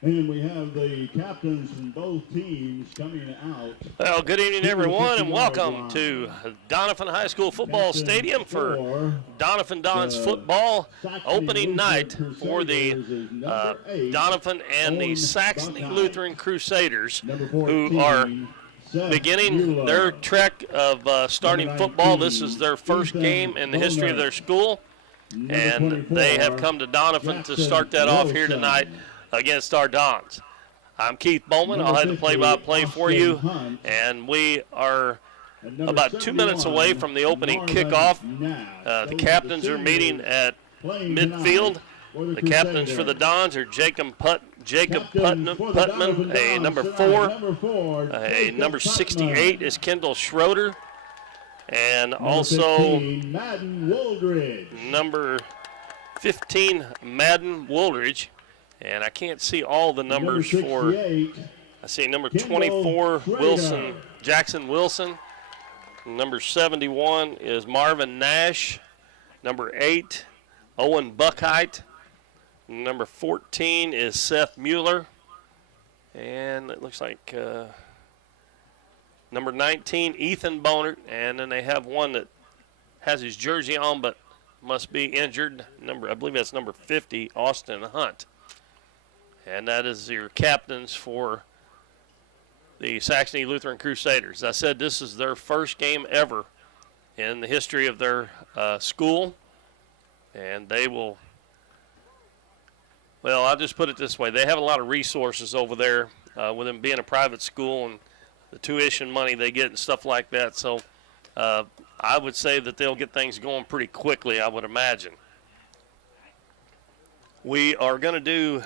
And we have the captains from both teams coming out. Well, good evening, everyone, and welcome to Doniphan High School Football Stadium for Doniphan Dons football opening night for the Doniphan and the Saxony Lutheran Crusaders, who are beginning their trek of starting football. This is their first game in the history of their school, and they have come to Doniphan to start that off here tonight against our Dons. I'm Keith Bowman. I'll have the play-by-play for you, and we are about 2 minutes away from the opening kickoff. The captains are meeting at midfield. The captains for the Dons are Jacob Putman, a number 4. A number 68 is Kendall Schroeder, and also number 15, Madden Woolridge. And I can't see all the numbers for, I see number 24, Jackson Wilson. Number 71 is Marvin Nash. Number 8, Owen Buckheit. Number 14 is Seth Mueller. And it looks like number 19, Ethan Bonert. And then they have one that has his jersey on but must be injured. I believe that's number 50, Austin Hunt. And that is your captains for the Saxony Lutheran Crusaders. As I said, this is their first game ever in the history of their school. And they will, well, I'll just put it this way. They have a lot of resources over there with them being a private school and the tuition money they get and stuff like that. So I would say that they'll get things going pretty quickly, I would imagine. We are going to do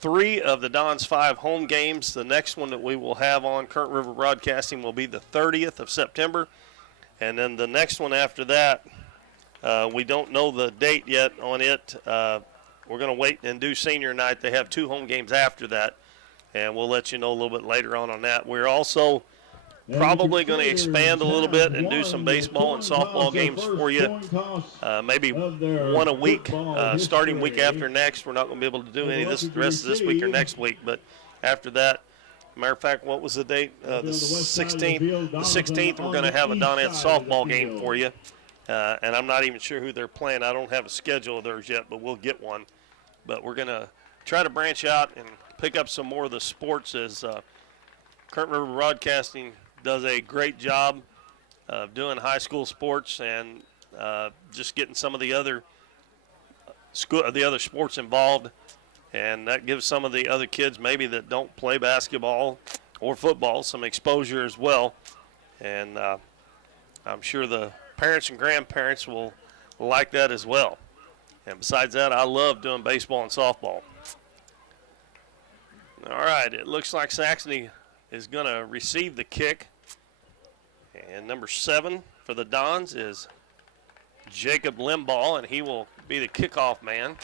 3 of the Dons' 5 home games. The next one that we will have on Current River Broadcasting will be the 30th of September. And then the next one after that, we don't know the date yet on it. We're going to wait and do senior night. They have 2 home games after that, and we'll let you know a little bit later on that. We're also probably going to expand a little bit and do some baseball and softball games for you. Maybe one a week, starting week after next. We're not going to be able to do any of this the rest of this week or next week. But after that, matter of fact, what was the date? The 16th. The 16th, we're going to have a Donette softball game for you. And I'm not even sure who they're playing. I don't have a schedule of theirs yet, but we'll get one. But we're going to try to branch out and pick up some more of the sports as Current River Broadcasting does a great job of doing high school sports and just getting some of the other sports involved, and that gives some of the other kids maybe that don't play basketball or football some exposure as well. And I'm sure the parents and grandparents will like that as well. And besides that, I love doing baseball and softball. All right, it looks like Saxony is going to receive the kick. And number 7 for the Dons is Jacob Limbaugh, and he will be the kickoff man.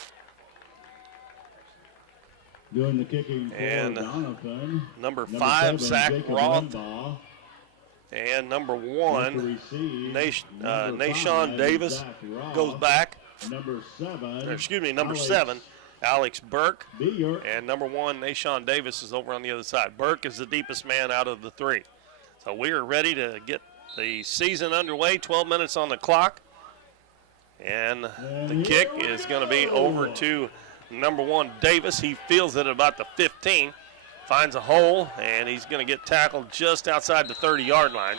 Doing the kicking and for Doniphan. Number 5, Zach Roth. Limbaugh. And number 1, Nashawn Davis goes back. Number 7, Alex Burke. And number 1, Nashawn Davis is over on the other side. Burke is the deepest man out of the 3. So we are ready to get the season underway, 12 minutes on the clock. And the kick is going to be over to number 1, Davis. He feels it at about the 15, finds a hole, and he's going to get tackled just outside the 30-yard line.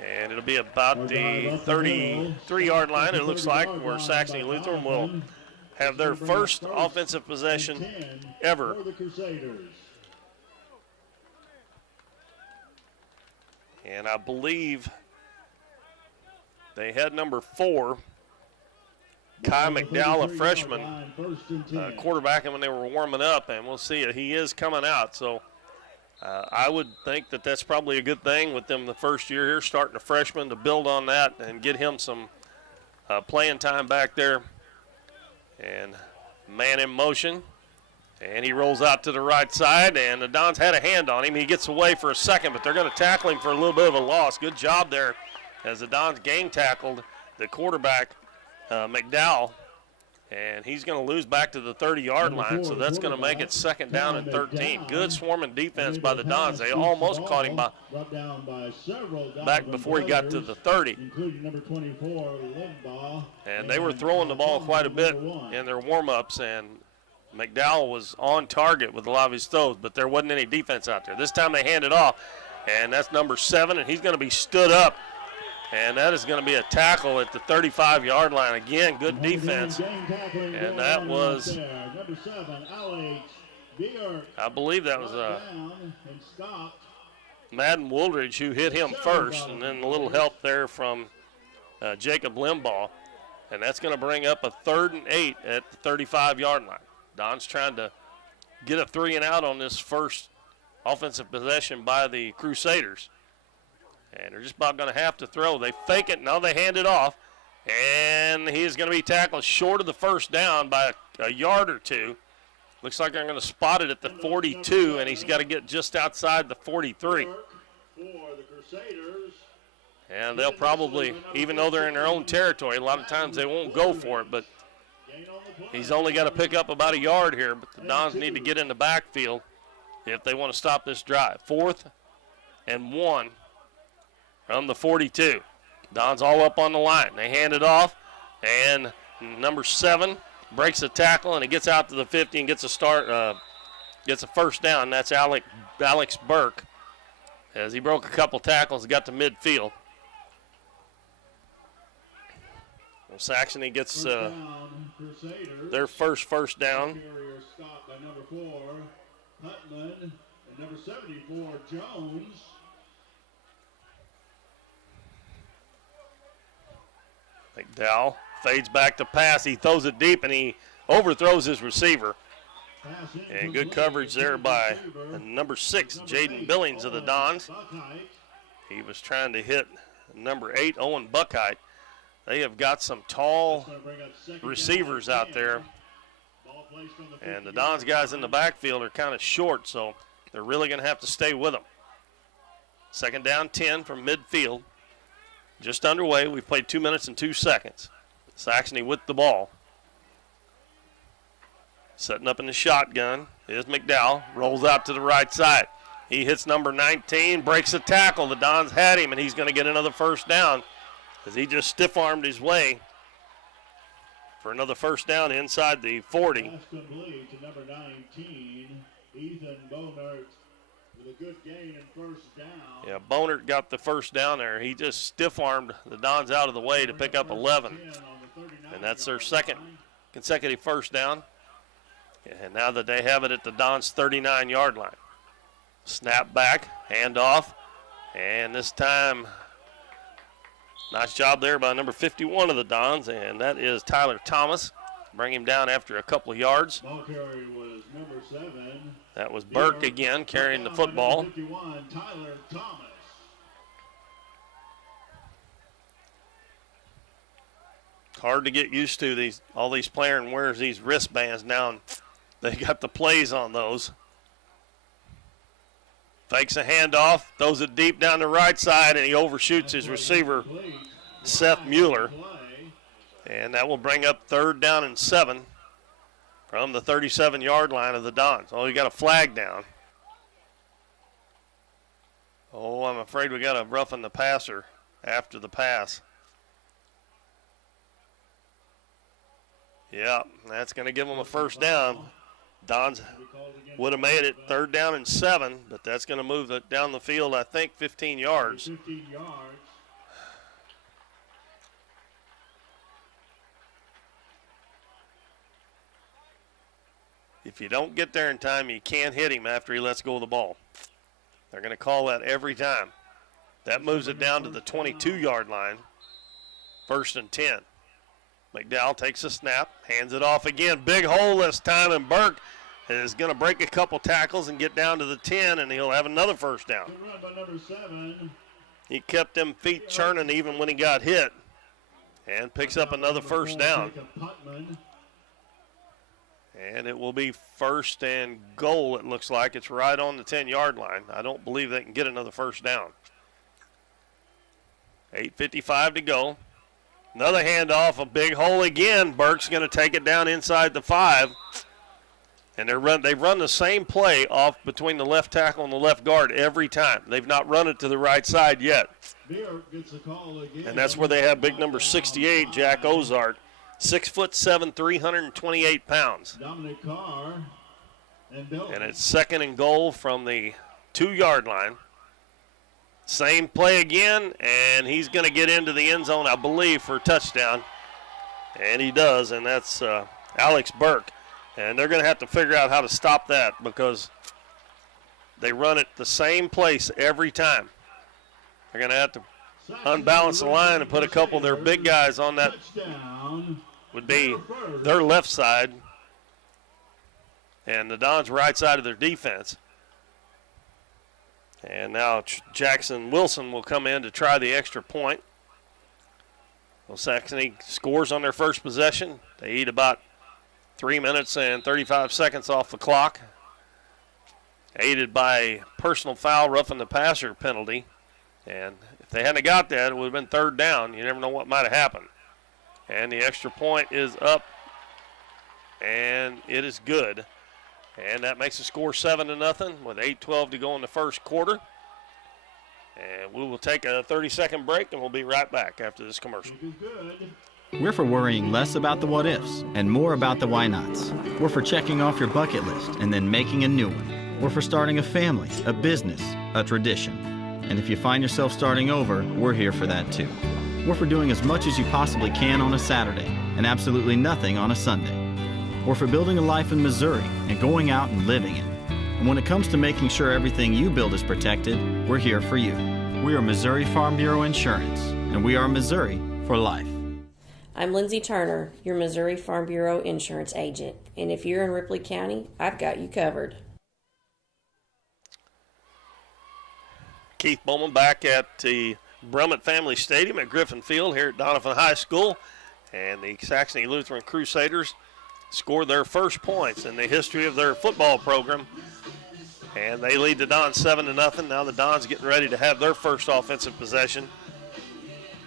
And it'll be about the 33-yard line, it looks like, where Saxony Lutheran will have their first offensive possession ever. And I believe they had number 4, Kai McDowell, a freshman, quarterbacking when they were warming up, and we'll see it. He is coming out, so I would think that that's probably a good thing with them the first year here, starting a freshman to build on that and get him some playing time back there. And man in motion. And he rolls out to the right side, and the Dons had a hand on him. He gets away for a second, but they're going to tackle him for a little bit of a loss. Good job there as the Dons gang tackled the quarterback, McDowell. And he's going to lose back to the 30-yard line, so that's going to make it second down and 13. Good swarming defense by the Dons. They almost caught him back before he got to the 30. And they were throwing the ball quite a bit in their warm-ups, and McDowell was on target with a lot of his throws, but there wasn't any defense out there. This time they hand it off, and that's number 7, and he's going to be stood up. And that is going to be a tackle at the 35-yard line. Again, good defense. And that was, I believe that was Madden Woolridge who hit him first, and then a little help there from Jacob Limbaugh. And that's going to bring up a 3rd and 8 at the 35-yard line. Don's trying to get a 3 and out on this first offensive possession by the Crusaders. And they're just about going to have to throw. They fake it. Now they hand it off. And he is going to be tackled short of the first down by a yard or two. Looks like they're going to spot it at the 42, and he's got to get just outside the 43. And they'll probably, even though they're in their own territory, a lot of times they won't go for it. But he's only got to pick up about a yard here. But the Dons need to get in the backfield if they want to stop this drive. 4th and 1. From the 42. Don's all up on the line. They hand it off, and number 7 breaks a tackle, and he gets out to the 50 and gets a first down. That's Alex Burke, as he broke a couple tackles, got to midfield. Well, Saxony gets their first down. Stopped by number 4, Putman, and number 74, Jones. McDowell fades back to pass. He throws it deep, and he overthrows his receiver. And good coverage there by number 6, Jaden Billings of the Dons. He was trying to hit number 8, Owen Buckheit. They have got some tall receivers out there. And the Dons guys in the backfield are kind of short, so they're really going to have to stay with them. Second down 10 from midfield. Just underway. We've played 2 minutes and 2 seconds. Saxony with the ball. Setting up in the shotgun is McDowell. Rolls out to the right side. He hits number 19, breaks a tackle. The Dons had him, and he's going to get another first down as he just stiff-armed his way for another first down inside the 40. Pass complete to number 19, Ethan Bonert. A good gain and first down. Yeah, Bonert got the first down there. He just stiff-armed the Dons out of the way to pick up 11. And that's their second consecutive first down. And now that they have it at the Dons' 39-yard line. Snap back, hand off, and this time, nice job there by number 51 of the Dons, and that is Tyler Thomas. Bring him down after a couple of yards. Ball carry was number 7. That was Burke again carrying the football. 51, Tyler Thomas. Hard to get used to all these players wears these wristbands now, and they got the plays on those. Fakes a handoff, throws it deep down the right side, and he overshoots his receiver, Seth Mueller. And that will bring up 3rd down and 7 from the 37-yard line of the Dons. Oh, you got a flag down. Oh, I'm afraid we got a roughing the passer after the pass. Yeah, that's going to give them a first down. Dons would have made it 3rd down and 7, but that's going to move it down the field, I think, 15 yards. 15 yards. If you don't get there in time, you can't hit him after he lets go of the ball. They're going to call that every time. That moves it down to the 22-yard line. 1st and 10. McDowell takes a snap, hands it off again. Big hole this time, and Burke is going to break a couple tackles and get down to the 10, and he'll have another first down. Good run by number 7. He kept them feet churning even when he got hit, and picks up another first down. And it will be 1st and goal, it looks like. It's right on the 10-yard line. I don't believe they can get another first down. 8:55 to go. Another handoff, a big hole again. Burke's going to take it down inside the 5. And they run the same play off between the left tackle and the left guard every time. They've not run it to the right side yet. Gets a call again. And that's where they have big number 68, Jack Ozark. 6'7", 328 pounds. Dominic Carr and it's second and goal from the 2-yard line. Same play again, and he's going to get into the end zone, I believe, for a touchdown. And he does, and that's Alex Burke. And they're going to have to figure out how to stop that because they run it the same place every time. They're going to have to unbalance the line and put a couple of their big guys on that, would be their left side, and the Dons' right side of their defense. And now Jackson Wilson will come in to try the extra point. Well, Saxony scores on their first possession. They eat about 3 minutes and 35 seconds off the clock, aided by a personal foul, roughing the passer penalty. And if they hadn't got that, it would have been third down. You never know what might have happened. And the extra point is up, and it is good. And that makes the score 7-0 with 8:12 to go in the first quarter. And we will take a 30-second break, and we'll be right back after this commercial. We're for worrying less about the what-ifs and more about the why-nots. We're for checking off your bucket list and then making a new one. We're for starting a family, a business, a tradition. And if you find yourself starting over, we're here for that too. We're for doing as much as you possibly can on a Saturday and absolutely nothing on a Sunday. We're for building a life in Missouri and going out and living it. And when it comes to making sure everything you build is protected, we're here for you. We are Missouri Farm Bureau Insurance, and we are Missouri for life. I'm Lindsay Turner, your Missouri Farm Bureau insurance agent, and if you're in Ripley County, I've got you covered. Keith Bowman back at the Brummett Family Stadium at Griffin Field here at Doniphan High School, and the Saxony Lutheran Crusaders scored their first points in the history of their football program, and they lead the Dons 7-0. Now the Dons getting ready to have their first offensive possession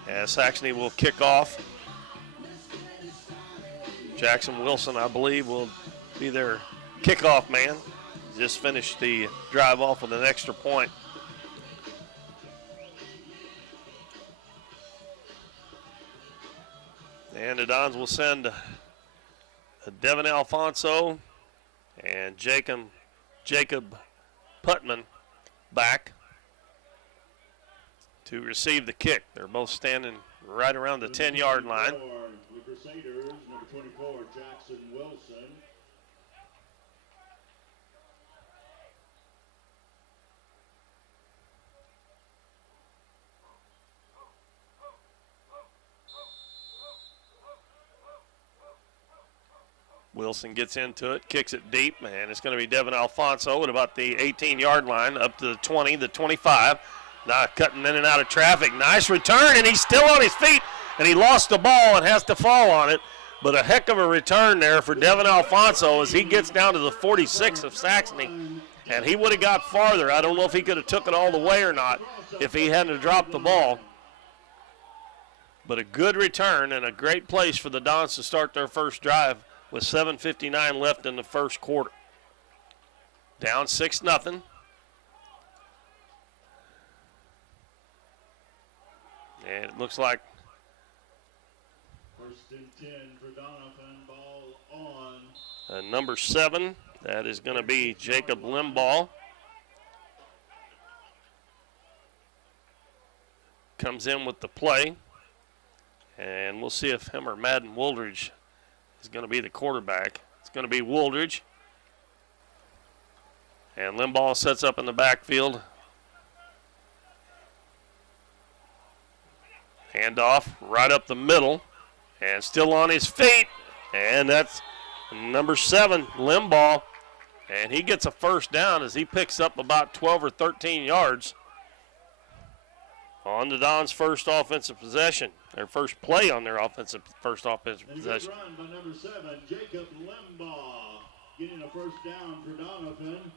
as Saxony will kick off. Jackson Wilson, I believe, will be their kickoff man. Just finished the drive off with an extra point. And the Dons will send Devin Alfonso and Jacob Putman back to receive the kick. They're both standing right around the 10-yard line. The Crusaders, number 24, Jackson Wilson. Wilson gets into it, kicks it deep, and it's going to be Devin Alfonso at about the 18-yard line, up to the 20, the 25. Now cutting in and out of traffic. Nice return, and he's still on his feet, and he lost the ball and has to fall on it. But a heck of a return there for Devin Alfonso as he gets down to the 46 of Saxony, and he would have got farther. I don't know if he could have took it all the way or not if he hadn't dropped the ball. But a good return and a great place for the Dons to start their first drive with 7:59 left in the first quarter. Down 6-0. And it looks like First and 10 for Doniphan, ball on. Number 7, that is going to be Jacob Limbaugh. Comes in with the play. And we'll see if him or Madden Wooldridge is going to be the quarterback. It's going to be Wooldridge. And Limbaugh sets up in the backfield. Handoff right up the middle. And still on his feet. And that's number 7, Limbaugh. And he gets a first down as he picks up about 12 or 13 yards on the Dons' first offensive possession. Their first play on their first offensive possession. Run by number 7, Jacob Limbaugh, getting a first down for Doniphan,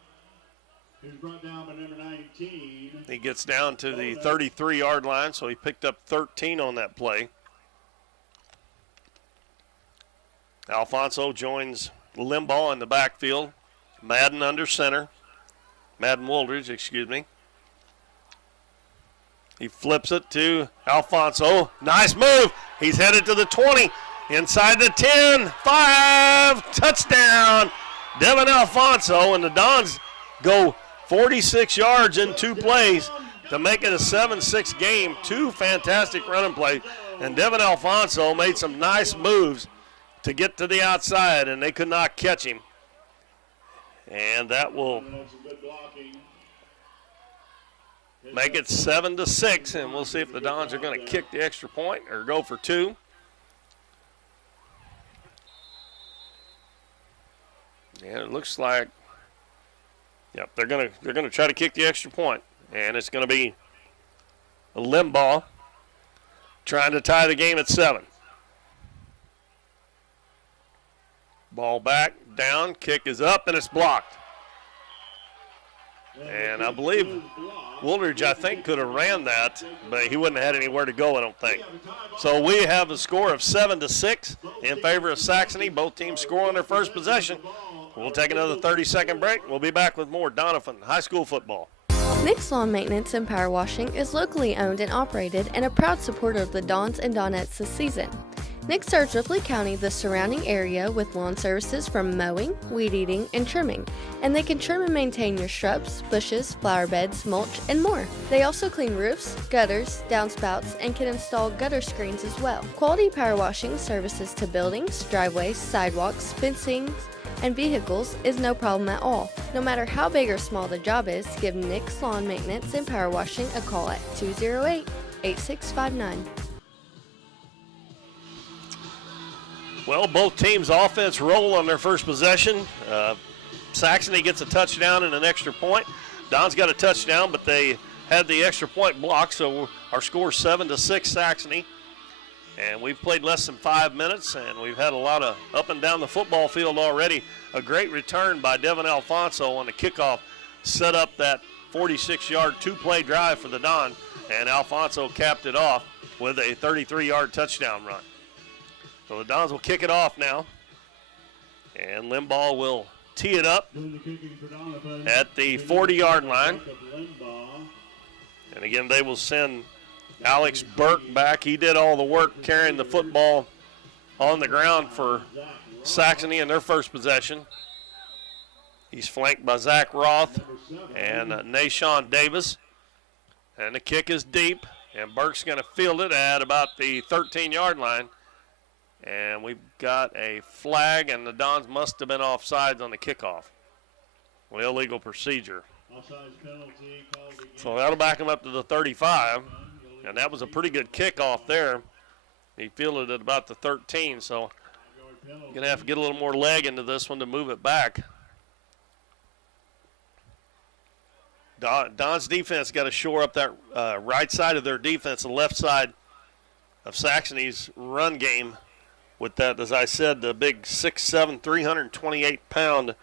who's brought down by number 19. He gets down to the 33-yard line, so he picked up 13 on that play. Alfonso joins Limbaugh in the backfield. Madden under center. Madden Woolridge, excuse me. He flips it to Alfonso. Nice move. He's headed to the 20. Inside the 10. 5. Touchdown. Devin Alfonso, and the Dons go 46 yards in 2 plays to make it a 7-6 game. 2 fantastic running plays. And Devin Alfonso made some nice moves to get to the outside, and they could not catch him. And that will make it 7-6, and we'll see if the Dons are going to kick the extra point or go for 2. And it looks like, yep, they're gonna try to kick the extra point, and it's going to be a Limbaugh trying to tie the game at 7. Ball back, down, kick is up, and it's blocked. And I believe Woolridge, I think, could have ran that, but he wouldn't have had anywhere to go, I don't think. So we have a score of 7-6 in favor of Saxony. Both teams score on their first possession. We'll take another 30-second break. We'll be back with more Doniphan High School football. Nick's Lawn Maintenance and Power Washing is locally owned and operated and a proud supporter of the Dons and Donettes this season. Nick serves Ripley County, the surrounding area, with lawn services from mowing, weed eating, and trimming, and they can trim and maintain your shrubs, bushes, flower beds, mulch, and more. They also clean roofs, gutters, downspouts, and can install gutter screens as well. Quality power washing services to buildings, driveways, sidewalks, fencing, and vehicles is no problem at all. No matter how big or small the job is, give Nick's Lawn Maintenance and Power Washing a call at 208-8659. Well, both teams' offense roll on their first possession. Saxony gets a touchdown and an extra point. Don's got a touchdown, but they had the extra point blocked, so our score is 7-6 Saxony. And we've played less than 5 minutes, and we've had a lot of up and down the football field already. A great return by Devin Alfonso on the kickoff set up that 46-yard 2-play drive for the Don, and Alfonso capped it off with a 33-yard touchdown run. So the Dons will kick it off now, and Limbaugh will tee it up at the 40-yard line. And again, they will send Alex Burke back. He did all the work carrying the football on the ground for Saxony in their first possession. He's flanked by Zach Roth and Nashawn Davis. And the kick is deep, and Burke's going to field it at about the 13-yard line. And we've got a flag, and the Dons must have been offsides on the kickoff. Well, illegal procedure. So that'll back him up to the 35. And that was a pretty good kickoff there. He fielded it about the 13, so going to have to get a little more leg into this one to move it back. Don's defense got to shore up that right side of their defense, the left side of Saxony's run game. With that, as I said, the big 6'7", 328-pound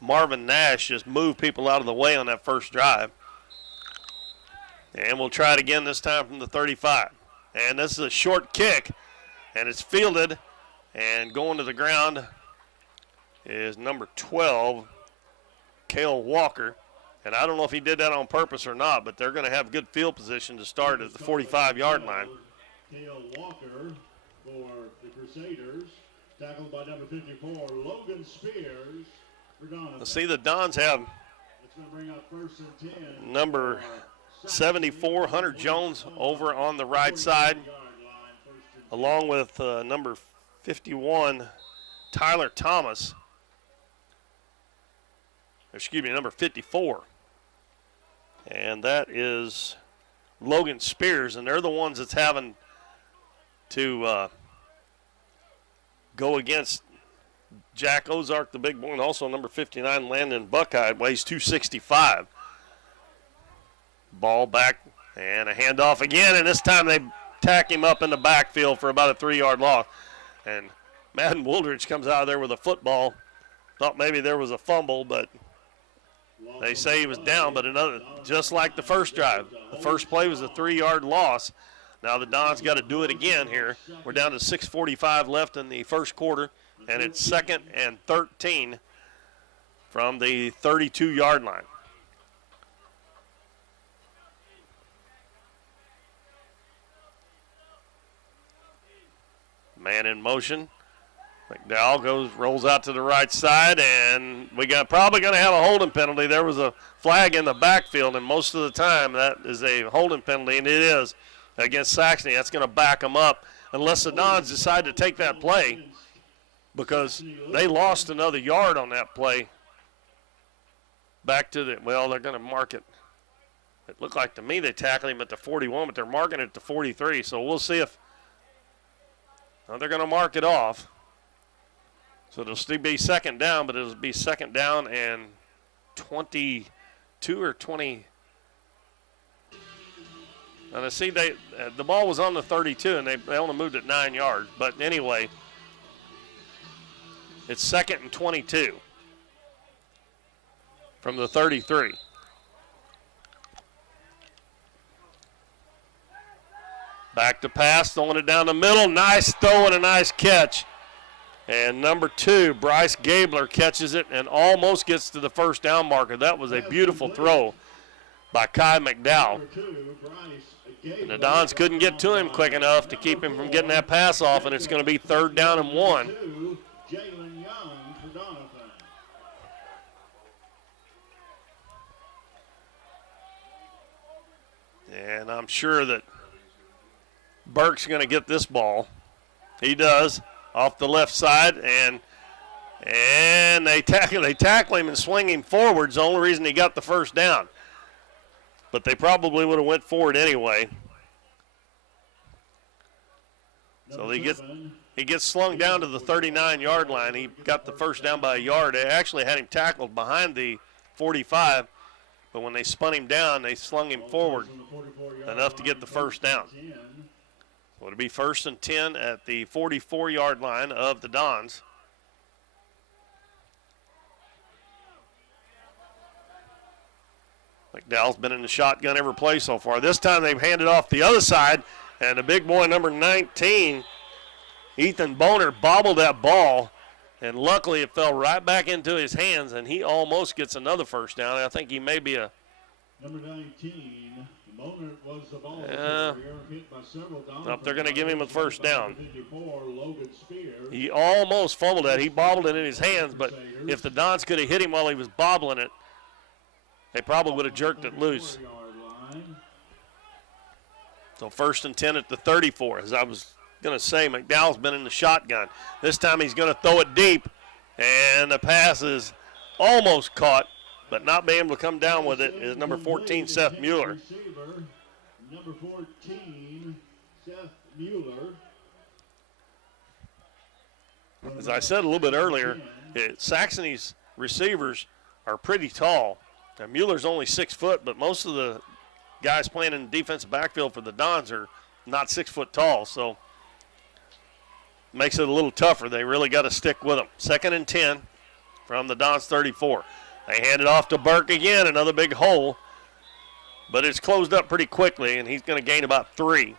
Marvin Nash just moved people out of the way on that first drive. And we'll try it again this time from the 35. And this is a short kick, and it's fielded, and going to the ground is number 12, Cale Walker. And I don't know if he did that on purpose or not, but they're going to have good field position to start at the 45-yard line. Cale Walker for the Crusaders, tackled by number 54, Logan Spears for Doniphan. Let's see, the Dons have number 74, Hunter Jones, over on the right side, along with number 51, Tyler Thomas. Excuse me, number 54. And that is Logan Spears, and they're the ones that's having to go against Jack Ozark, the big boy, and also number 59, Landon Buckeye, weighs 265. Ball back and a handoff again, and this time they tack him up in the backfield for about a 3-yard loss. And Madden Woolridge comes out of there with a football. Thought maybe there was a fumble, but they say he was down, but another, just like the first drive. The first play was a 3-yard loss. Now the Dons got to do it again here. We're down to 6:45 left in the first quarter. and it's 2nd and 13 from the 32-yard line. Man in motion. McDowell rolls out to the right side, and we got probably going to have a holding penalty. There was a flag in the backfield, and most of the time that is a holding penalty, and it is against Saxony. That's going to back them up unless the Dons decide to take that play, because they lost another yard on that play. Back to the, well, they're going to mark it. It looked like to me they tackled him at the 41, but they're marking it at the 43, so we'll see if they're going to mark it off. So it'll still be 2nd down, but it'll be 2nd down and 22 or 20. And I see the ball was on the 32, and they only moved it 9 yards. But anyway, it's 2nd and 22 from the 33. Back to pass, throwing it down the middle. Nice throw and a nice catch. And number 2, Bryce Gabler, catches it and almost gets to the first down marker. That was a beautiful throw by Kai McDowell. And the Dons couldn't get to him quick enough to keep him from getting that pass off, and it's going to be 3rd down and 1. And I'm sure that Burke's going to get this ball. He does. Off the left side, and they tackle him and swing him forward. It's the only reason he got the first down. But they probably would have went forward anyway. So he gets slung down to the 39-yard line. He got the first down by a yard. They actually had him tackled behind the 45, but when they spun him down, they slung him forward enough to get the first down. So it'll be 1st and 10 at the 44-yard line of the Dons. McDowell's been in the shotgun every play so far. This time they've handed off the other side, and the big boy, number 19, Ethan Boner, bobbled that ball, and luckily it fell right back into his hands, and he almost gets another first down. I think he may be a number 19. Was the ball hit by several nope, they're going to give him a first down. He almost fumbled that. He bobbled it in his hands, but if the Dons could have hit him while he was bobbling it, they probably would have jerked it loose. So 1st and 10 at the 34. As I was going to say, McDowell's been in the shotgun. This time he's going to throw it deep, and the pass is almost caught, but not being able to come down with it is number 14, Seth Mueller. Number 14, Seth Mueller. As I said a little bit earlier, Saxony's receivers are pretty tall. Now, Mueller's only 6 foot, but most of the guys playing in the defensive backfield for the Dons are not 6 foot tall, so makes it a little tougher. They really got to stick with them. 2nd and 10 from the Dons 34. They hand it off to Burke again, another big hole. But it's closed up pretty quickly, and he's going to gain about 3.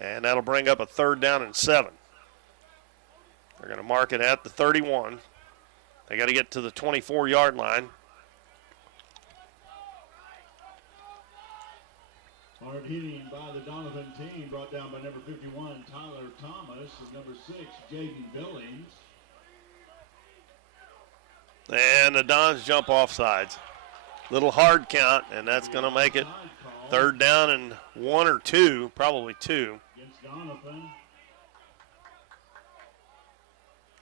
And that'll bring up a 3rd down and 7. They're going to mark it at the 31. They got to get to the 24-yard line. Hard hitting by the Doniphan team, brought down by number 51, Tyler Thomas, and number 6, Jaden Billings. And the Dons jump off sides. Little hard count, and that's going to make it 3rd down and 1 or 2, probably 2.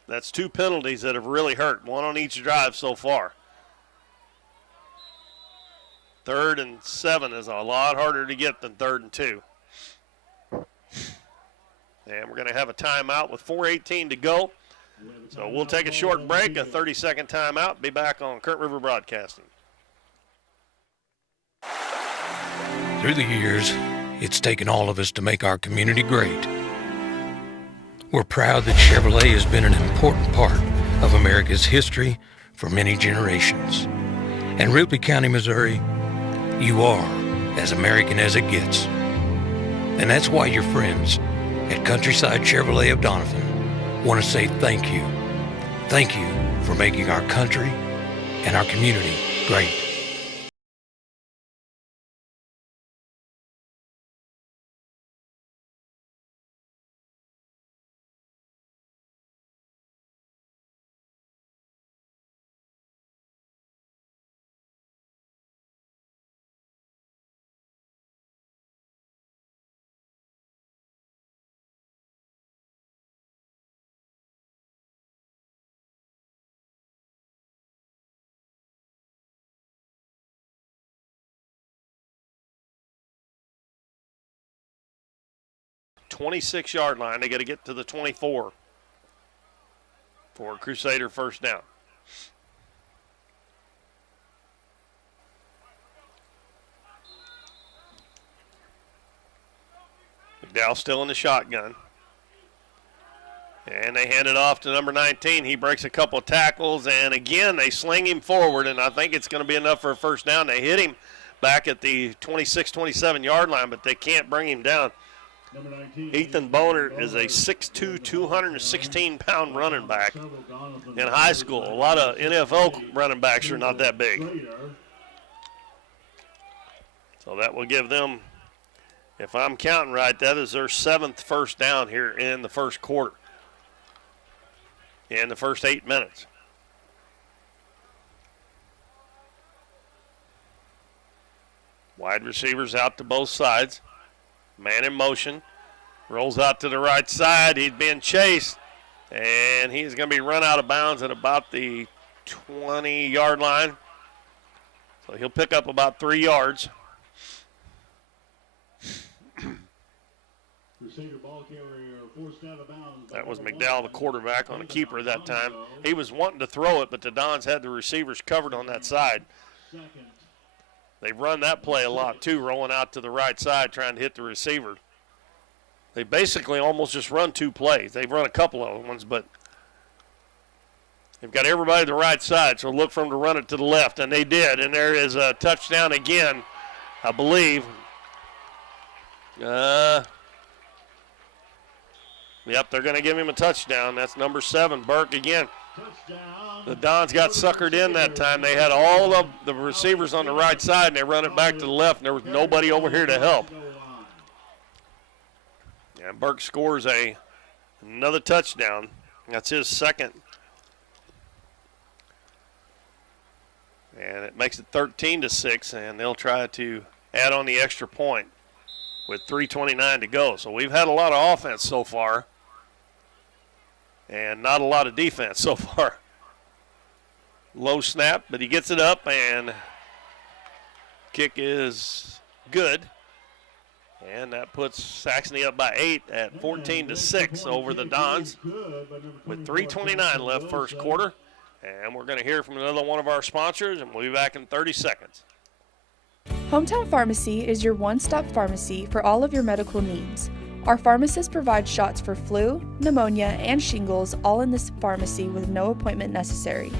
That's 2 penalties that have really hurt, 1 on each drive so far. 3rd and 7 is a lot harder to get than 3rd and 2. And we're going to have a timeout with 4:18 to go. So we'll take a short break, a 30-second timeout, be back on Current River Broadcasting. Through the years, it's taken all of us to make our community great. We're proud that Chevrolet has been an important part of America's history for many generations. And Ripley County, Missouri, you are as American as it gets. And that's why your friends at Countryside Chevrolet of Doniphan want to say thank you Thank you for making our country and our community great. .26-yard line. They got to get to the 24 for a Crusader first down. McDowell still in the shotgun. And they hand it off to number 19. He breaks a couple of tackles, and again, they sling him forward, and I think it's going to be enough for a first down. They hit him back at the 26, 27-yard line, but they can't bring him down. Ethan Boner is a 6'2", 216-pound running back in high school. A lot of NFL running backs are not that big. So that will give them, if I'm counting right, that is their 7th first down here in the first quarter, in the first 8 minutes. Wide receivers out to both sides. Man in motion, rolls out to the right side. He's being chased, and he's going to be run out of bounds at about the 20-yard line. So he'll pick up about 3 yards. That was McDowell, the quarterback, on the keeper that time. He was wanting to throw it, but the Dons had the receivers covered on that side. They've run that play a lot, too, rolling out to the right side, trying to hit the receiver. They basically almost just run 2 plays. They've run a couple of ones, but they've got everybody to the right side, so look for them to run it to the left, and they did. And there is a touchdown again, I believe. Yep, they're going to give him a touchdown. That's number 7, Burke again. The Dons got suckered in that time. They had all of the receivers on the right side, and they run it back to the left, and there was nobody over here to help. And Burke scores another touchdown. That's his 2nd. And it makes it 13-6, and they'll try to add on the extra point with 3:29 to go. So we've had a lot of offense so far, and not a lot of defense so far. Low snap, but he gets it up, and kick is good. And that puts Saxony up by 8 at 14-6 over the Dons with 3:29 left first quarter. And we're going to hear from another one of our sponsors, and we'll be back in 30 seconds. Hometown Pharmacy is your one-stop pharmacy for all of your medical needs. Our pharmacists provide shots for flu, pneumonia, and shingles all in this pharmacy with no appointment necessary.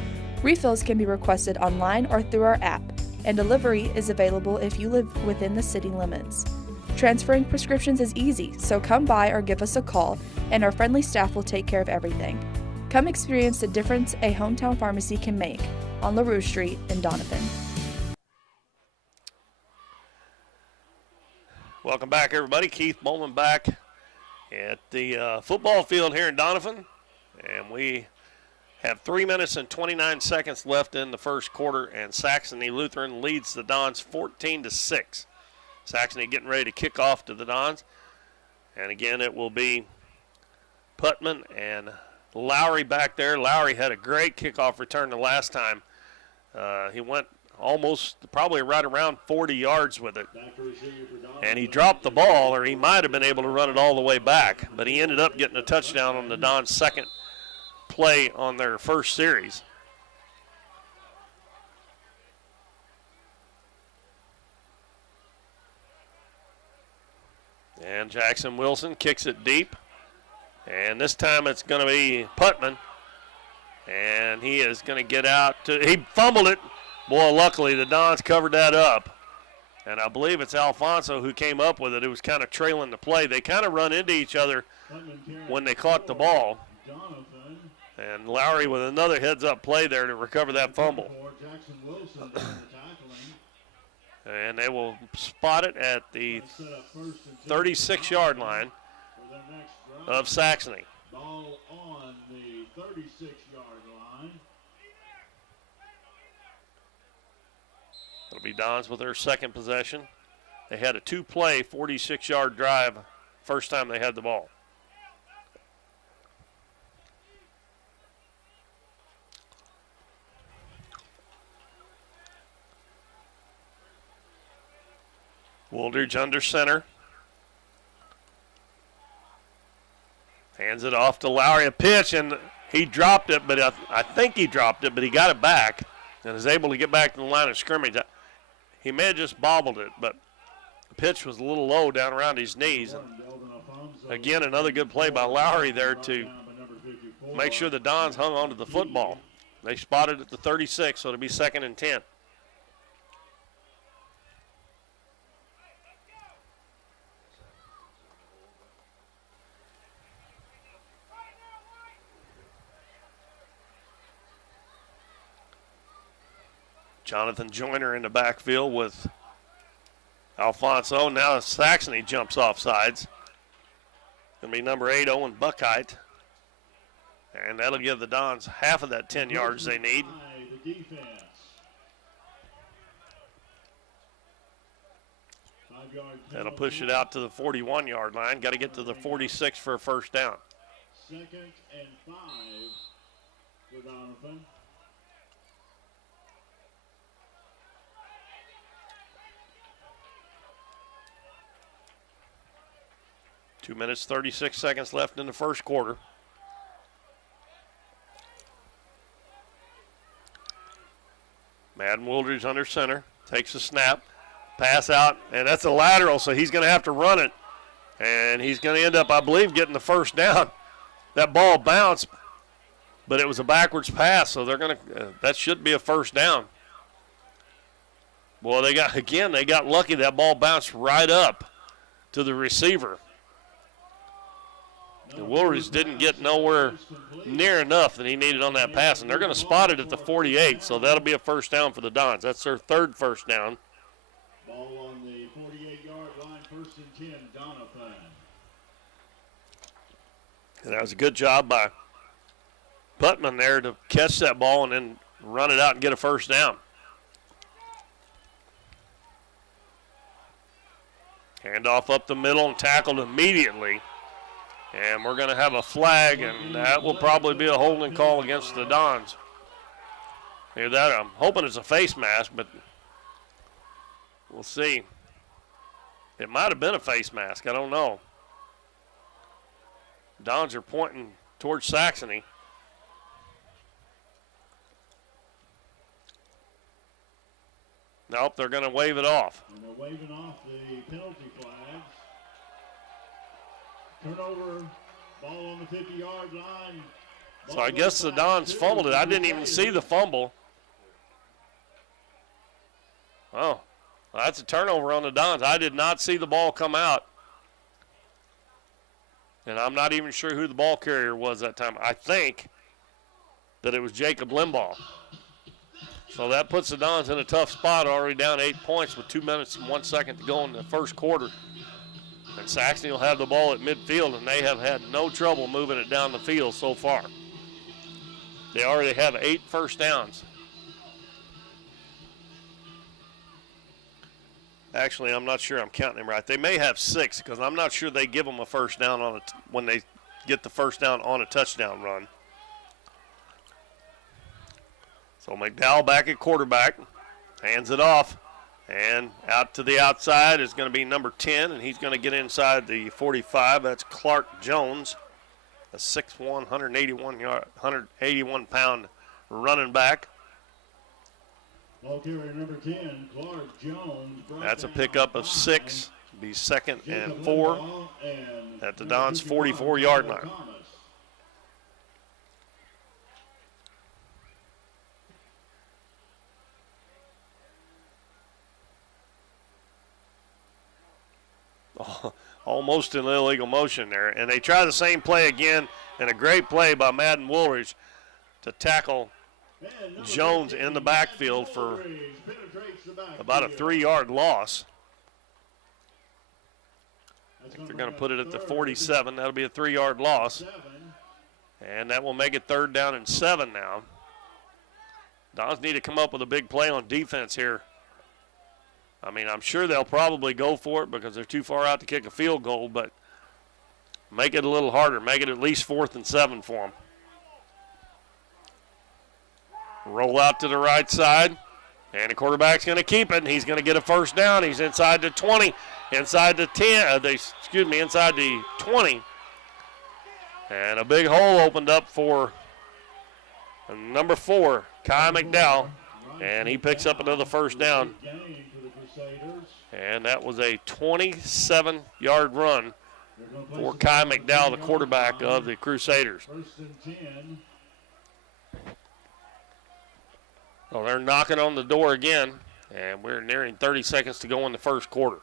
Refills can be requested online or through our app, and delivery is available if you live within the city limits. Transferring prescriptions is easy, so come by or give us a call, and our friendly staff will take care of everything. Come experience the difference a hometown pharmacy can make on LaRue Street in Doniphan. Welcome back, everybody. Keith Bowman back at the football field here in Doniphan, and we have 3 minutes and 29 seconds left in the first quarter, and Saxony Lutheran leads the Dons 14-6. Saxony getting ready to kick off to the Dons, and again it will be Putman and Lowry back there. Lowry had a great kickoff return the last time. He went almost probably right around 40 yards with it, and he dropped the ball, or he might have been able to run it all the way back, but he ended up getting a touchdown on the Dons' second play on their first series. And Jackson Wilson kicks it deep, and this time it's going to be Putman, and he is going to get out to, he fumbled it. Boy, luckily the Dons covered that up, and I believe it's Alfonso who came up with it. It was kind of trailing the play. They kind of run into each other when they caught the ball. And Lowry with another heads-up play there to recover that fumble. Jackson Wilson doing the tackling. And they will spot it at the 36-yard line of Saxony. Ball on the 36-yard line. It'll be Dons with their second possession. They had a two-play 46-yard drive first time they had the ball. Wooldridge under center. Hands it off to Lowry, a pitch, and he dropped it, but I think he dropped it, but he got it back and is able to get back to the line of scrimmage. He may have just bobbled it, but the pitch was a little low down around his knees. And again, another good play by Lowry there to make sure the Dons hung on to the football. They spotted at the 36, so it'll be 2nd and 10. Jonathan Joyner in the backfield with Alfonso. Now Saxony jumps off sides. Going to be number 8, Owen Buckheit. And that'll give the Dons half of that 10 yards they need. That'll push it out to the 41-yard line. Got to get to the 46 for a first down. 2nd and 5 for Doniphan. Two minutes, 36 seconds left in the first quarter. Madden Wooldridge under center, takes a snap, pass out, and that's a lateral, so he's going to have to run it. And he's going to end up, I believe, getting the first down. That ball bounced, but it was a backwards pass, so they're going to, that should be a first down. Boy, they got lucky. That ball bounced right up to the receiver. The Wooldridge didn't get nowhere near enough that he needed on that pass, and they're going to spot it at the 48, so that'll be a first down for the Dons. That's their third first down. Ball on the 48-yard line, 1st and 10, Doniphan. And that was a good job by Putman there to catch that ball and then run it out and get a first down. Handoff up the middle and tackled immediately. And we're going to have a flag, and that will probably be a holding call against the Dons. Hear that? I'm hoping it's a face mask, but we'll see. It might have been a face mask. I don't know. Dons are pointing towards Saxony. Nope, they're going to wave it off. And they're waving off the penalty flags. Turnover, ball on the 50-yard line. So I guess the Dons fumbled it. I didn't even see the fumble. Oh, well, that's a turnover on the Dons. I did not see the ball come out. And I'm not even sure who the ball carrier was that time. I think that it was Jacob Limbaugh. So that puts the Dons in a tough spot, already down 8 points with 2 minutes and 1 second to go in the first quarter. And Saxony will have the ball at midfield, and they have had no trouble moving it down the field so far. They already have 8 first downs. Actually, I'm not sure I'm counting them right. They may have 6 because I'm not sure they give them a first down on when they get the first down on a touchdown run. So McDowell back at quarterback, hands it off. And out to the outside is going to be number 10, and he's going to get inside the 45. That's Clark Jones, a 6'1", 181-pound running back. Ball carrier number 10, Clark Jones. That's a pickup of 6. Be 2nd and 4 at the Dons' 44-yard line. Almost an illegal motion there. And they try the same play again, and a great play by Madden Woolridge. to tackle Jones in the backfield for about a 3-yard loss. I think they're going to put it at the 47. That'll be a 3-yard loss. And that will make it 3rd down and 7 now. Dons need to come up with a big play on defense here. I mean, I'm sure they'll probably go for it because they're too far out to kick a field goal, but make it a little harder. Make it at least 4th and 7 for them. Roll out to the right side, and the quarterback's going to keep it, and he's going to get a 1st down. He's inside the 20, inside the 10, inside the 20. And a big hole opened up for number 4, Kai McDowell, and he picks up another 1st down. And that was a 27-yard run for Kai McDowell, the quarterback of the Crusaders. Well, they're knocking on the door again, and we're nearing 30 seconds to go in the 1st quarter.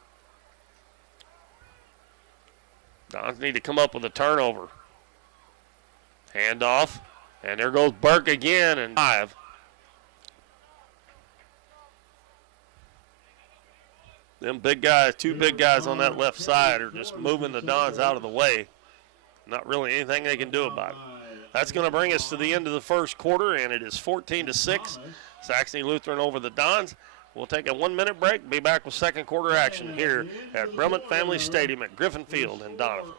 Dons need to come up with a turnover. Handoff, and there goes Burke again, and 5. Them big guys, 2 big guys on that left side are just moving the Dons out of the way. Not really anything they can do about it. That's going to bring us to the end of the 1st quarter, and it is 14-6. Saxony Lutheran over the Dons. We'll take a 1-minute break. Be back with 2nd quarter action here at Brummett Family Stadium at Griffin Field in Doniphan.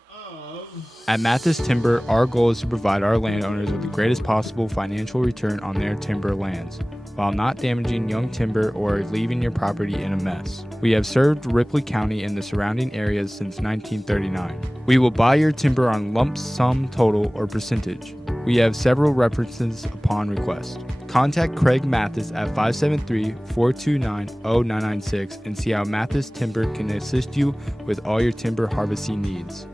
At Mathis Timber, our goal is to provide our landowners with the greatest possible financial return on their timber lands, while not damaging young timber or leaving your property in a mess. We have served Ripley County and the surrounding areas since 1939. We will buy your timber on lump sum total or percentage. We have several references upon request. Contact Craig Mathis at 573-429-0996 and see how Mathis Timber can assist you with all your timber harvesting needs.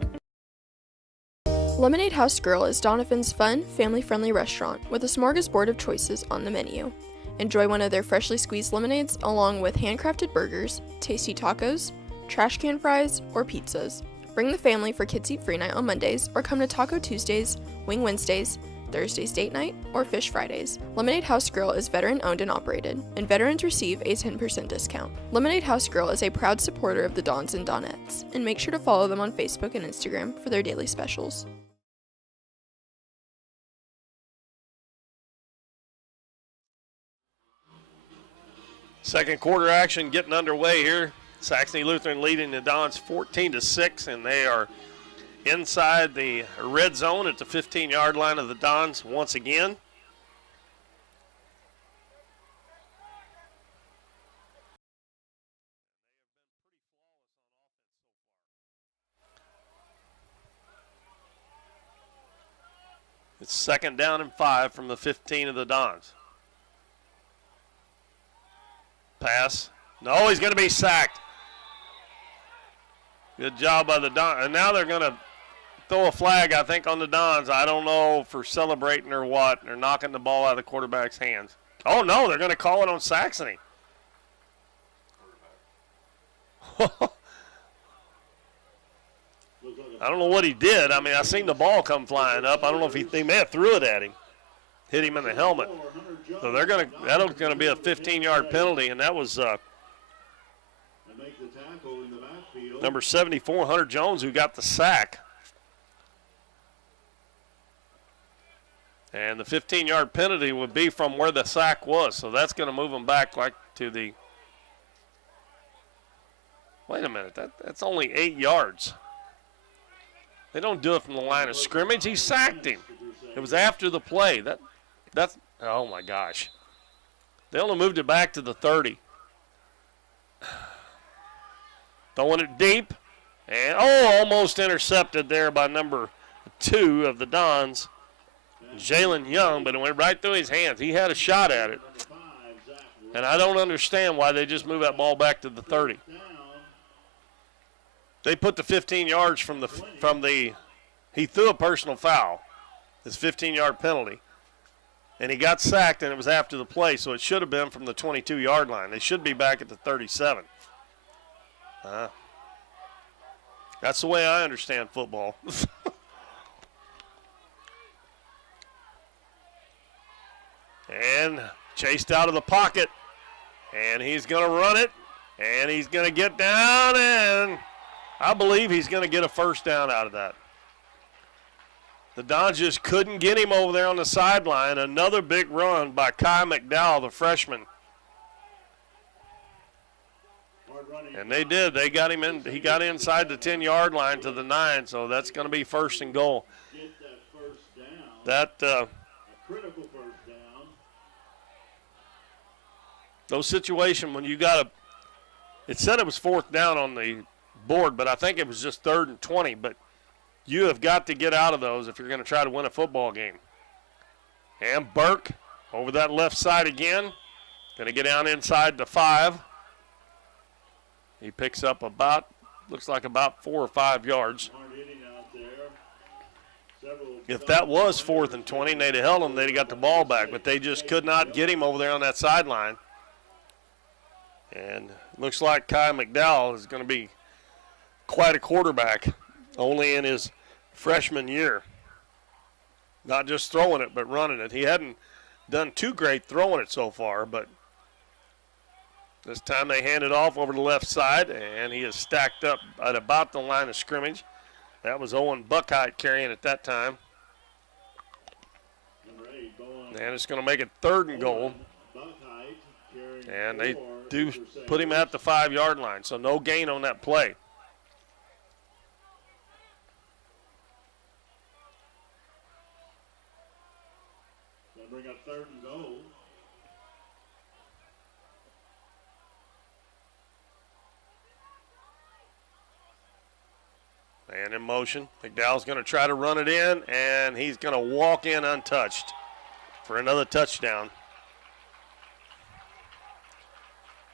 Lemonade House Grill is Doniphan's fun, family-friendly restaurant with a smorgasbord of choices on the menu. Enjoy one of their freshly squeezed lemonades along with handcrafted burgers, tasty tacos, trash can fries, or pizzas. Bring the family for Kids Eat Free Night on Mondays or come to Taco Tuesdays, Wing Wednesdays, Thursday's Date Night, or Fish Fridays. Lemonade House Grill is veteran-owned and operated, and veterans receive a 10% discount. Lemonade House Grill is a proud supporter of the Dons and Donettes, and make sure to follow them on Facebook and Instagram for their daily specials. Second quarter action getting underway here. Saxony Lutheran leading the Dons 14-6, and they are inside the red zone at the 15-yard line of the Dons once again. It's 2nd down and 5 from the 15 of the Dons. Pass. No, he's going to be sacked. Good job by the Dons. And now they're going to throw a flag, I think, on the Dons. I don't know for celebrating or what. They're knocking the ball out of the quarterback's hands. Oh, no, they're going to call it on Saxony. I don't know what he did. I mean, I seen the ball come flying up. I don't know if they may have threw it at him. Hit him in the helmet. So that'll going to be a 15-yard penalty, and that was number 74, Hunter Jones, who got the sack. And the 15-yard penalty would be from where the sack was, so that's going to move him back like to the. Wait a minute, that's only 8 yards. They don't do it from the line of scrimmage. He sacked him. It was after the play. That's oh my gosh. They only moved it back to the 30. Throwing it deep. And almost intercepted there by number 2 of the Dons, Jalen Young, but it went right through his hands. He had a shot at it. And I don't understand why they just move that ball back to the 30. They put the 15 yards from the he threw a personal foul, his 15-yard penalty. And he got sacked, and it was after the play, so it should have been from the 22-yard line. They should be back at the 37. That's the way I understand football. And chased out of the pocket. And he's going to run it. And he's going to get down. And I believe he's going to get a first down out of that. The Dons just couldn't get him over there on the sideline. Another big run by Kai McDowell, the freshman. And they did. They got him in. He got inside the 10-yard line to the 9, so that's going to be first and goal. That Critical first down. those situations when you got it said it was fourth down on the board, but I think it was just 3rd and 20. But you have got to get out of those if you're going to try to win a football game. And Burke over that left side again. Going to get down inside the 5. He picks up looks like about 4 or 5 yards. If that was 4th and 20 and they'd have held him, they'd have got the ball back. But they just could not get him over there on that sideline. And looks like Kai McDowell is going to be quite a quarterback, only in his freshman year. Not just throwing it, but running it. He hadn't done too great throwing it so far, but this time they hand it off over the left side, and he is stacked up at about the line of scrimmage. That was Owen Buckheit carrying at that time. And it's going to make it 3rd and goal. And they do put him at the 5-yard line, so no gain on that play. They'll bring up 3rd and goal. And in motion, McDowell's going to try to run it in, and he's going to walk in untouched for another touchdown.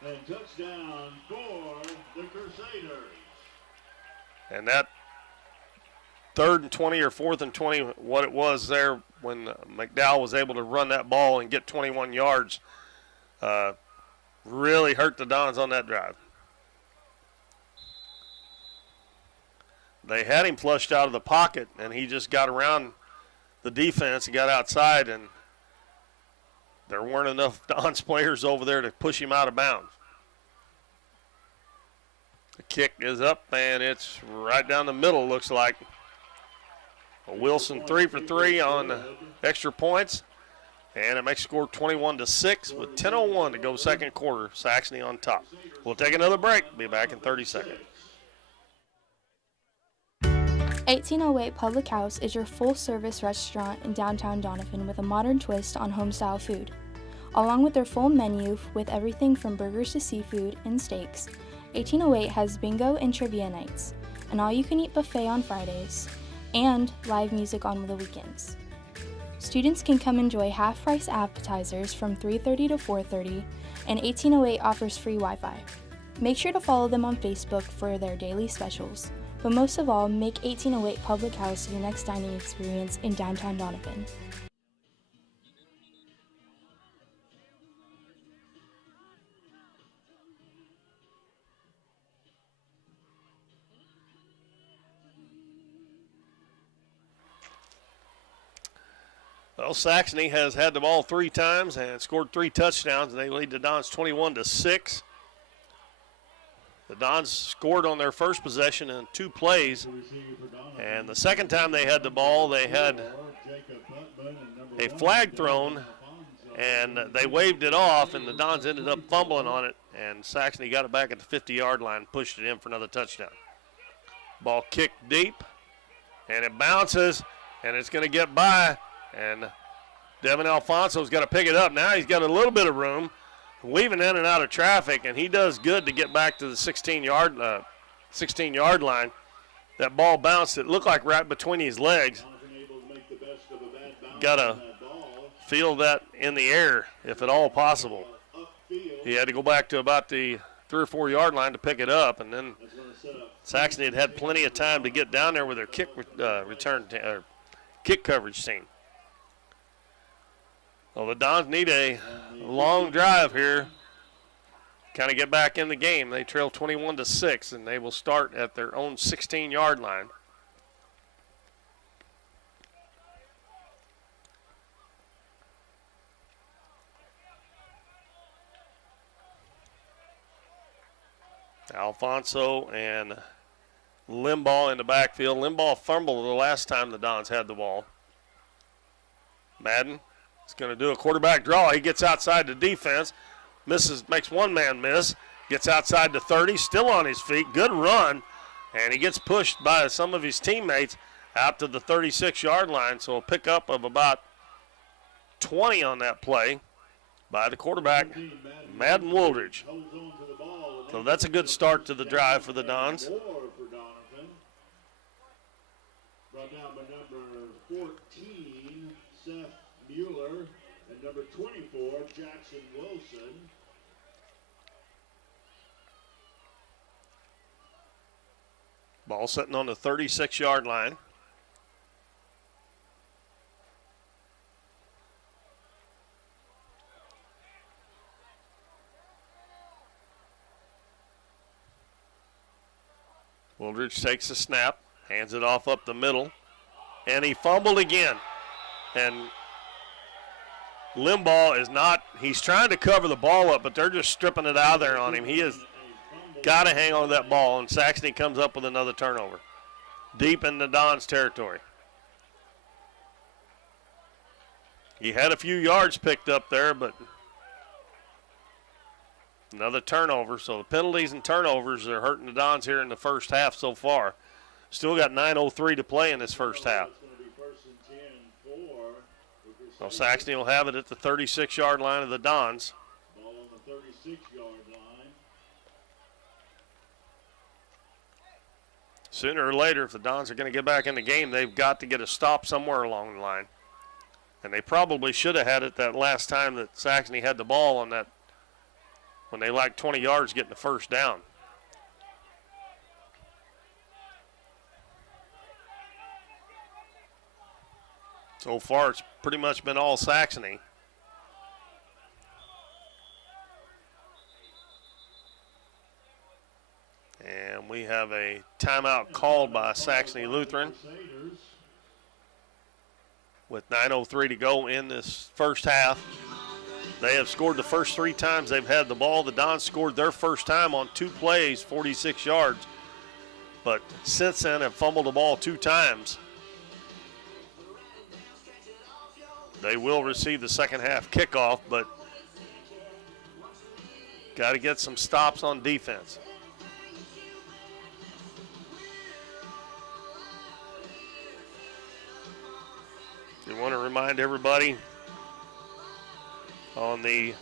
And touchdown for the Crusaders. And that 3rd and 20 or 4th and 20, what it was there when McDowell was able to run that ball and get 21 yards, really hurt the Dons on that drive. They had him flushed out of the pocket, and he just got around the defense and got outside, and there weren't enough Dons players over there to push him out of bounds. The kick is up, and it's right down the middle, looks like. Wilson 3 for 3 on extra points, and it makes the score 21-6 with 10:01 to go second quarter. Saxony on top. We'll take another break. Be back in 30 seconds. 1808 Public House is your full-service restaurant in downtown Doniphan with a modern twist on home-style food. Along with their full menu with everything from burgers to seafood and steaks, 1808 has bingo and trivia nights, an all-you-can-eat buffet on Fridays, and live music on the weekends. Students can come enjoy half-price appetizers from 3:30 to 4:30, and 1808 offers free Wi-Fi. Make sure to follow them on Facebook for their daily specials. But most of all, make 1808 Public House your next dining experience in downtown Doniphan. Well, Saxony has had the ball 3 times and scored 3 touchdowns. They lead the Dons 21-6. The Dons scored on their first possession in 2 plays, and the second time they had the ball, they had a flag thrown, and they waved it off, and the Dons ended up fumbling on it, and Saxony got it back at the 50-yard line, pushed it in for another touchdown. Ball kicked deep, and it bounces, and it's going to get by, and Devin Alfonso's got to pick it up. Now he's got a little bit of room, weaving in and out of traffic, and he does good to get back to the 16-yard line. That ball bounced. It looked like right between his legs. Got to feel that in the air, if at all possible. He had to go back to about the 3 or 4 yard line to pick it up, and then Saxony had plenty of time to get down there with their kick kick coverage team. Well, the Dons need a long drive here, kind of get back in the game. They trail 21-6, and they will start at their own 16-yard line. Alfonso and Limbaugh in the backfield. Limbaugh fumbled the last time the Dons had the ball. Madden is going to do a quarterback draw. He gets outside the defense, makes one man miss, gets outside the 30, still on his feet. Good run, and he gets pushed by some of his teammates out to the 36-yard line. So a pickup of about 20 on that play by the quarterback, Madden Woolridge. So that's a good start to the drive for the Dons. Brought down by number 14, Seth Mueller, and number 24, Jackson Wilson. Ball sitting on the 36-yard line. Woolridge takes a snap, hands it off up the middle, and he fumbled again. And Limbaugh is not, he's trying to cover the ball up, but they're just stripping it out of there on him. He has got to hang on to that ball, and Saxony comes up with another turnover. Deep in the Dons territory. He had a few yards picked up there, but another turnover. So the penalties and turnovers are hurting the Dons here in the first half so far. Still got 9:03 to play in this first half. So Saxony will have it at the 36-yard line of the Dons. Ball on the 36-yard line. Sooner or later, if the Dons are going to get back in the game, they've got to get a stop somewhere along the line. And they probably should have had it that last time that Saxony had the ball on that, when they lacked 20 yards getting the first down. So far, it's pretty much been all Saxony. And we have a timeout called by Saxony Lutheran with 9:03 to go in this first half. They have scored the first 3 times they've had the ball. The Dons scored their first time on 2 plays, 46 yards. But since then have fumbled the ball 2 times. They will receive the second half kickoff, but got to get some stops on defense. We want to remind everybody on the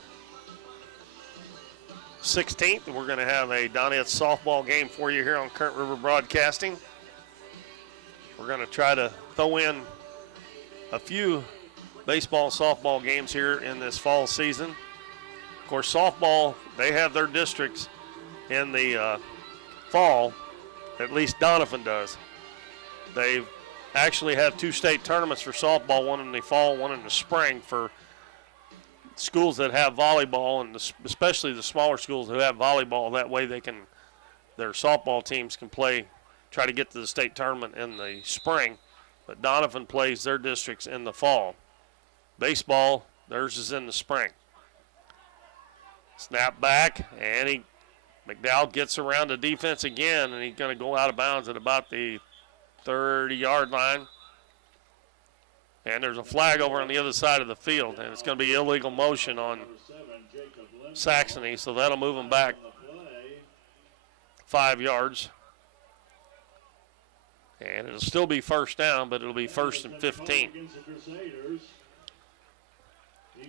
16th, we're going to have a Donetsk softball game for you here on Current River Broadcasting. We're going to try to throw in a few baseball and softball games here in this fall season. Of course, softball, they have their districts in the fall, at least Doniphan does. They actually have 2 state tournaments for softball, one in the fall, one in the spring, for schools that have volleyball, and especially the smaller schools who have volleyball. That way their softball teams can try to get to the state tournament in the spring. But Doniphan plays their districts in the fall. Baseball, theirs is in the spring. Snap back, and McDowell gets around the defense again, and he's going to go out of bounds at about the 30-yard line. And there's a flag over on the other side of the field, and it's going to be illegal motion on Saxony, so that'll move them back 5 yards. And it'll still be first down, but it'll be 1st and 15.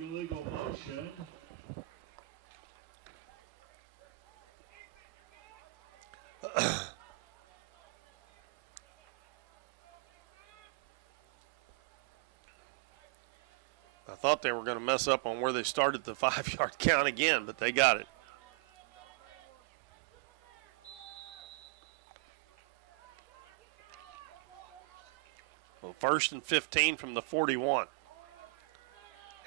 Illegal motion. I thought they were going to mess up on where they started the 5-yard count again, but they got it. Well, 1st and 15 from the 41.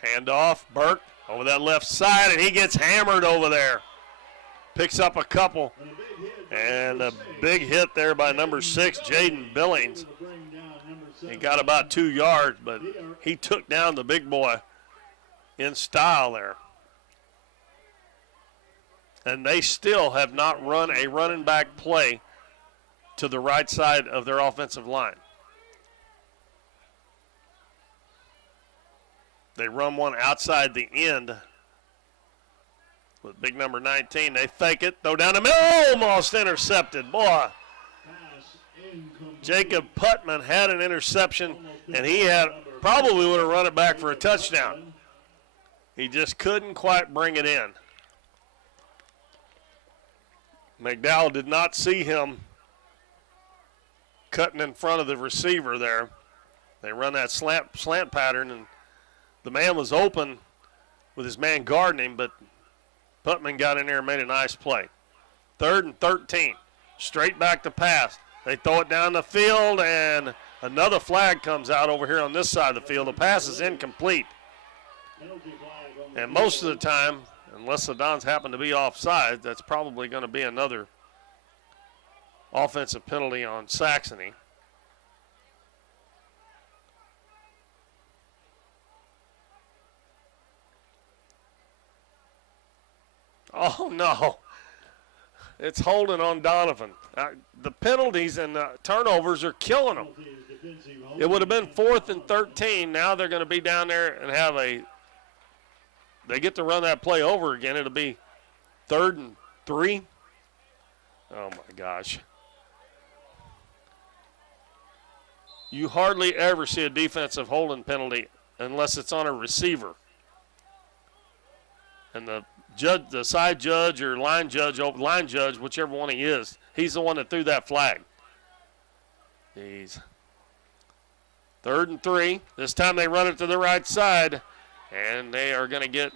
Handoff, Burke over that left side, and he gets hammered over there. Picks up a couple, and a big hit there by number 6, Jaden Billings. He got about 2 yards, but he took down the big boy in style there. And they still have not run a running back play to the right side of their offensive line. They run one outside the end with big number 19. They fake it, throw down the middle, almost intercepted. Boy, Jacob Putman had an interception, and he probably would have run it back for a touchdown. He just couldn't quite bring it in. McDowell did not see him cutting in front of the receiver there. They run that slant pattern, and the man was open with his man guarding him, but Putman got in there and made a nice play. 3rd and 13. Straight back to pass. They throw it down the field, and another flag comes out over here on this side of the field. The pass is incomplete. And most of the time, unless the Dons happen to be offside, that's probably going to be another offensive penalty on Saxony. Oh, no. It's holding on Doniphan. The penalties and the turnovers are killing them. It would have been 4th and 13. Now they're going to be down there and have they get to run that play over again. It'll be 3rd and 3. Oh, my gosh. You hardly ever see a defensive holding penalty unless it's on a receiver. And the side judge or line judge, whichever one he is, he's the one that threw that flag. He's 3rd and 3. This time they run it to the right side, and they are going to get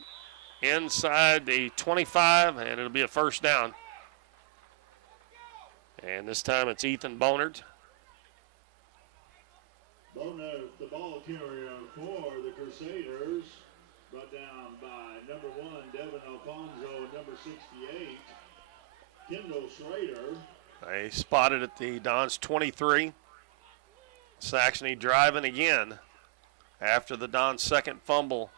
inside the 25, and it'll be a first down. And this time it's Ethan Bonert. Bonert, the ball carrier for the Crusaders. Brought down by number 1, Devin Alfonso, and number 68, Kendall Schrader. They spotted at the Dons 23. Saxony driving again after the Dons' second fumble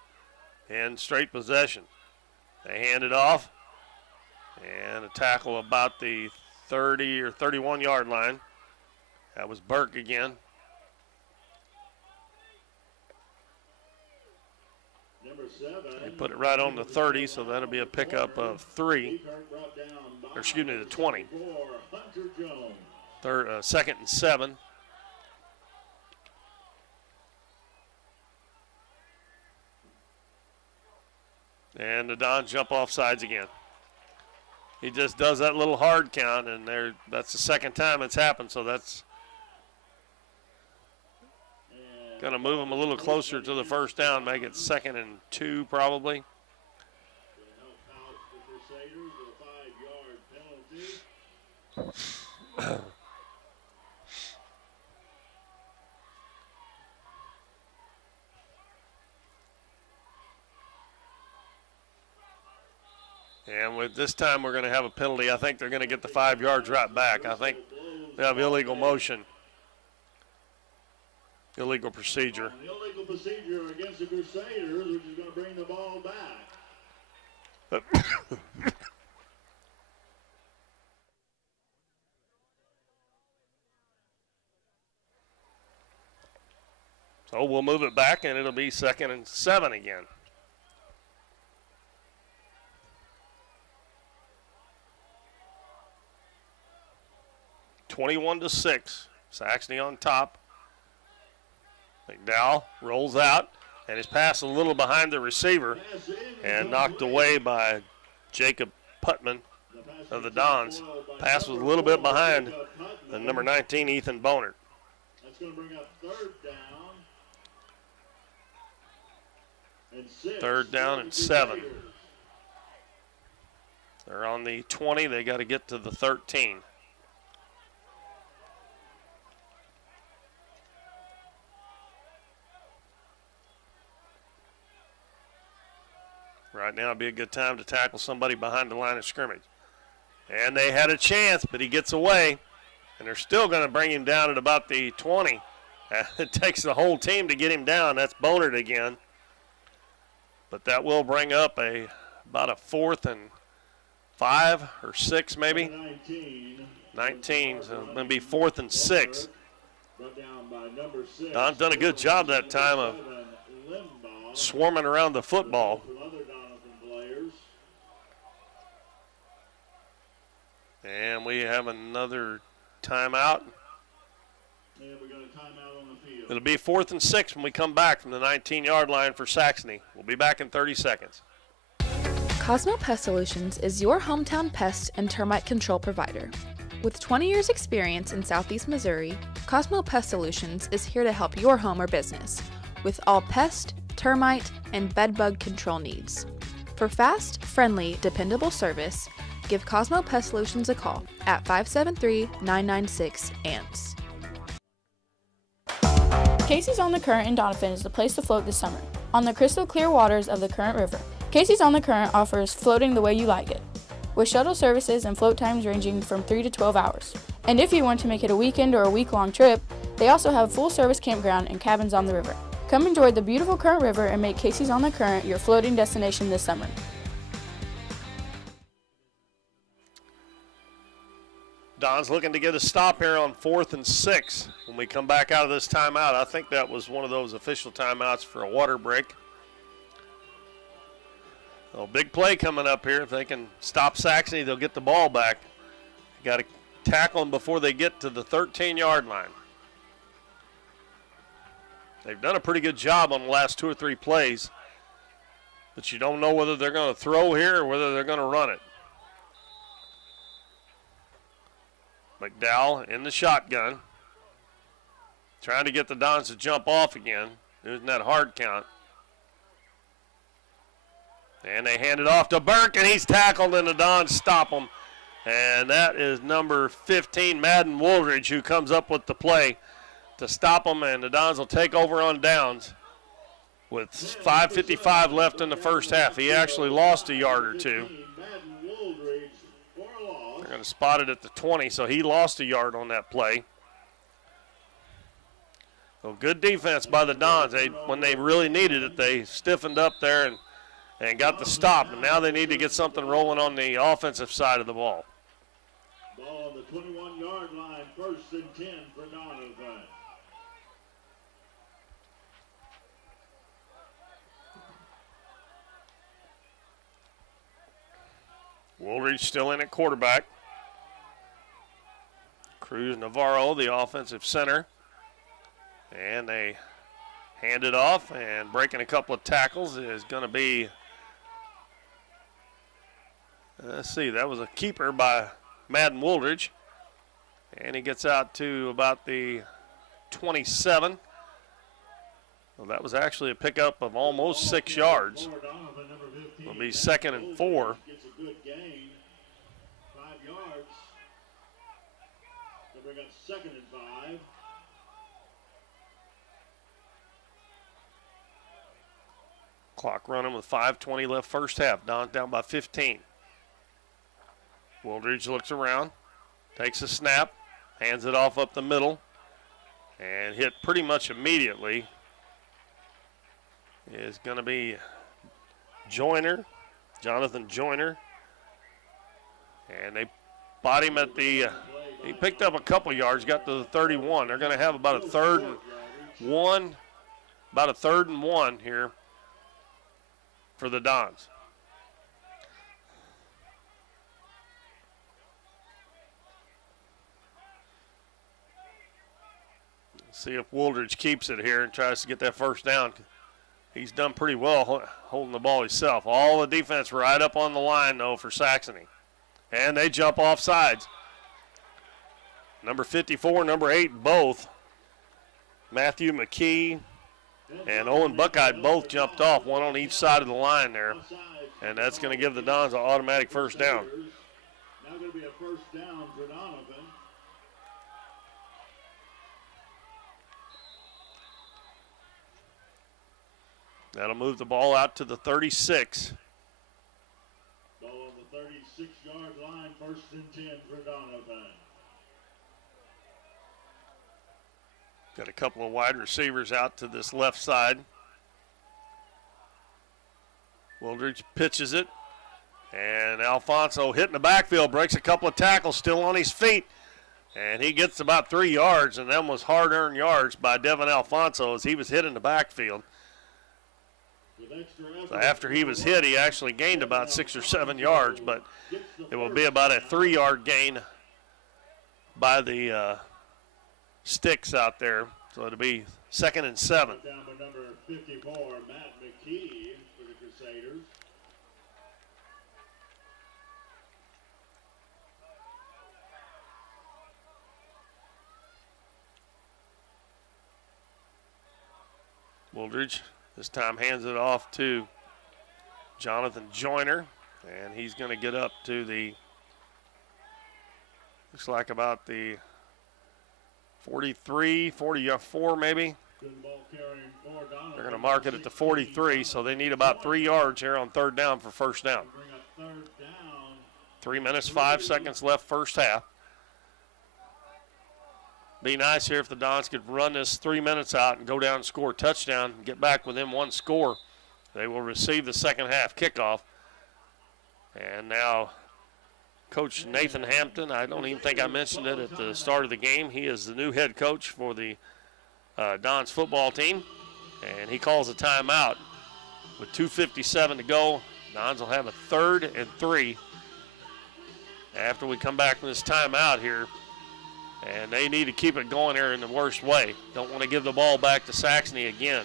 and straight possession. They hand it off, and a tackle about the 30 or 31-yard line. That was Burke again. They put it right on the 30, so that'll be a pickup of 3. Or excuse me, the 20. 2nd and 7. And the Dons jump off sides again. He just does that little hard count, and that's the second time it's happened, so that's going to move them a little closer to the first down, make it 2nd and 2 probably. And with this time we're going to have a penalty. I think they're going to get the 5 yards right back. I think they have illegal motion. Illegal procedure. Illegal procedure against the Crusaders, which is going to bring the ball back. So we'll move it back, and it'll be 2nd and 7 again. (21-6). Saxony on top. McDowell rolls out, and his pass a little behind the receiver and knocked away by Jacob Putman of the Dons. Pass was a little bit behind the number 19, Ethan Bonert. That's going to bring up 3rd down and 6. 3rd down and 7. They're on the 20. They got to get to the 13. Right now would be a good time to tackle somebody behind the line of scrimmage. And they had a chance, but he gets away. And they're still going to bring him down at about the 20. It takes the whole team to get him down. That's Bonert again. But that will bring up about a 4th and 5 or 6 maybe. 19. So it's going to be 4th and 6. Brought down by number 6. Don's done a good job that time of swarming around the football. From other Doniphan players. And we have another timeout. And we're going to time out on the field. It'll be 4th and 6 when we come back from the 19-yard line for Saxony. We'll be back in 30 seconds. Cosmo Pest Solutions is your hometown pest and termite control provider. With 20 years experience in Southeast Missouri, Cosmo Pest Solutions is here to help your home or business with all pest, termite, and bedbug control needs. For fast, friendly, dependable service, give Cosmo Pest Solutions a call at 573-996-ANTS. Casey's on the Current in Doniphan is the place to float this summer. On the crystal clear waters of the Current River, Casey's on the Current offers floating the way you like it, with shuttle services and float times ranging from 3 to 12 hours. And if you want to make it a weekend or a week-long trip, they also have a full-service campground and cabins on the river. Come enjoy the beautiful Current River and make Casey's on the Current your floating destination this summer. Don's looking to get a stop here on 4th and 6 when we come back out of this timeout. I think that was one of those official timeouts for a water break. Oh, big play coming up here. If they can stop Saxony, they'll get the ball back. Got to tackle them before they get to the 13-yard line. They've done a pretty good job on the last 2 or 3 plays, but you don't know whether they're going to throw here or whether they're going to run it. McDowell in the shotgun, trying to get the Dons to jump off again. Using that hard count. And they hand it off to Burke, and he's tackled, and the Dons stop him. And that is number 15, Madden Woolridge, who comes up with the play to stop him, and the Dons will take over on downs with 5:55 left in the first half. He actually lost a yard or two. They're going to spot it at the 20, so he lost a yard on that play. So good defense by the Dons. When they really needed it, they stiffened up there and got the stop. And now they need to get something rolling on the offensive side of the ball. Ball on the 21-yard line, 1st and 10 for Doniphan. Woolridge still in at quarterback. Cruz Navarro, the offensive center. And they hand it off, and breaking a couple of tackles is going to be, let's see, that was a keeper by Madden Woolridge. And he gets out to about the 27. Well, that was actually a pickup of almost 6 yards. It'll be 2nd and 4. Gets a good gain, 5 yards. So we got 2nd and 5. Clock running with 5:20 left first half. Don's down by 15. Woolridge looks around, takes a snap, hands it off up the middle, and hit pretty much immediately is going to be Jonathan Joyner. And they bought him at the, he picked up a couple yards, got to the 31. They're going to have about a 3rd and 1 here for the Dons. See if Woolridge keeps it here and tries to get that first down. He's done pretty well holding the ball himself. All the defense right up on the line, though, for Saxony. And they jump off sides. Number 54, number 8, both. Matthew McKee and Owen Buckeye both jumped off, one on each side of the line there. And that's going to give the Dons an automatic first down. Now going to be a first down for Doniphan. That'll move the ball out to the 36. Ball on the 36-yard line, 1st and 10 for Doniphan. Got a couple of wide receivers out to this left side. Woolridge pitches it, And Alfonso hitting the backfield, breaks a couple of tackles, still on his feet. And he gets about 3 yards, and them was hard-earned yards by Devin Alfonso as he was hit in the backfield. So after he was hit, he actually gained about 6 or 7 yards, but it will be about a 3-yard gain by the sticks out there. So it'll be 2nd and 7. Down by number 54, Matt McKee for the Crusaders. Wooldridge this time hands it off to Jonathan Joyner, and he's going to get up to the, looks like about the 43, 44 maybe. They're going to mark it at the 43, so they need about 3 yards here on 3rd down for first down. 3 minutes, 5 seconds left first half. Be nice here if the Dons could run this 3 minutes out and go down and score a touchdown and get back within 1 score. They will receive the second half kickoff. And now Coach Nathan Hampton, I don't even think I mentioned it at the start of the game. He is the new head coach for the Dons football team. And he calls a timeout with 2:57 to go. Dons will have a 3rd and 3 after we come back from this timeout here. And they need to keep it going here in the worst way. Don't want to give the ball back to Saxony again.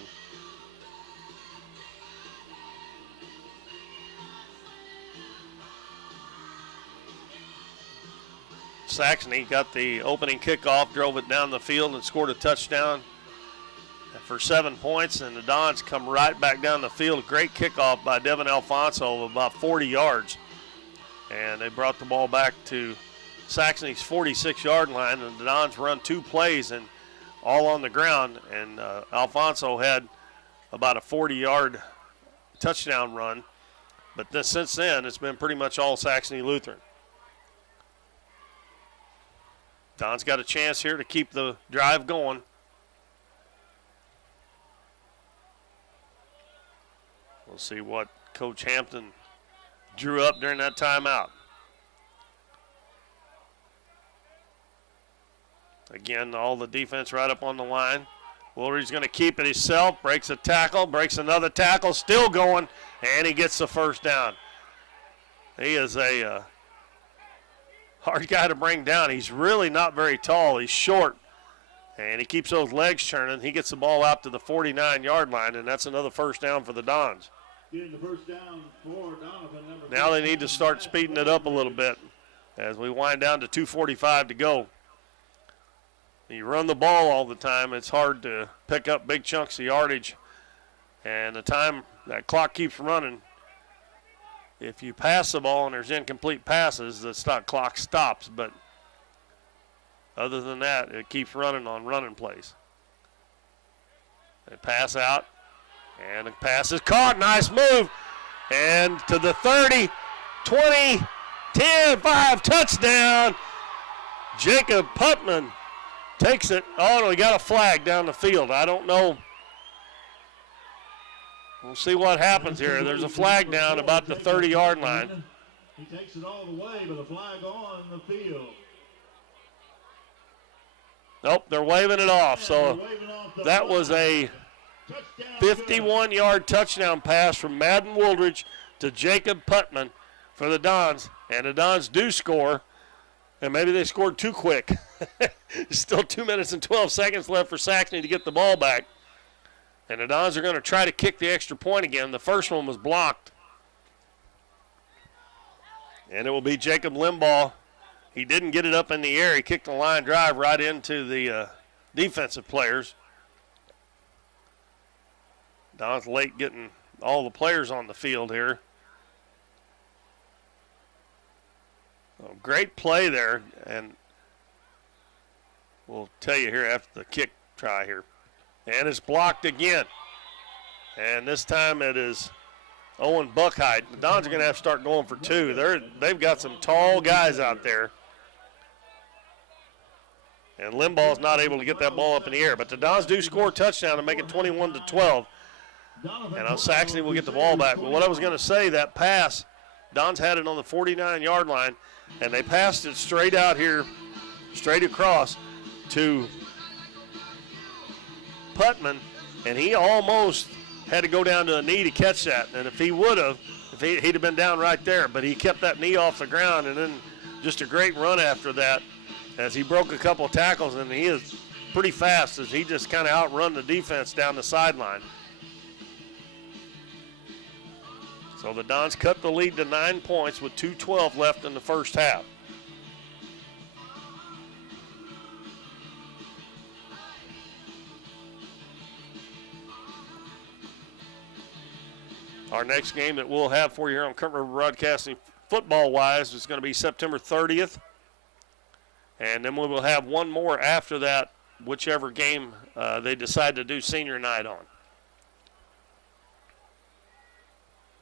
Saxony got the opening kickoff, drove it down the field, and scored a touchdown for 7 points. And the Dons come right back down the field. Great kickoff by Devin Alfonso of about 40 yards. And they brought the ball back to Saxony's 46-yard line, and the Dons run 2 plays and all on the ground, and Alfonso had about a 40-yard touchdown run, but since then it's been pretty much all Saxony Lutheran. Dons got a chance here to keep the drive going. We'll see what Coach Hampton drew up during that timeout. Again, all the defense right up on the line. Wooldridge's going to keep it himself, breaks a tackle, breaks another tackle, still going, and he gets the first down. He is a hard guy to bring down. He's really not very tall. He's short, and he keeps those legs churning. He gets the ball out to the 49-yard line, and that's another first down for the Dons. Getting the first down for Doniphan. Now they need to start speeding it up a little bit as we wind down to 2:45 to go. You run the ball all the time, it's hard to pick up big chunks of yardage. And the time that clock keeps running, if you pass the ball and there's incomplete passes, the clock stops. But other than that, it keeps running on running plays. They pass out, and the pass is caught. Nice move. And to the 30, 20, 10, 5, touchdown. Jacob Putman takes it. Oh, no, he got a flag down the field. I don't know. We'll see what happens here. There's a flag down about the 30-yard line. He takes it all the way, but a flag on the field. Nope, they're waving it off. So that was a 51-yard touchdown pass from Madden Wooldridge to Jacob Putman for the Dons. And the Dons do score. And maybe they scored too quick. Still 2 minutes and 12 seconds left for Saxony to get the ball back. And the Dons are going to try to kick the extra point again. The first one was blocked. And it will be Jacob Limbaugh. He didn't get it up in the air. He kicked the line drive right into the defensive players. Dons late getting all the players on the field here. Oh, great play there, and we'll tell you here after the kick try here. And it's blocked again. And this time it is Owen Buckheit. The Dons are going to have to start going for 2. They've got some tall guys out there. And Limbaugh's not able to get that ball up in the air. But the Dons do score a touchdown and make it 21-12. And Saxony will get the ball back. But what I was going to say, that pass Don's had it on the 49-yard line, and they passed it straight out here, straight across to Putman, and he almost had to go down to a knee to catch that. And if he would have, he'd have been down right there, but he kept that knee off the ground, and then just a great run after that as he broke a couple of tackles, and he is pretty fast as he just kind of outrun the defense down the sideline. So the Dons cut the lead to 9 points with 2:12 left in the first half. Our next game that we'll have for you here on Current River Broadcasting football-wise is going to be September 30th. And then we will have one more after that, whichever game they decide to do senior night on.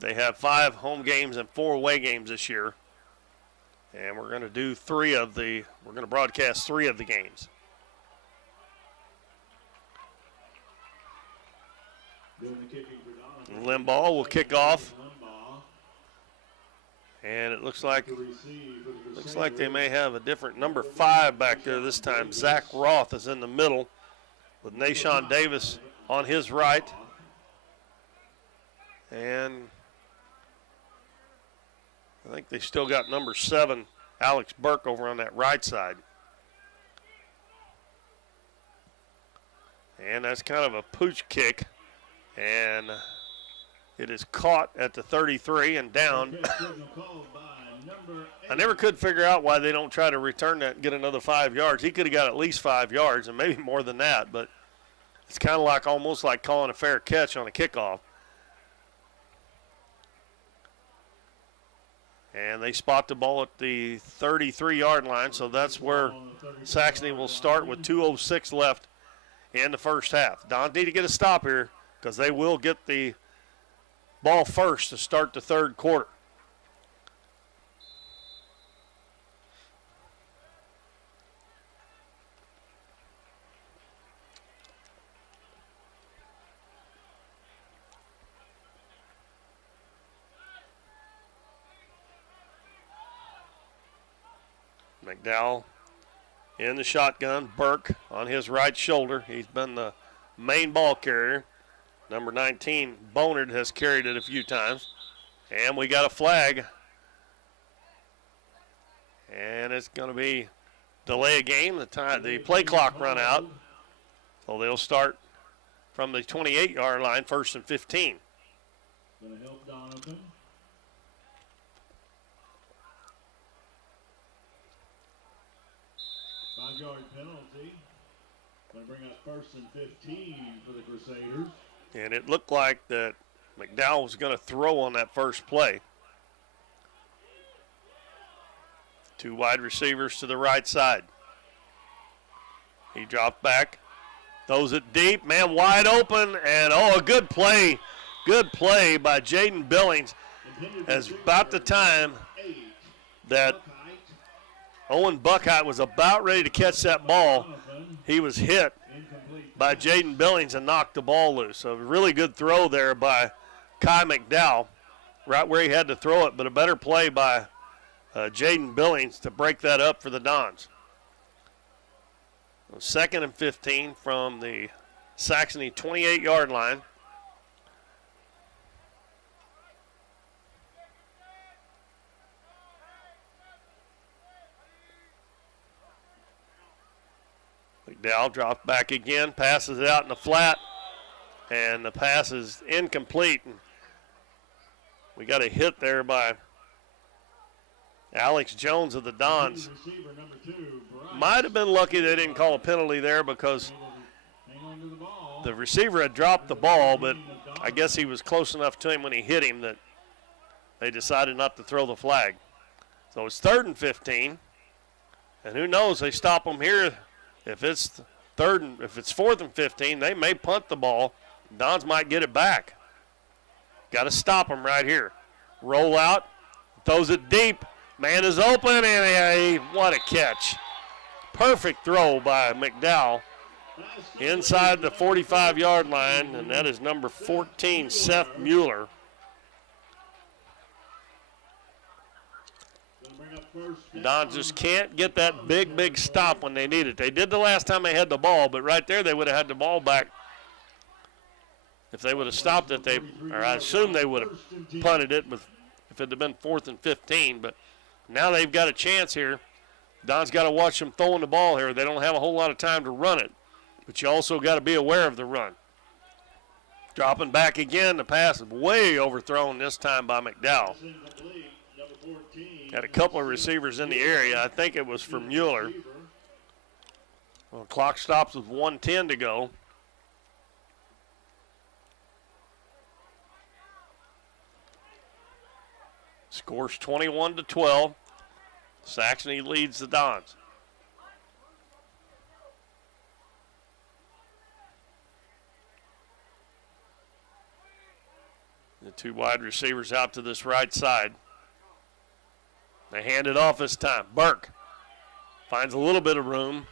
They have 5 home games and 4 away games this year. And we're going to do we're going to broadcast 3 of the games. Limbaugh will kick off. And it looks like they may have a different number 5 back there this time. Zach Roth is in the middle with Nashawn Davis on his right. And I think they still got number 7, Alex Burke, over on that right side. And that's kind of a pooch kick. And it is caught at the 33 and down. I never could figure out why they don't try to return that and get another 5 yards. He could have got at least 5 yards and maybe more than that, but it's kind of like almost like calling a fair catch on a kickoff. And they spot the ball at the 33-yard line, so that's where Saxony will start with 2:06 left in the first half. Dons need to get a stop here because they will get the ball first to start the third quarter. McDowell in the shotgun. Burke on his right shoulder. He's been the main ball carrier. Number 19, Bonard, has carried it a few times. And we got a flag. And it's going to be delay a game. The play clock run out. So they'll start from the 28-yard line, 1st and 15. Going to help Doniphan. Five-yard penalty. Going to bring us 1st and 15 for the Crusaders. And it looked like that McDowell was going to throw on that first play. 2 wide receivers to the right side. He dropped back, throws it deep, man wide open, and a good play by Jaden Billings. As about the time that Owen Buckheit was about ready to catch that ball, he was hit by Jaden Billings and knocked the ball loose. So a really good throw there by Kai McDowell, right where he had to throw it, but a better play by Jaden Billings to break that up for the Dons. 2nd and 15 from the Saxony 28-yard line. McDowell dropped back again, passes it out in the flat, and the pass is incomplete. And we got a hit there by Alex Jones of the Dons. Might have been lucky they didn't call a penalty there because the receiver had dropped the ball, but I guess he was close enough to him when he hit him that they decided not to throw the flag. So it's 3rd and 15, and who knows, they stop them here. If it's 4th and 15, they may punt the ball. Dons might get it back. Got to stop them right here. Roll out, throws it deep. Man is open, and what a catch. Perfect throw by McDowell inside the 45-yard line, and that is number 14, Seth Mueller. Don just can't get that big stop when they need it. They did the last time they had the ball, but right there they would have had the ball back. If they would have stopped it, I assume they would have punted it if it had been 4th and 15. But now they've got a chance here. Don's got to watch them throwing the ball here. They don't have a whole lot of time to run it, but you also got to be aware of the run. Dropping back again, the pass is way overthrown this time by McDowell. Had a couple of receivers in the area. I think it was for Mueller. Well, clock stops with 1:10 to go. Scores 21-12. Saxony leads the Dons. The two wide receivers out to this right side. They hand it off this time. Burke finds a little bit of room,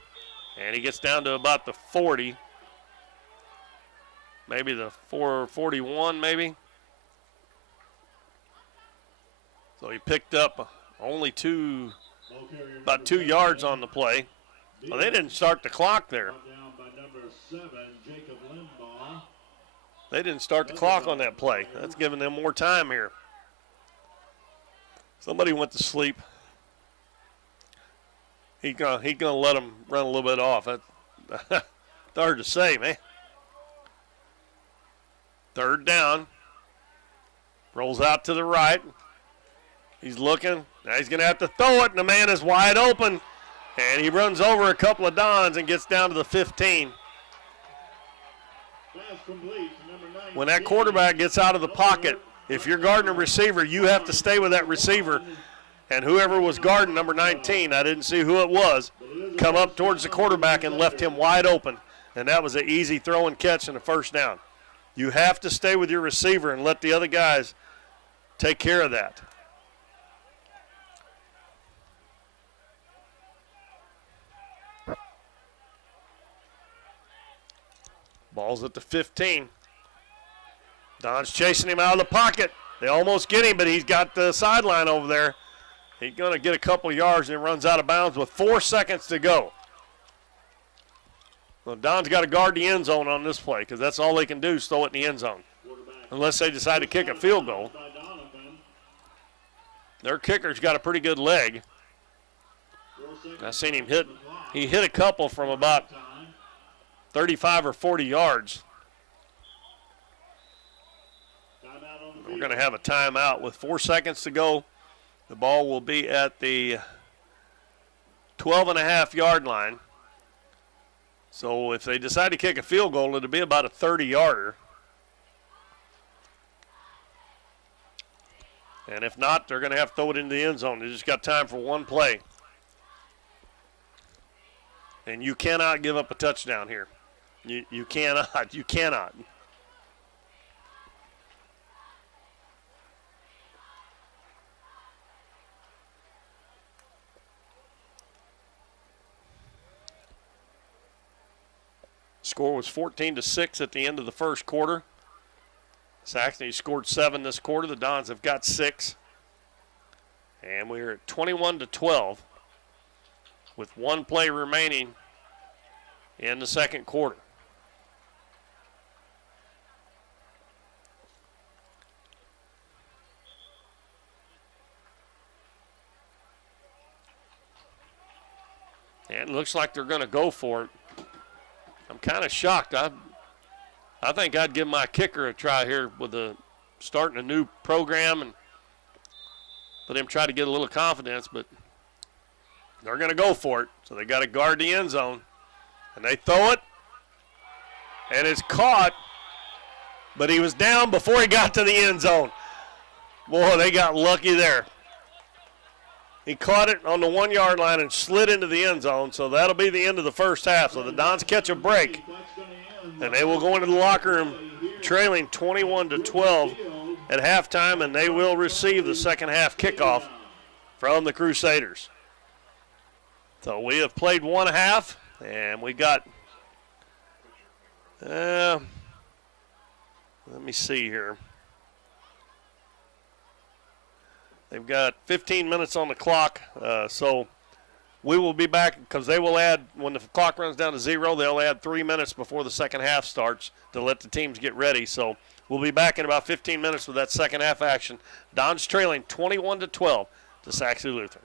and he gets down to about the 40. Maybe the 441, maybe. So he picked up only about 2 yards on the play. Well, they didn't start the clock there. They didn't start the clock on that play. That's giving them more time here. Somebody went to sleep. He's gonna let them run a little bit off. That's hard to say, man. 3rd down. Rolls out to the right. He's looking. Now he's going to have to throw it, and the man is wide open. And he runs over a couple of Dons and gets down to the 15. When that quarterback gets out of the pocket, if you're guarding a receiver, you have to stay with that receiver. And whoever was guarding number 19, I didn't see who it was, come up towards the quarterback and left him wide open. And that was an easy throw and catch and a 1st down. You have to stay with your receiver and let the other guys take care of that. Ball's at the 15. Don's chasing him out of the pocket. They almost get him, but he's got the sideline over there. He's going to get a couple yards and runs out of bounds with 4 seconds to go. Well, Don's got to guard the end zone on this play because that's all they can do is throw it in the end zone. Unless they decide to kick a field goal. Their kicker's got a pretty good leg. I've seen him hit. He hit a couple from about 35 or 40 yards. We're going to have a timeout with 4 seconds to go. The ball will be at the 12.5-yard line. So if they decide to kick a field goal, it'll be about a 30-yarder. And if not, they're going to have to throw it into the end zone. They just got time for one play. And you cannot give up a touchdown here. You cannot. You cannot. Score was 14-6 at the end of the 1st quarter. Saxony scored 7 this quarter. The Dons have got 6. And we're at 21-12 with 1 play remaining in the 2nd quarter. And it looks like they're going to go for it. I'm kind of shocked. I think I'd give my kicker a try here with starting a new program and let him try to get a little confidence, but they're going to go for it. So they got to guard the end zone. And they throw it, and it's caught, but he was down before he got to the end zone. Boy, they got lucky there. He caught it on the 1-yard line and slid into the end zone, so that'll be the end of the 1st half. So the Dons catch a break, and they will go into the locker room trailing 21-12 at halftime, and they will receive the 2nd half kickoff from the Crusaders. So we have played 1 half, and we got, let me see here. They've got 15 minutes on the clock, so we will be back because they will add, when the clock runs down to 0, they'll add 3 minutes before the second half starts to let the teams get ready. So we'll be back in about 15 minutes with that second half action. Don's trailing 21-12 to Saxony Lutheran.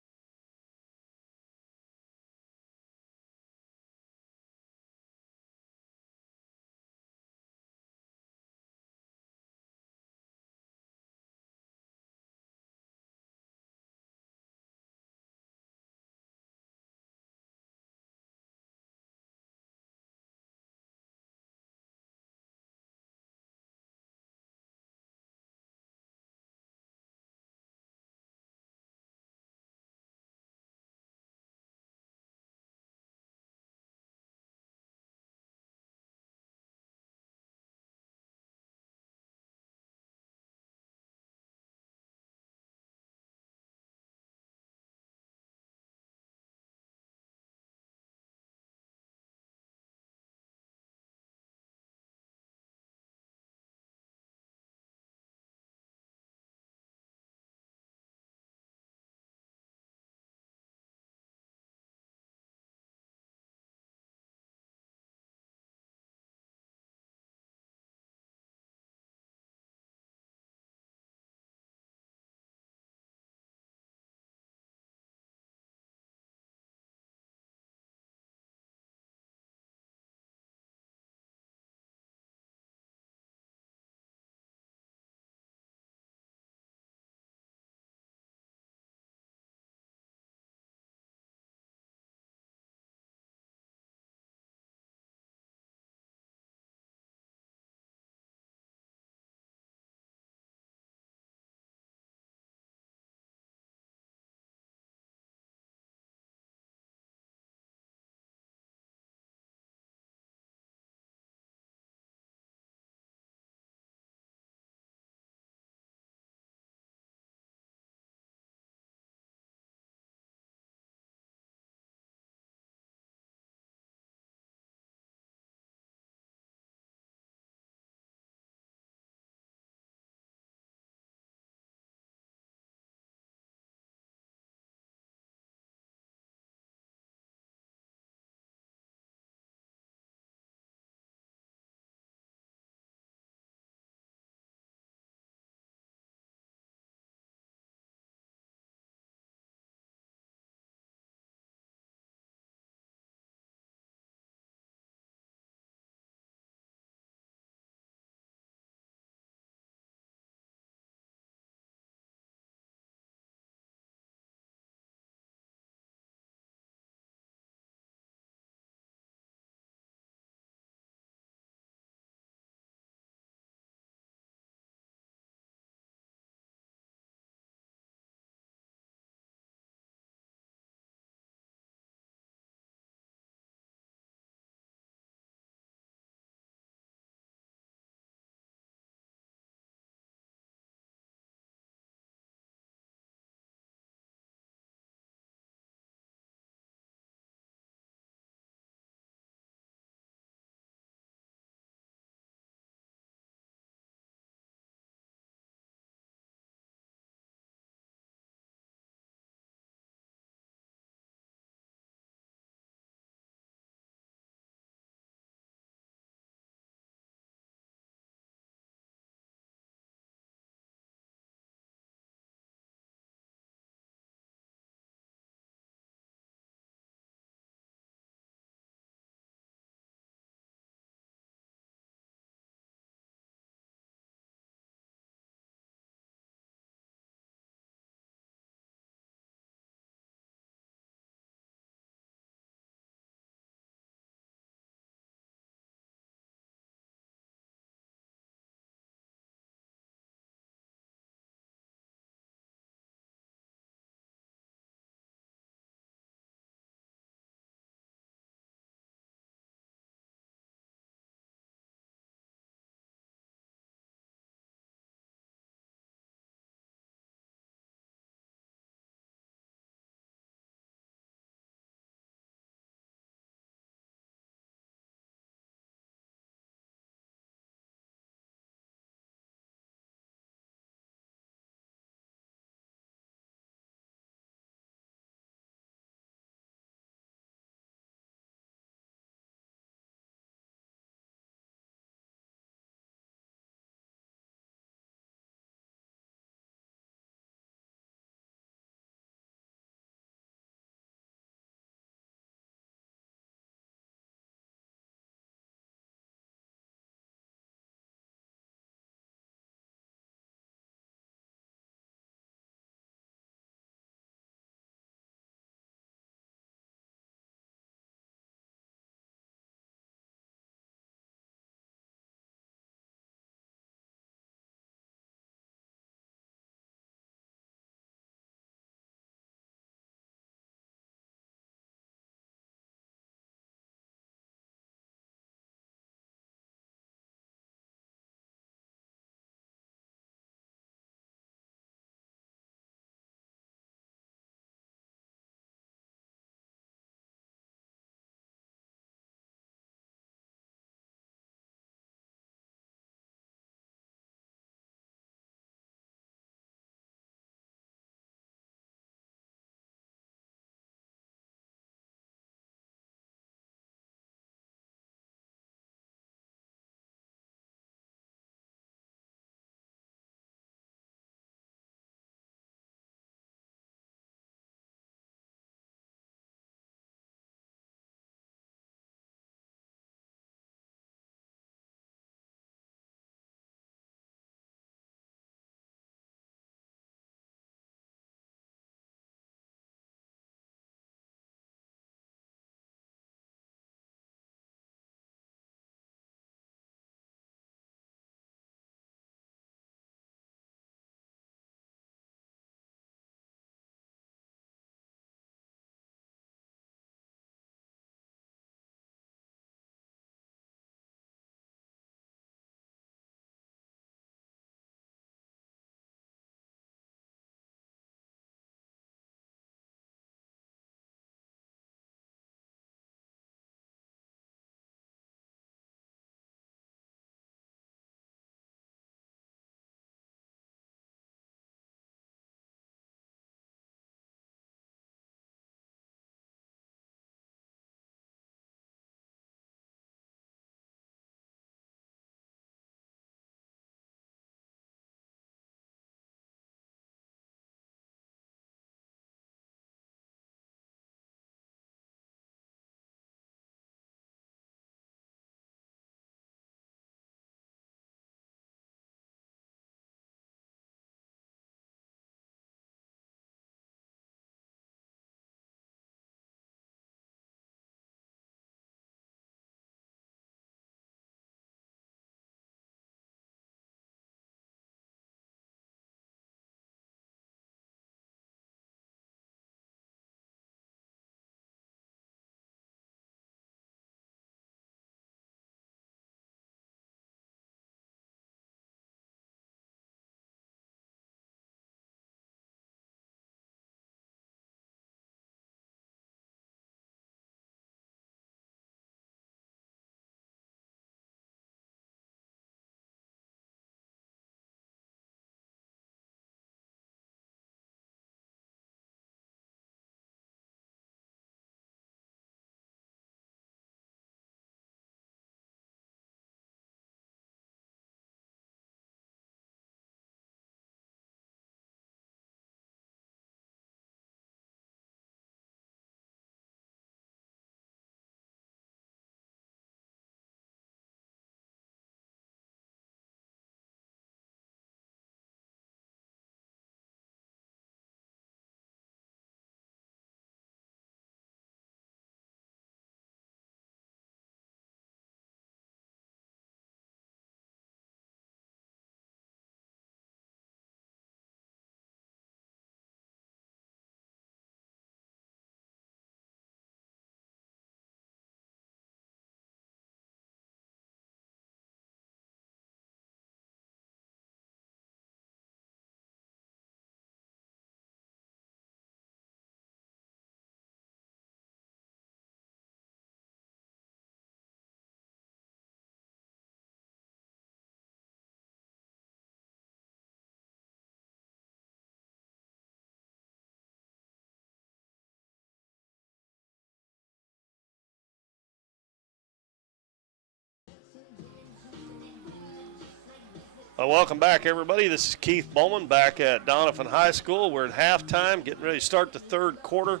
Welcome back, everybody. This is Keith Bowman back at Doniphan High School. We're at halftime, getting ready to start the third quarter.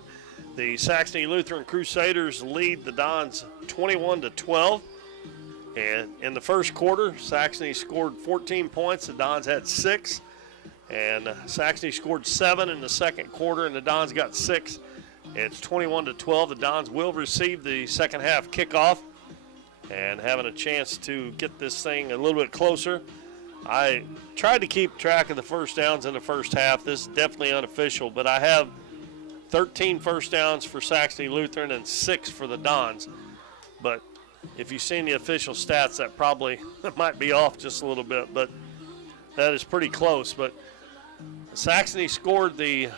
The Saxony Lutheran Crusaders lead the Dons 21-12. And in the first quarter, Saxony scored 14 points. The Dons had 6. And Saxony scored 7 in the second quarter, and the Dons got 6. It's 21-12. The Dons will receive the second half kickoff and having a chance to get this thing a little bit closer. I tried to keep track of the first downs in the first half. This is definitely unofficial, but I have 13 first downs for Saxony Lutheran and 6 for the Dons. But if you've seen the official stats, that probably might be off just a little bit, but that is pretty close. But Saxony scored the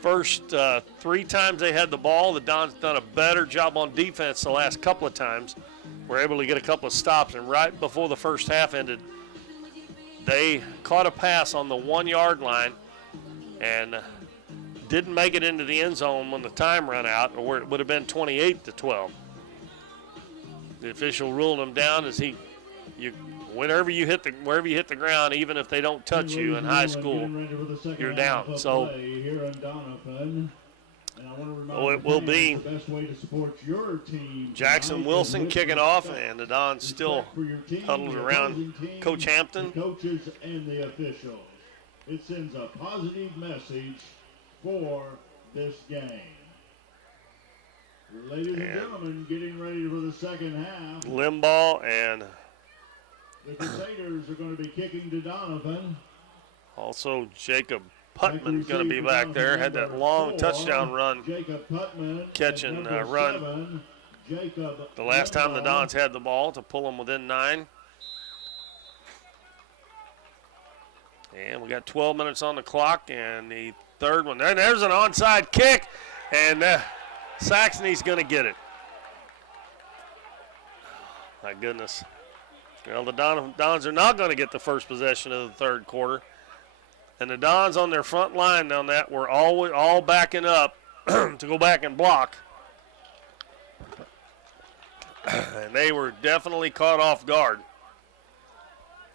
first 3 times they had the ball. The Dons done a better job on defense the last couple of times. We're able to get a couple of stops, and right before the first half ended, they caught a pass on the 1-yard line and didn't make it into the end zone when the time ran out, or it would have been 28-12. The official ruled them down as wherever you hit the ground, even if they don't touch you in high school, you're down. So it will be Jackson Wilson kicking off, and the Dons still huddled around Coach Hampton. Coaches and the officials. It sends a positive message for this game. Ladies and gentlemen, getting ready for the second half. Limbaugh and the Crusaders are going to be kicking to Doniphan. Also Jacob Putman going to be back there. Had that long touchdown run, catch and run. The last time the Dons had the ball to pull them within 9. And we got 12 minutes on the clock, and the third one. There's an onside kick, and Saxony's going to get it. My goodness. Well, the Dons are not going to get the first possession of the third quarter. And the Dons on their front line on that were all backing up to go back and block. And they were definitely caught off guard.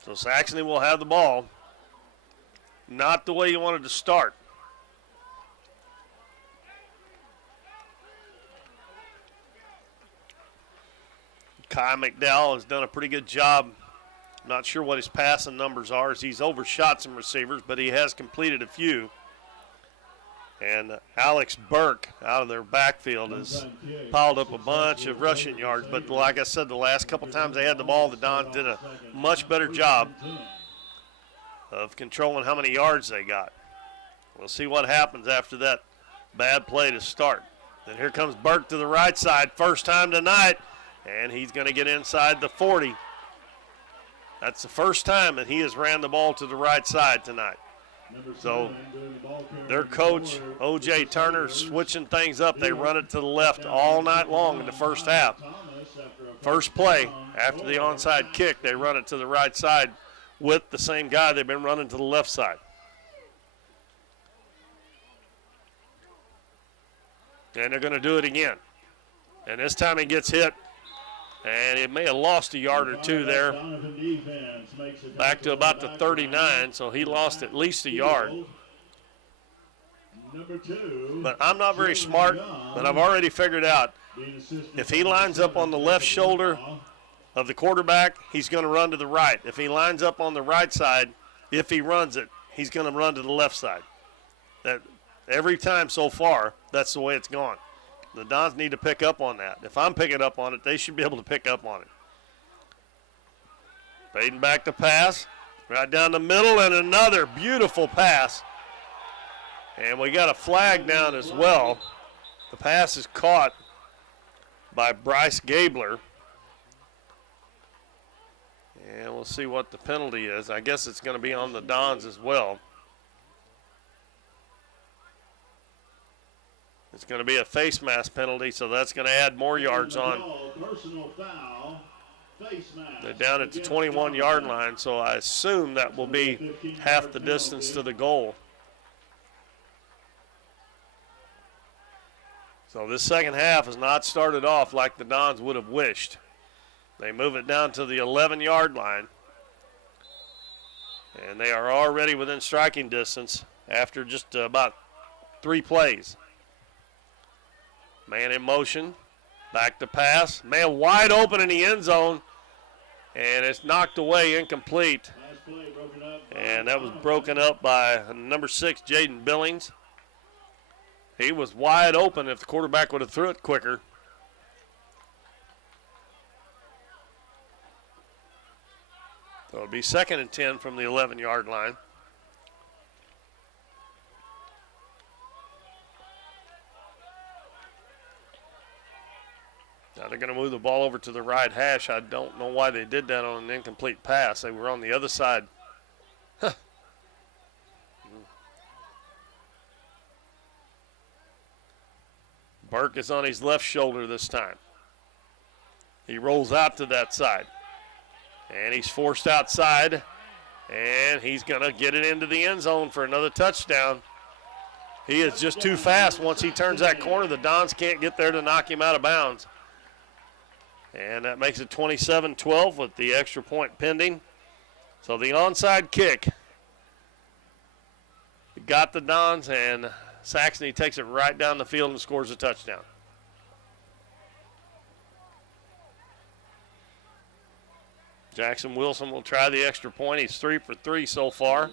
So Saxony will have the ball. Not the way you wanted to start. Kai McDowell has done a pretty good job. I'm not sure what his passing numbers are, as he's overshot some receivers, but he has completed a few. And Alex Burke out of their backfield has piled up a bunch of rushing yards. But like I said, the last couple times they had the ball, the Dons did a much better job of controlling how many yards they got. We'll see what happens after that bad play to start. And here comes Burke to the right side, first time tonight, and he's going to get inside the 40. That's the first time that he has ran the ball to the right side tonight. So their coach, O.J. Turner, switching things up. They run it to the left all night long in the first half. First play, after the onside kick, they run it to the right side with the same guy they've been running to the left side. And they're going to do it again. And this time he gets hit. And it may have lost a yard or two there. Back to about the 39, so he lost at least a yard. But I'm not very smart, but I've already figured out if he lines up on the left shoulder of the quarterback, he's going to run to the right. If he lines up on the right side, if he runs it, he's going to run to the left side. That every time so far, that's the way it's gone. The Dons need to pick up on that. If I'm picking up on it, they should be able to pick up on it. Fading back to pass. Right down the middle, and another beautiful pass. And we got a flag down as well. The pass is caught by Bryce Gabler. And we'll see what the penalty is. I guess it's going to be on the Dons as well. It's going to be a face mask penalty, so that's going to add more yards on. They're down at the 21-yard line, so I assume that will be half the distance to the goal. So this second half has not started off like the Dons would have wished. They move it down to the 11-yard line. And they are already within striking distance after just about 3 plays. Man in motion. Back to pass. Man wide open in the end zone. And it's knocked away, incomplete. And that was broken up by number 6, Jaden Billings. He was wide open if the quarterback would have threw it quicker. So it'll be 2nd and 10 from the 11-yard line. Now they're going to move the ball over to the right hash. I don't know why they did that on an incomplete pass. They were on the other side. Burke is on his left shoulder this time. He rolls out to that side. And he's forced outside. And he's going to get it into the end zone for another touchdown. He is just too fast. Once he turns that corner, the Dons can't get there to knock him out of bounds. And that makes it 27-12 with the extra point pending. So the onside kick got the Dons, and Saxony takes it right down the field and scores a touchdown. Jackson Wilson will try the extra point. He's 3 for 3 so far.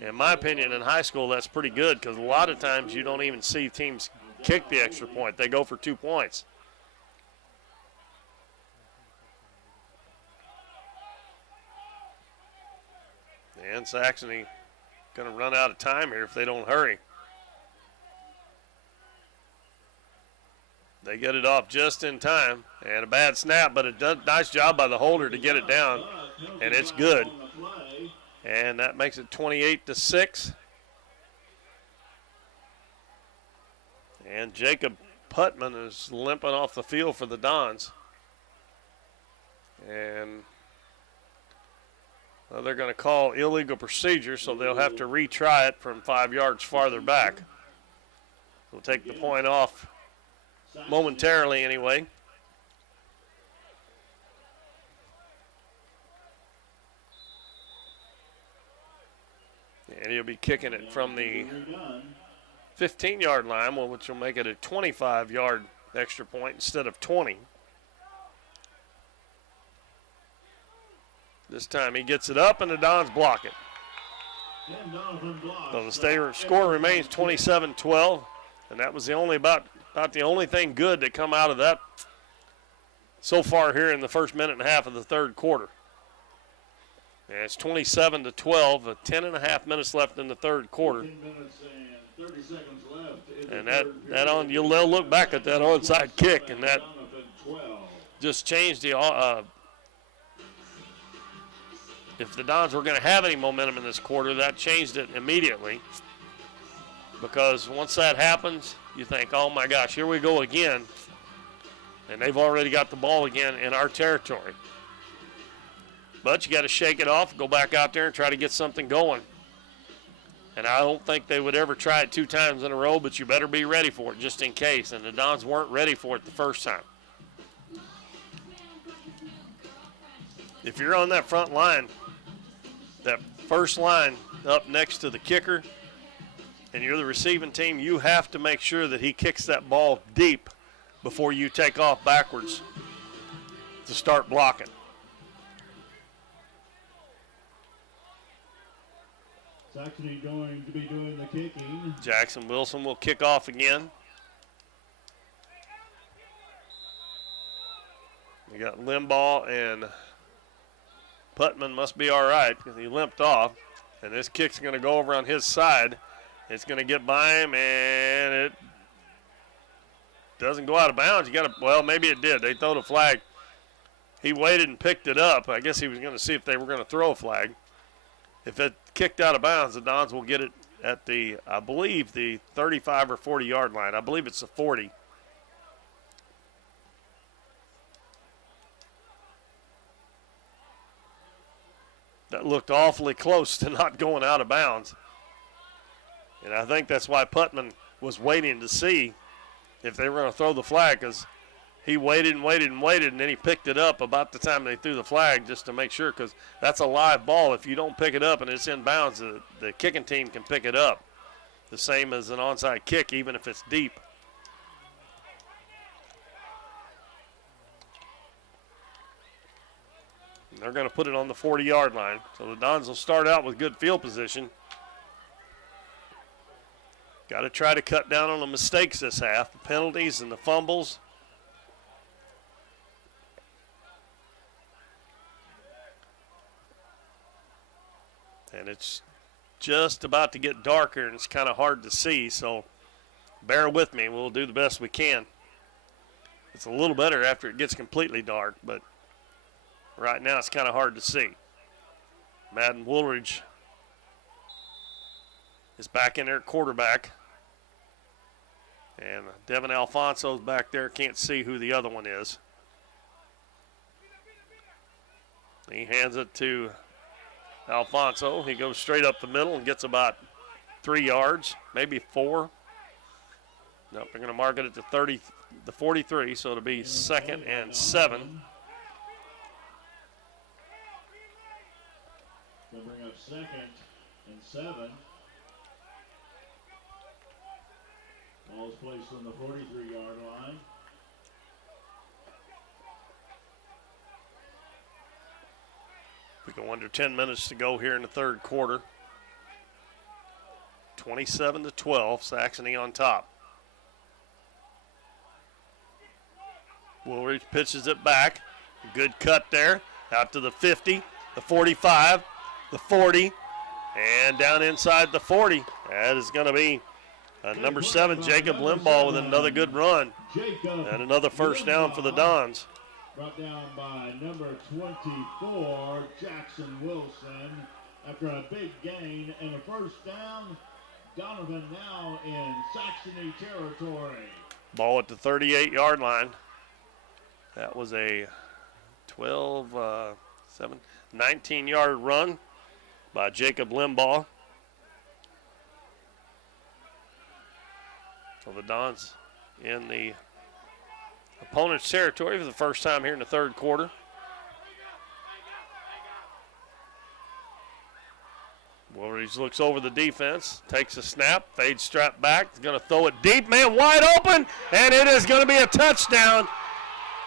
In my opinion, in high school, that's pretty good because a lot of times you don't even see teams kick the extra point. They go for 2 points. And Saxony going to run out of time here if they don't hurry. They get it off just in time. And a bad snap, but a nice job by the holder to get it down. And it's good. And that makes it 28-6. And Jacob Putman is limping off the field for the Dons. And well, they're going to call illegal procedure, so they'll have to retry it from 5 yards farther back. We'll take the point off momentarily anyway. And he'll be kicking it from the 15-yard line, which will make it a 25-yard extra point instead of 20. This time he gets it up, and the Dons block it. So the score remains 27-12, and that was the only about the only thing good that come out of that so far here in the first minute and a half of the third quarter. And it's 27-12, 10.5 minutes left in the third quarter. 10 minutes and 30 seconds left. And they'll look back at that onside kick, and that just changed the. If the Dons were going to have any momentum in this quarter, that changed it immediately. Because once that happens, you think, oh my gosh, here we go again. And they've already got the ball again in our territory. But you got to shake it off, go back out there and try to get something going. And I don't think they would ever try it 2 times in a row, but you better be ready for it just in case. And the Dons weren't ready for it the first time. If you're on that front line, that first line up next to the kicker, and you're the receiving team, you have to make sure that he kicks that ball deep before you take off backwards to start blocking. Saxony going to be doing the kicking. Jackson Wilson will kick off again. We got Limbaugh, and Putman must be all right because he limped off. And this kick's going to go over on his side. It's going to get by him, and it doesn't go out of bounds. Well, maybe it did. They throw the flag. He waited and picked it up. I guess he was going to see if they were going to throw a flag. If it kicked out of bounds, the Dons will get it at I believe, the 35 or 40-yard line. I believe it's the 40. That looked awfully close to not going out of bounds. And I think that's why Putman was waiting to see if they were going to throw the flag, because he waited and waited and waited, and then he picked it up about the time they threw the flag just to make sure, because that's a live ball. If you don't pick it up and it's in bounds, the kicking team can pick it up. The same as an onside kick, even if it's deep. And they're going to put it on the 40-yard line. So the Dons will start out with good field position. Got to try to cut down on the mistakes this half, the penalties and the fumbles. And it's just about to get darker, and it's kind of hard to see, so bear with me. We'll do the best we can. It's a little better after it gets completely dark, but right now it's kind of hard to see. Madden Woolridge is back in there at quarterback. And Devin Alfonso's back there. Can't see who the other one is. He hands it to Alfonso. He goes straight up the middle and gets about 3 yards, maybe 4. Nope, they're going to mark it at the 43, so it'll be 2nd and 7. They'll bring up 2nd and 7. Ball's placed on the 43-yard line. We go under 10 minutes to go here in the third quarter. 27-12, Saxony on top. Woolridge pitches it back. Good cut there. Out to the 50, the 45, the 40, and down inside the 40. That is going to be number 7, Jacob Limbaugh, with another good run. And another first down for the Dons. Brought down by number 24, Jackson Wilson. After a big gain and a first down, Doniphan now in Saxony territory. Ball at the 38-yard line. That was a 19-yard run by Jacob Limbaugh. So the Dons in the opponent's territory for the first time here in the third quarter. Woolridge looks over the defense, takes a snap, fades strap back, is going to throw it deep, man wide open, and it is going to be a touchdown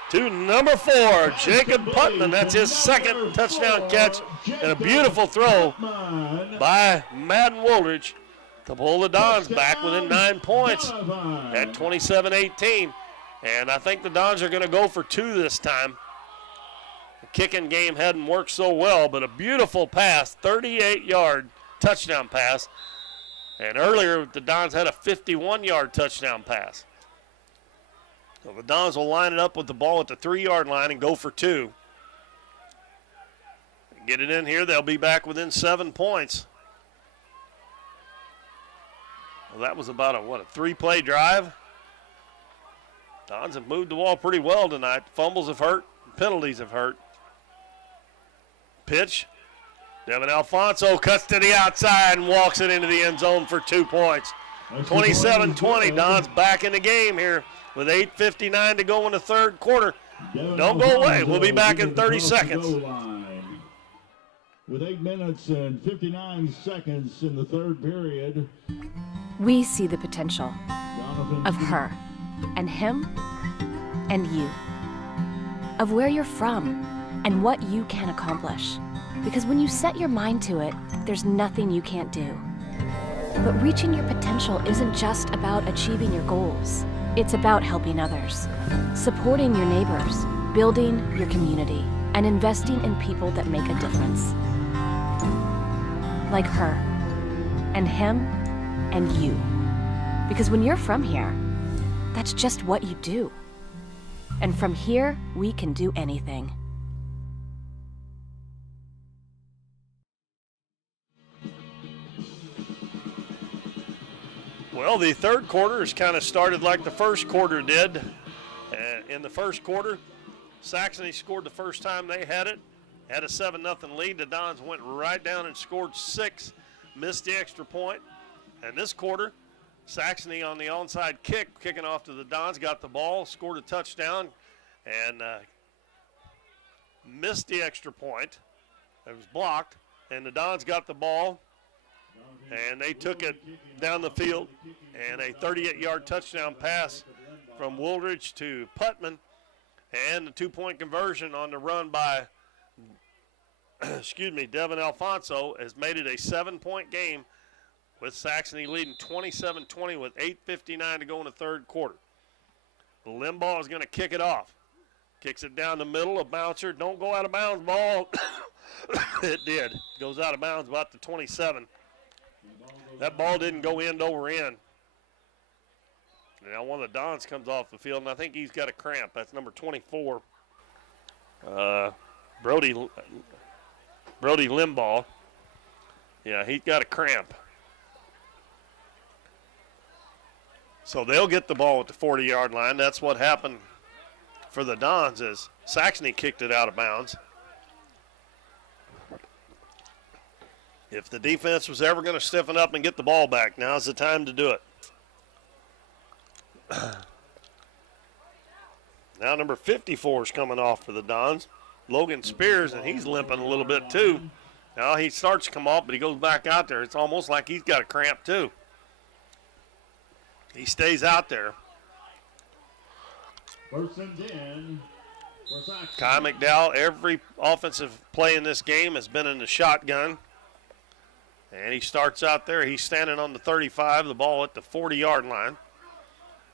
to number 4, Jacob Putman. That's his second touchdown catch, and a beautiful throw by Madden Woolridge to pull the Dons back within 9 points at 27-18. And I think the Dons are going to go for 2 this time. The kicking game hadn't worked so well, but a beautiful pass, 38-yard touchdown pass. And earlier, the Dons had a 51-yard touchdown pass. So the Dons will line it up with the ball at the 3-yard line and go for 2. Get it in here, they'll be back within 7 points. Well, that was about a 3-play drive. Dons have moved the ball pretty well tonight. Fumbles have hurt, penalties have hurt. Pitch. Devin Alfonso cuts to the outside and walks it into the end zone for 2 points. 27-20, Dons back in the game here with 8:59 to go in the third quarter. Don't go away. We'll be back in 30 seconds. With 8 minutes and 59 seconds in the third period. We see the potential of her and him and you, of where you're from and what you can accomplish. Because when you set your mind to it, there's nothing you can't do. But reaching your potential isn't just about achieving your goals. It's about helping others, supporting your neighbors, building your community, and investing in people that make a difference. Like her, and him, and you. Because when you're from here, that's just what you do. And from here, we can do anything. Well, the third quarter has kind of started like the first quarter did. In the first quarter, Saxony scored the first time they had it. Had a 7-0 lead. The Dons went right down and scored 6, missed the extra point. And this quarter, Saxony on the onside kick, kicking off to the Dons, got the ball, scored a touchdown, and missed the extra point. It was blocked, and the Dons got the ball, and they took it down the field, and a 38-yard touchdown pass from Woolridge to Putman, and the 2-point conversion on the run by Devin Alfonso has made it a 7-point game, with Saxony leading 27-20 with 8:59 to go in the third quarter. Limbaugh is going to kick it off. Kicks it down the middle, a bouncer. Don't go out of bounds, ball. It did. Goes out of bounds about the 27. That ball didn't go end over end. Now one of the Dons comes off the field, and I think he's got a cramp. That's number 24. Brody Limbaugh. Yeah, he's got a cramp. So they'll get the ball at the 40-yard line. That's what happened for the Dons, as Saxony kicked it out of bounds. If the defense was ever going to stiffen up and get the ball back, now's the time to do it. Now number 54 is coming off for the Dons. Logan Spears, and he's limping a little bit too. Now he starts to come off, but he goes back out there. It's almost like he's got a cramp too. He stays out there. First and 10 for Saxony. Kai McDowell, every offensive play in this game has been in the shotgun. And he starts out there. He's standing on the 35, the ball at the 40-yard line.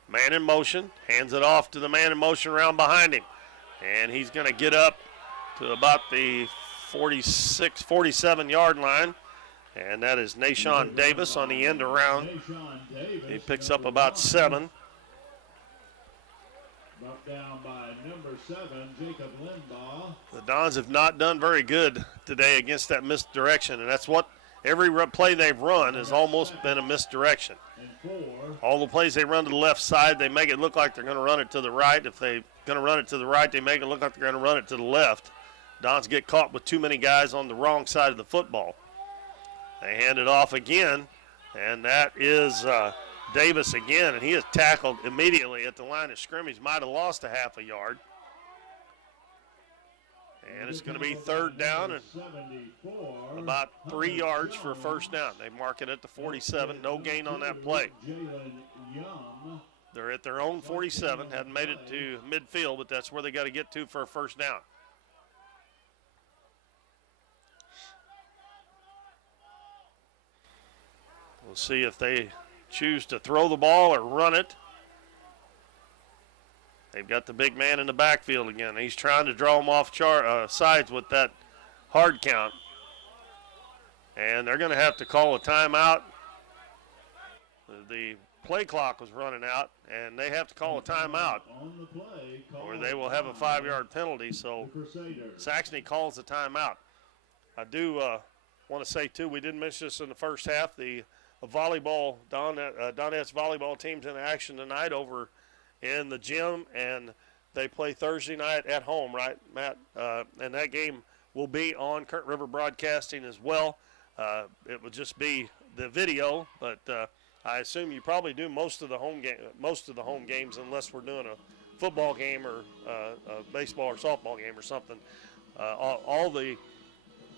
Man in motion, hands it off to the man in motion around behind him. And he's going to get up to about the 46, 47-yard line. And that is Nashawn Davis on the end around. He picks up about 7. Brought down by number 7, Jacob Limbaugh. The Dons have not done very good today against that misdirection, and that's what every play they've run has almost been a misdirection. All the plays they run to the left side, they make it look like they're going to run it to the right. If they're going to run it to the right, they make it look like they're going to run it to the left. Dons get caught with too many guys on the wrong side of the football. They hand it off again, and that is Davis again, and he is tackled immediately at the line of scrimmage. Might have lost a half a yard. And it's going to be third down and about 3 yards for a first down. They mark it at the 47. No gain on that play. They're at their own 47. Hadn't made it to midfield, but that's where they got to get to for a first down. We'll see if they choose to throw the ball or run it. They've got the big man in the backfield again. He's trying to draw him off sides with that hard count. And they're going to have to call a timeout. The play clock was running out, and they have to call a timeout, or they will have a 5-yard penalty. So Saxony calls the timeout. I do want to say, too, we didn't mention this in the first half. The volleyball, Donetsk volleyball team's in action tonight over in the gym, and they play Thursday night at home, right, Matt? And that game will be on Current River Broadcasting as well. It will just be the video, but I assume you probably do most of the home games, unless we're doing a football game or a baseball or softball game or something. All the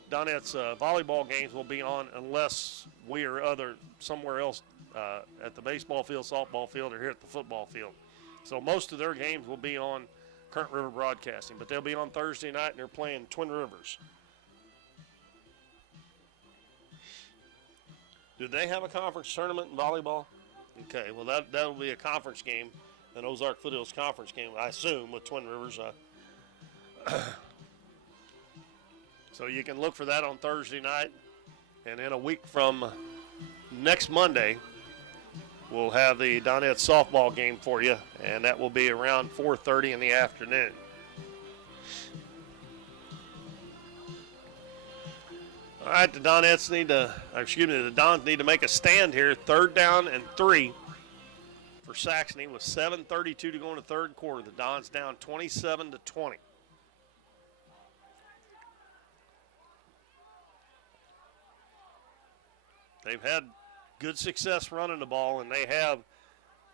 Donetsk volleyball games will be on unless we are somewhere else at the baseball field, softball field, or here at the football field. So most of their games will be on Current River Broadcasting, but they'll be on Thursday night, and they're playing Twin Rivers. Do they have a conference tournament in volleyball? Okay, well that'll be a conference game, an Ozark Foothills conference game, I assume, with Twin Rivers. So you can look for that on Thursday night, and in a week from next Monday, we'll have the Donetsk softball game for you, and that will be around 4:30 in the afternoon. All right, the Dons need to make a stand here. 3rd down and 3 for Saxony with 7:32 to go in the third quarter. The Dons down 27-20. They've had good success running the ball, and they have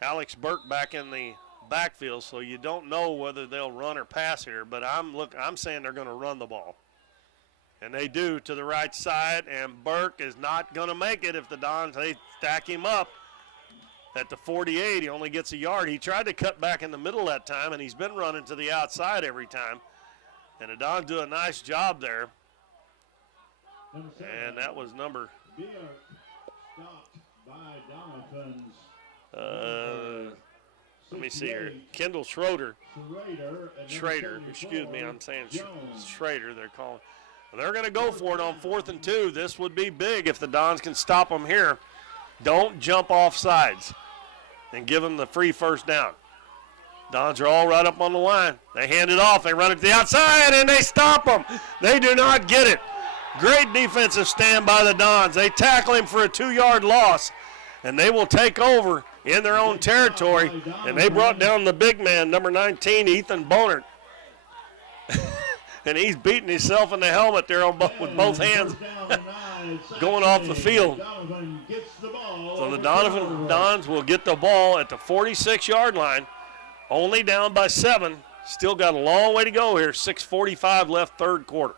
Alex Burke back in the backfield, so you don't know whether they'll run or pass here, but I'm saying they're going to run the ball. And they do to the right side, and Burke is not going to make it if the Dons, they stack him up at the 48. He only gets a yard. He tried to cut back in the middle that time, and he's been running to the outside every time. And the Dons do a nice job there. And that was number. Stopped by Doniphan's. Let me see here. Kendall Schrader. Excuse me, I'm saying Schrader, they're calling. Well, they're going to go for it on 4th and 2. This would be big if the Dons can stop them here. Don't jump off sides and give them the free first down. Dons are all right up on the line. They hand it off. They run it to the outside, and they stop them. They do not get it. Great defensive stand by the Dons. They tackle him for a 2-yard loss, and they will take over in their own territory. And they brought down the big man, number 19, Ethan Bonert. And he's beating himself in the helmet there with both hands going off the field. So the Doniphan Dons will get the ball at the 46-yard line, only down by 7. Still got a long way to go here. 6:45 left, third quarter.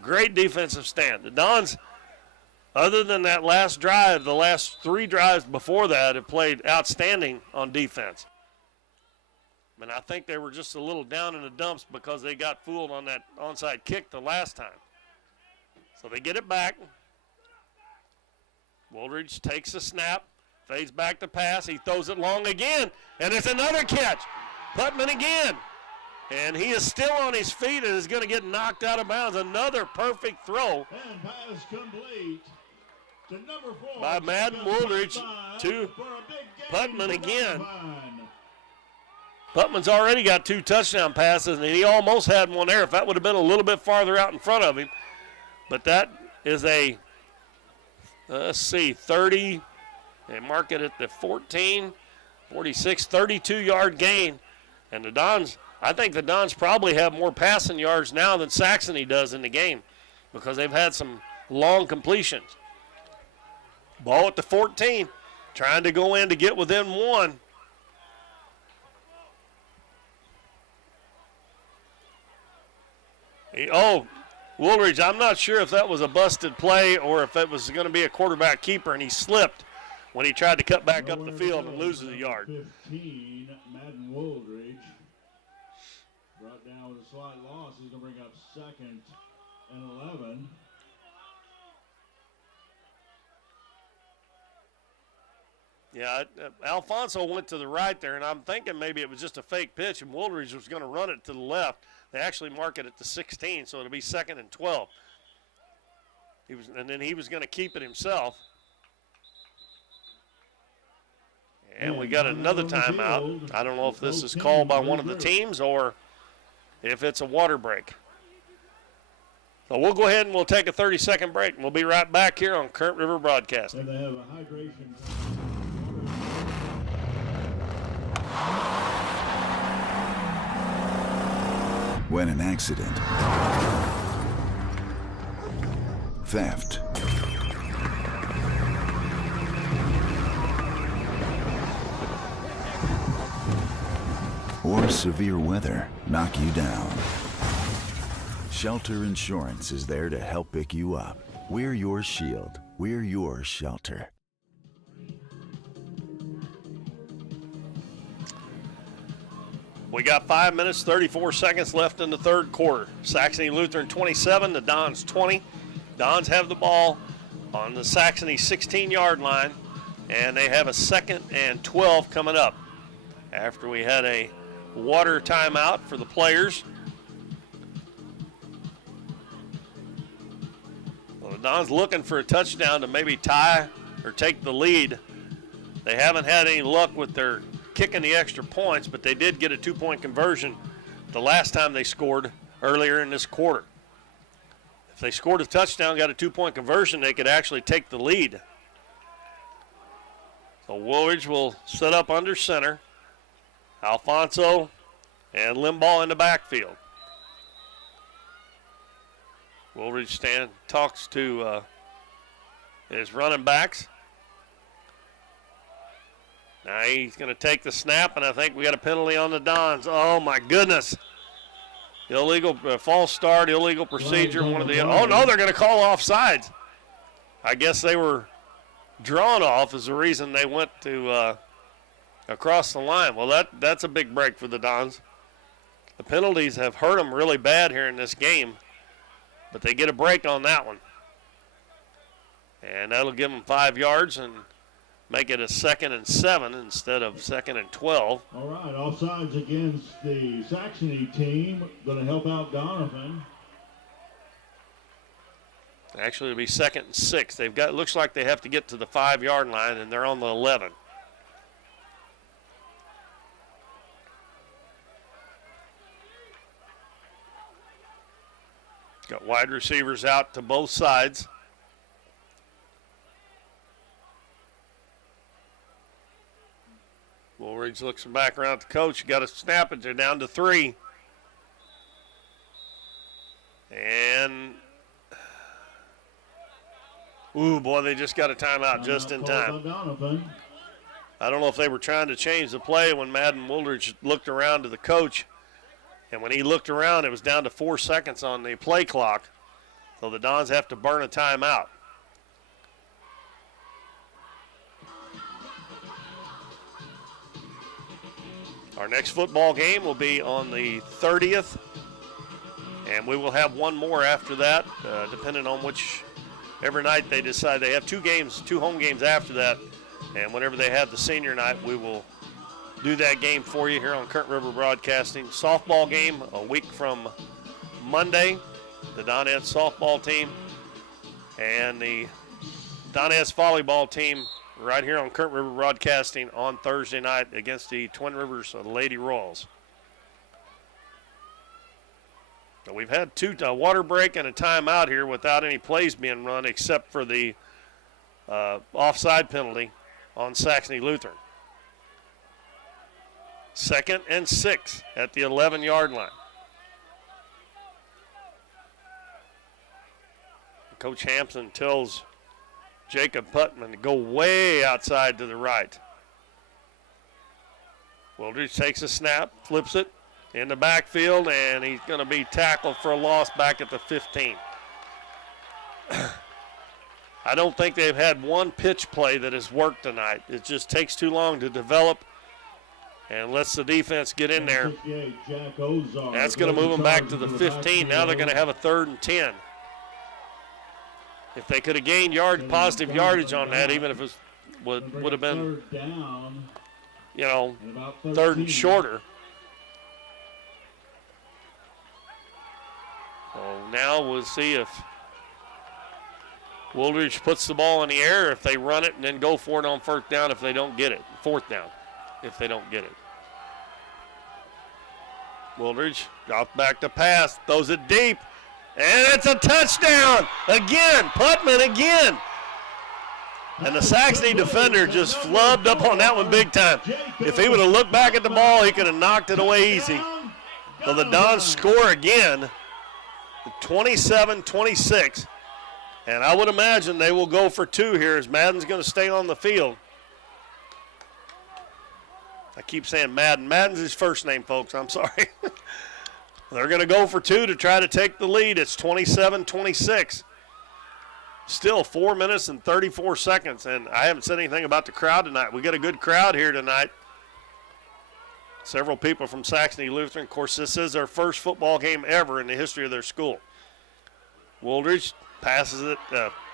Great defensive stand. The Dons, other than that last drive, the last 3 drives before that have played outstanding on defense. And I think they were just a little down in the dumps because they got fooled on that onside kick the last time. So they get it back. Woolridge takes the snap, fades back to pass. He throws it long again, and it's another catch. Putman again. And he is still on his feet and is going to get knocked out of bounds. Another perfect throw. And pass complete to number 4. By Madden Woolridge to Putman again. Putman's already got 2 touchdown passes, and he almost had one there if that would have been a little bit farther out in front of him. But that is a, let's see, 30, they mark it at the 14, 46, 32-yard gain. And the Dons, I think the Dons probably have more passing yards now than Saxony does in the game because they've had some long completions. Ball at the 14, trying to go in to get within 1. Woolridge, I'm not sure if that was a busted play or if it was going to be a quarterback keeper, and he slipped when he tried to cut back up the field and loses a yard. 15, Madden Woolridge. Brought down with a slight loss. He's going to bring up 2nd and 11. Yeah, Alfonso went to the right there, and I'm thinking maybe it was just a fake pitch, and Woolridge was going to run it to the left. They actually mark it at the 16, so it'll be 2nd and 12. And then he was going to keep it himself. And we got another timeout. I don't know if this is called by one of the teams or if it's a water break. So we'll go ahead and we'll take a 30-second break, and we'll be right back here on Current River Broadcasting. And they have a hydration. When an accident, theft, or severe weather knock you down, Shelter Insurance is there to help pick you up. We're your shield. We're your shelter. We got 5 minutes, 34 seconds left in the third quarter. Saxony Lutheran 27, the Dons 20. Dons have the ball on the Saxony 16-yard line, and they have a 2nd and 12 coming up after we had a water timeout for the players. Well, the Dons looking for a touchdown to maybe tie or take the lead. They haven't had any luck with their kicking the extra points, but they did get a 2-point conversion the last time they scored earlier in this quarter. If they scored a touchdown, got a 2-point conversion, they could actually take the lead. So Woolridge will set up under center. Alfonso and Limbaugh in the backfield. Woolridge talks to his running backs. Now he's going to take the snap, and I think we got a penalty on the Dons. Oh, my goodness. Illegal false start, illegal procedure. One of the. Oh, no, they're going to call offsides. I guess they were drawn off is the reason they went to across the line. Well, that's a big break for the Dons. The penalties have hurt them really bad here in this game, but they get a break on that one. And that'll give them 5 yards and make it a 2nd and 7 instead of 2nd and 12. All right, offsides against the Saxony team. Going to help out Doniphan. Actually, it'll be 2nd and 6. They've got. Looks like they have to get to the 5-yard line, and they're on the 11. Got wide receivers out to both sides. Woolridge looks back around at the coach. You got to snap it. They're down to 3. And, ooh, boy, they just got a timeout just in time. I don't know if they were trying to change the play when Madden Woolridge looked around to the coach. And when he looked around, it was down to 4 seconds on the play clock. So the Dons have to burn a timeout. Our next football game will be on the 30th. And we will have one more after that, depending on every night they decide. They have 2 home games after that. And whenever they have the senior night, we will do that game for you here on Current River Broadcasting. Softball game a week from Monday, the Donets softball team and the Donets volleyball team right here on Current River Broadcasting on Thursday night against the Twin Rivers Lady Royals. So we've had a water break and a timeout here without any plays being run except for the offside penalty on Saxony Lutheran. 2nd and 6 at the 11-yard line. Coach Hampson tells Jacob Putman to go way outside to the right. Wildridge takes a snap, flips it in the backfield, and he's going to be tackled for a loss back at the 15. I don't think they've had one pitch play that has worked tonight. It just takes too long to develop and lets the defense get in there. That's going to move them back to the 15. Now they're going to have a 3rd and 10. If they could have gained positive yardage on that, even if it would have been, 3rd and shorter. So now we'll see if Woolridge puts the ball in the air, if they run it and then go for it on 4th down if they don't get it. 4th down if they don't get it. Woolridge drops back to pass, throws it deep, and it's a touchdown again. Putman again. And the Saxony defender just flubbed up on that one big time. If he would have looked back at the ball, he could have knocked it away easy. So the Dons score again, 27-26. And I would imagine they will go for 2 here as Madden's going to stay on the field. I keep saying Madden. Madden's his first name, folks. I'm sorry. They're going to go for 2 to try to take the lead. It's 27-26. Still 4 minutes and 34 seconds, and I haven't said anything about the crowd tonight. We got a good crowd here tonight. Several people from Saxony Lutheran. Of course, this is their first football game ever in the history of their school. Woolridge passes it,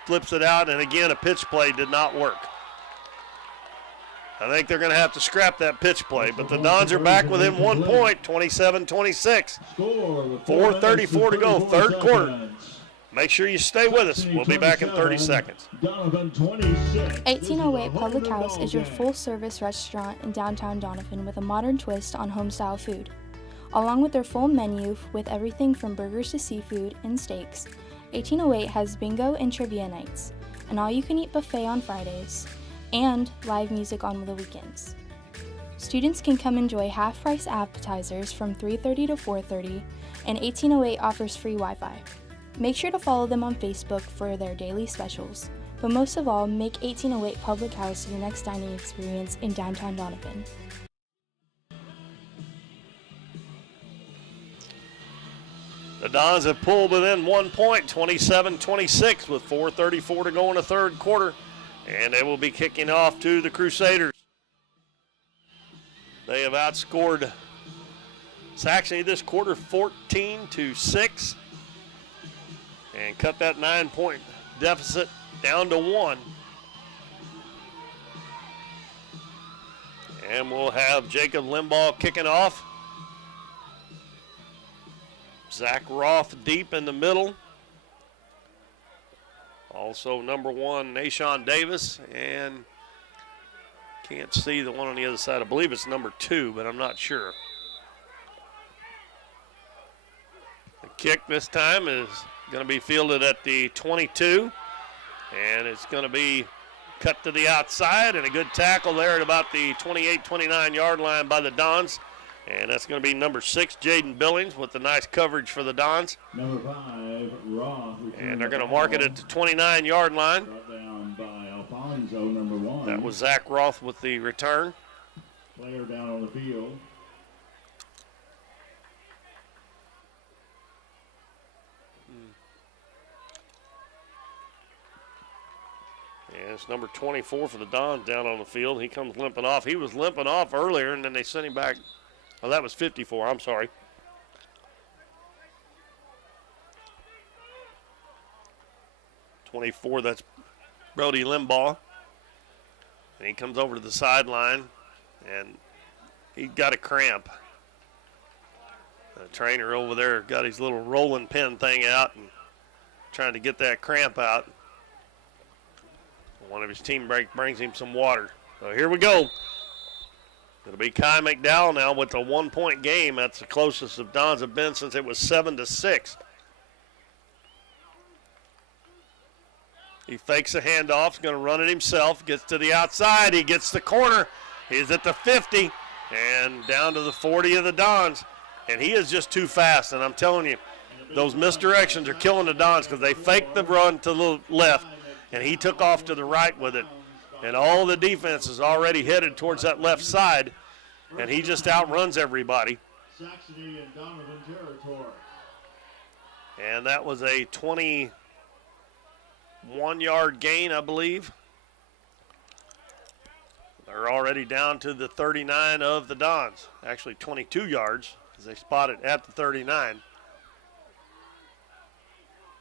flips it out, and again, a pitch play did not work. I think they're going to have to scrap that pitch play, but the Dons are back within 1 point, 27-26. 4:34 to go, 3rd quarter. Make sure you stay with us. We'll be back in 30 seconds. 1808 Public House is your full-service restaurant in downtown Doniphan with a modern twist on home-style food. Along with their full menu with everything from burgers to seafood and steaks, 1808 has bingo and trivia nights, an all-you-can-eat buffet on Fridays, and live music on the weekends. Students can come enjoy half-price appetizers from 3:30 to 4:30, and 1808 offers free Wi-Fi. Make sure to follow them on Facebook for their daily specials. but most of all, make 1808 Public House your next dining experience in downtown Doniphan. The Dons have pulled within 1 point, 27-26, with 4:34 to go in the third quarter, and they will be kicking off to the Crusaders. They have outscored Saxony this quarter 14-6 and cut that 9-point deficit down to 1. And we'll have Jacob Limbaugh kicking off. Zach Roth deep in the middle. Also number 1, Nashawn Davis, and can't see the one on the other side. I believe it's number 2, but I'm not sure. The kick this time is going to be fielded at the 22, and it's going to be cut to the outside, and a good tackle there at about the 28-29 yard line by the Dons. And that's going to be number 6, Jaden Billings, with the nice coverage for the Dons. Number 5, Roth. And they're going to mark it at the 29 yard line. Brought down by Alfonso, number 1. That was Zach Roth with the return. Player down on the field. And it's number 24 for the Dons down on the field. He comes limping off. He was limping off earlier, and then they sent him back. Oh, that was 54. I'm sorry. .24, that's Brody Limbaugh. And he comes over to the sideline, and he got a cramp. The trainer over there got his little rolling pin thing out and trying to get that cramp out. One of his teammates brings him some water. So here we go. It'll be Kai McDowell now with a 1 point game. That's the closest the Dons have been since it was 7-6. He fakes a handoff, he's going to run it himself, gets to the outside, he gets the corner. He's at the 50 and down to the 40 of the Dons. And he is just too fast, and I'm telling you, those misdirections are killing the Dons because they faked the run to the left, and he took off to the right with it. And all the defense is already headed towards that left side, and he just outruns everybody. Saxony and Doniphan territory. And that was a 21-yard gain, I believe. They're already down to the 39 of the Dons. Actually 22 yards, because they spotted at the 39.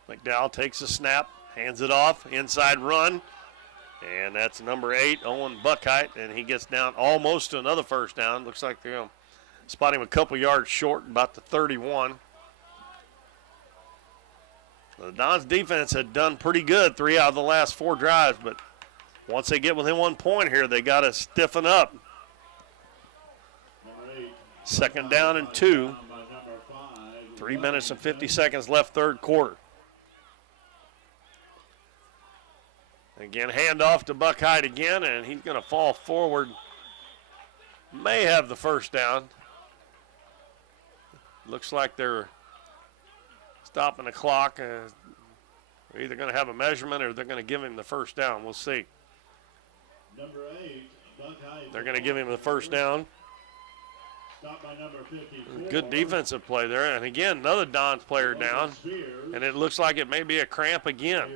McDowell takes a snap, hands it off, inside run. And that's number 8, Owen Buckheit, and he gets down almost to another first down. Looks like they're going to spot him a couple yards short, about the 31. The Dons defense had done pretty good 3 out of the last 4 drives, but once they get within 1 point here, they got to stiffen up. 2nd down and 2. 3 minutes and 50 seconds left, third quarter. Again, handoff to Buckheit again, and he's going to fall forward. May have the first down. Looks like they're stopping the clock. They're either going to have a measurement or they're going to give him the first down. We'll see. Number 8, Buckheit. They're going to give him the first down. Stopped by number 54. Good defensive play there. And again, another Dons player down. And it looks like it may be a cramp again.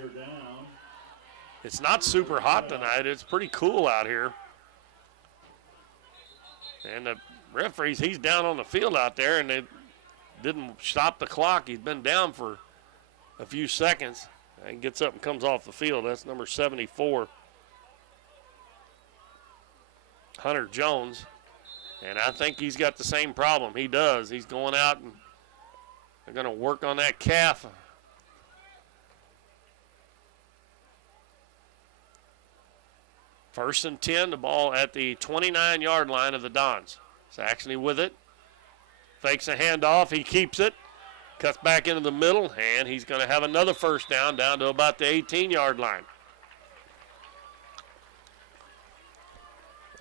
It's not super hot tonight. It's pretty cool out here. And the referees, he's down on the field out there, and they didn't stop the clock. He's been down for a few seconds. And gets up and comes off the field. That's number 74, Hunter Jones. And I think he's got the same problem. He does. He's going out, and they're going to work on that calf. First and 10, the ball at the 29-yard line of the Dons. Saxony with it. Fakes a handoff. He keeps it. Cuts back into the middle, and he's going to have another first down to about the 18-yard line.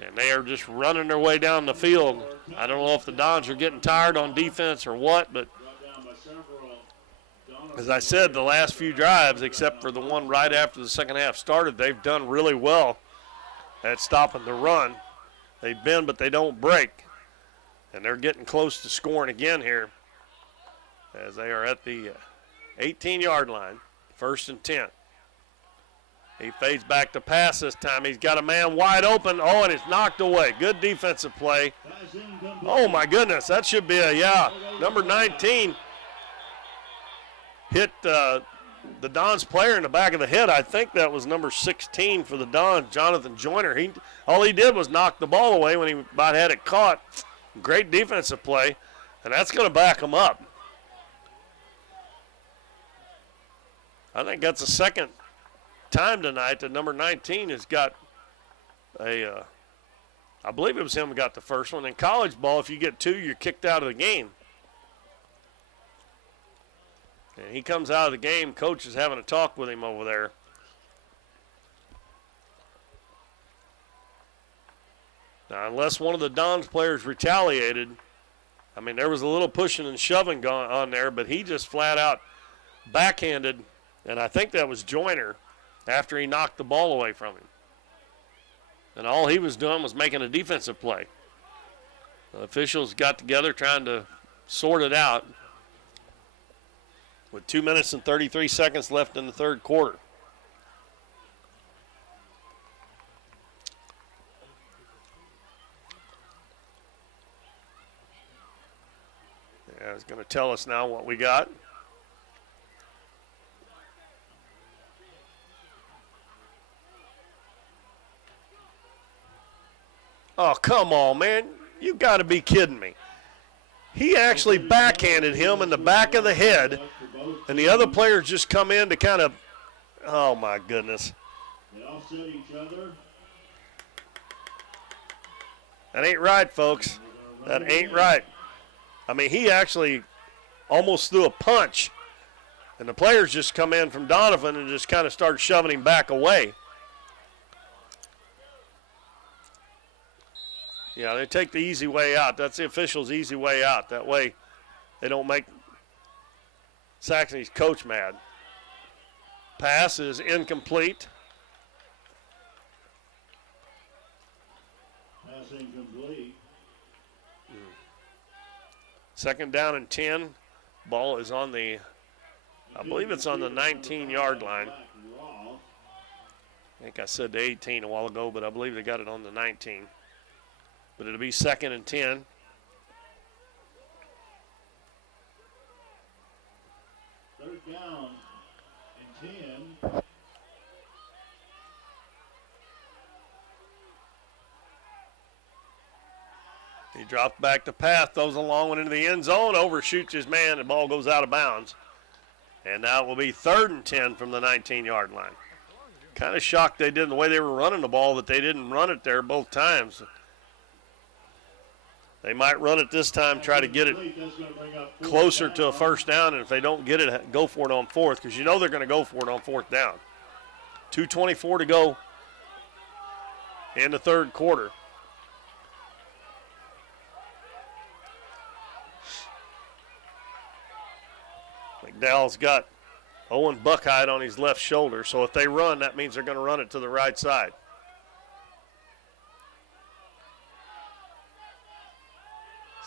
And they are just running their way down the field. I don't know if the Dons are getting tired on defense or what, but As I said, the last few drives, except for the one right after the second half started, they've done really well at stopping the run. They bend, but they don't break. And they're getting close to scoring again here as they are at the 18-yard line, 1st and 10. He fades back to pass this time. He's got a man wide open. Oh, and it's knocked away. Good defensive play. Oh, my goodness. That should be number 19 hit the Dons player in the back of the head. I think that was number 16 for the Dons, Jonathan Joyner. All he did was knock the ball away when he about had it caught. Great defensive play, and that's going to back him up. I think that's the second time tonight that number 19 has got I believe it was him who got the first one. In college ball, if you get 2, you're kicked out of the game. And he comes out of the game. Coach is having a talk with him over there. Now, unless one of the Dons players retaliated, I mean, there was a little pushing and shoving going on there, but he just flat out backhanded, and I think that was Joyner after he knocked the ball away from him. And all he was doing was making a defensive play. The officials got together trying to sort it out with 2 minutes and 33 seconds left in the third quarter. Yeah, it's going to tell us now what we got. Oh, come on, man. You got to be kidding me. He actually backhanded him in the back of the head, and the other players just come in to kind of, oh, my goodness. They offset each other. That ain't right, folks. That ain't right. I mean, he actually almost threw a punch, and the players just come in from Doniphan and just kind of start shoving him back away. Yeah, they take the easy way out. That's the officials' easy way out. That way they don't make Saxony's coach mad. Pass is incomplete. Pass incomplete. Second down and 10. Ball is on the, I believe it's on the 19-yard line. I think I said the 18 a while ago, but I believe they got it on the 19. But it'll be 2nd and 10. Third down and 10. He drops back to pass, throws a long one into the end zone, overshoots his man, the ball goes out of bounds. And now it will be 3rd and 10 from the 19-yard line. Kind of shocked they did the way they were running the ball that they didn't run it there both times. They might run it this time, try to get it closer to a first down, and if they don't get it, go for it on 4th, because you know they're going to go for it on 4th down. 2:24 to go in the third quarter. McDowell's got Owen Buckheit on his left shoulder, so if they run, that means they're going to run it to the right side.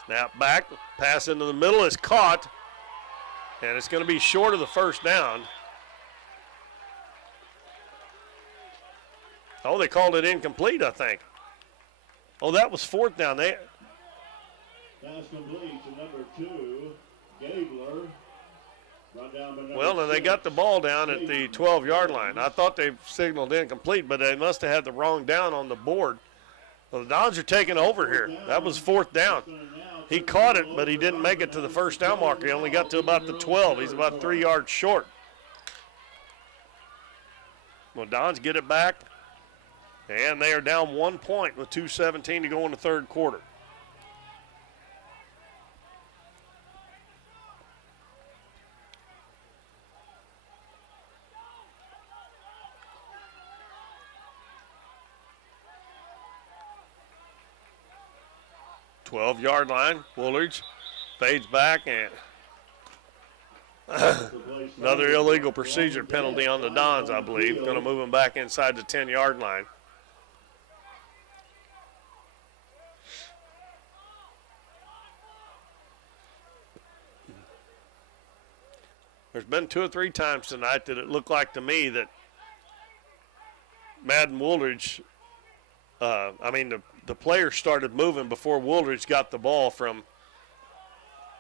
Snap back, pass into the middle is caught, and it's going to be short of the first down. Oh, they called it incomplete, I think. Oh, that was 4th down. Pass complete to number 2, Gabler. Well, and they got the ball down at the 12-yard line. I thought they signaled incomplete, but they must have had the wrong down on the board. Well, the Dons are taking over here. That was 4th down. He caught it, but he didn't make it to the first down marker. He only got to about the 12. He's about 3 yards short. Well, Dons get it back, and they are down 1 point with 2:17 to go in the third quarter. Yard line. Woolridge fades back and Another illegal procedure penalty on the Dons, I believe. Going to move them back inside the 10-yard line. There's been 2 or 3 times tonight that it looked like to me that Madden Woolridge, the players started moving before Woolridge got the ball from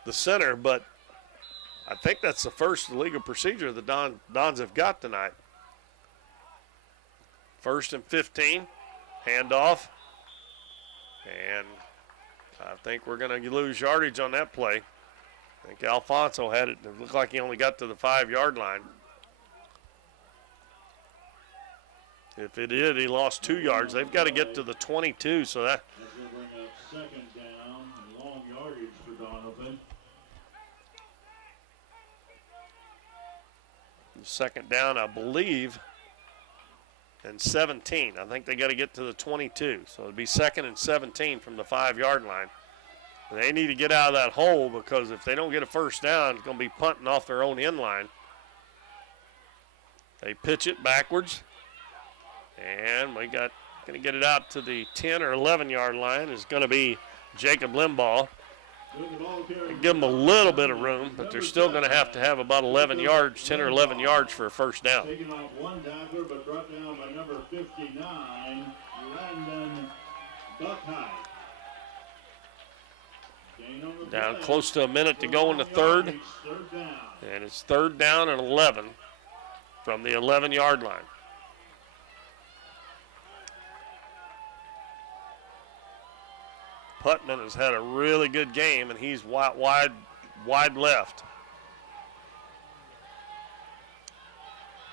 the center, but I think that's the first illegal procedure the Dons have got tonight. 1st and 15, handoff, and I think we're going to lose yardage on that play. I think Alfonso had it. It looked like he only got to the 5-yard line. If it did, he lost 2 yards. They've got to get to the 22, so that's going to bring up 2nd down and long yardage for Doniphan. 2nd down, I believe, and 17. I think they got to get to the 22, so it'd be 2nd and 17 from the 5-yard line. They need to get out of that hole because if they don't get a 1st down, it's going to be punting off their own end line. They pitch it backwards, and we got going to get it out to the 10 or 11-yard line. Is going to be Jacob Limbaugh. Give them a little bit of room, but they're still going to have about 11 yards, 10 or 11 yards for a 1st down. Taking off one tackler, but brought down by number 59, Landon Buckeye. Down close to a minute to go in the 3rd. And it's 3rd down and 11 from the 11-yard line. Putman has had a really good game, and he's wide left.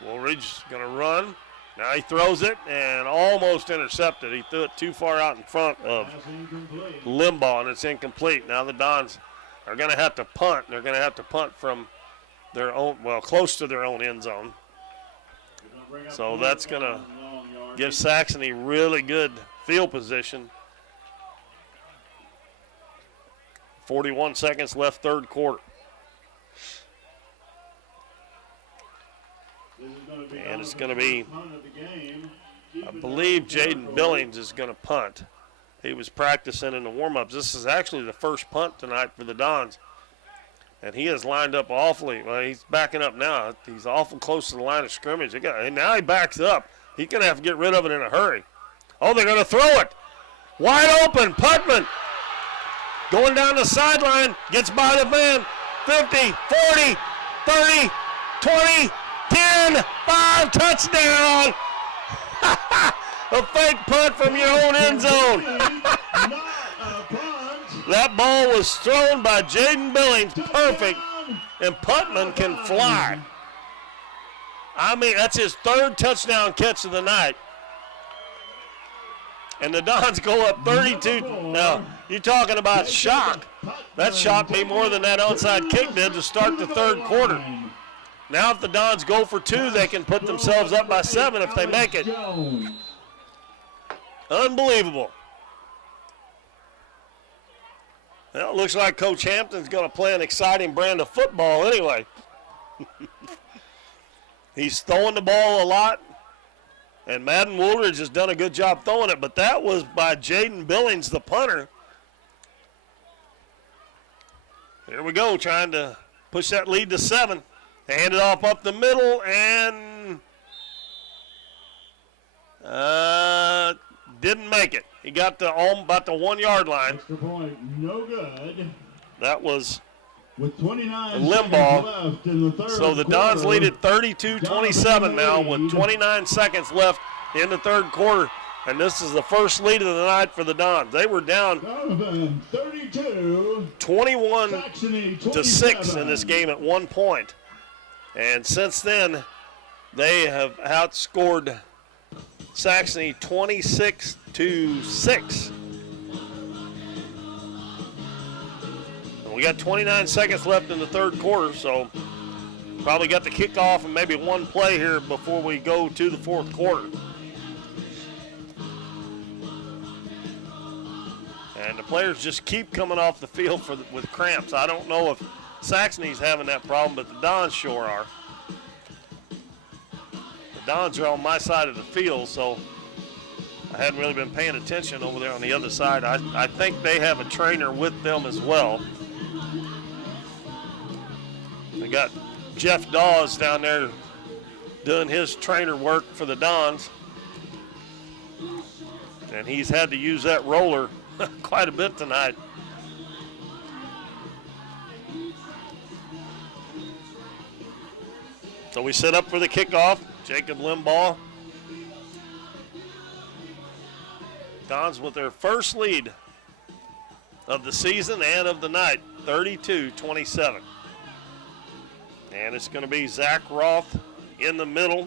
Woolridge is going to run. Now he throws it and almost intercepted. He threw it too far out in front of Limbaugh, and it's incomplete. Now the Dons are going to have to punt. They're going to have to punt from their own, close to their own end zone. So that's going to give Saxony really good field position. 41 seconds left, 3rd quarter. And it's going to be, I believe Jaden Billings is going to punt. He was practicing in the warm-ups. This is actually the first punt tonight for the Dons. And he has lined up awfully. Well, he's backing up now. He's awful close to the line of scrimmage. And now he backs up. He's going to have to get rid of it in a hurry. Oh, they're going to throw it. Wide open, Putman. Going down the sideline, gets by the man. 50, 40, 30, 20, 10, 5, touchdown. A fake punt from your own end zone. That ball was thrown by Jaden Billings, perfect, and Putman can fly. I mean, that's his 3rd touchdown catch of the night. And the Dons go up 32. Now, you're talking about shock. That shocked me more than that onside kick did to start the 3rd quarter. Now if the Dons go for 2, they can put themselves up by 7 if they make it. Unbelievable. Well, it looks like Coach Hampton's going to play an exciting brand of football anyway. He's throwing the ball a lot, and Madden Woolridge has done a good job throwing it, but that was by Jaden Billings, the punter. Here we go, trying to push that lead to 7. They hand it off up the middle, and didn't make it. He got to about the 1-yard line. Extra point, no good. That was with 29 Limbaugh. Left in the 3rd so the Dons lead at 32-27 now with 29 seconds left in the 3rd quarter. And this is the first lead of the night for the Dons. They were down 32, 21-6 in this game at one point. And since then, they have outscored Saxony 26-6. And we got 29 seconds left in the 3rd quarter, so probably got the kickoff and maybe one play here before we go to the 4th quarter. And the players just keep coming off the field with cramps. I don't know if Saxony's having that problem, but the Dons sure are. The Dons are on my side of the field, so I hadn't really been paying attention over there on the other side. I think they have a trainer with them as well. They got Jeff Dawes down there doing his trainer work for the Dons. And he's had to use that roller quite a bit tonight. So we set up for the kickoff. Jacob Limbaugh. Dons with their first lead of the season and of the night, 32-27. And it's going to be Zach Roth in the middle,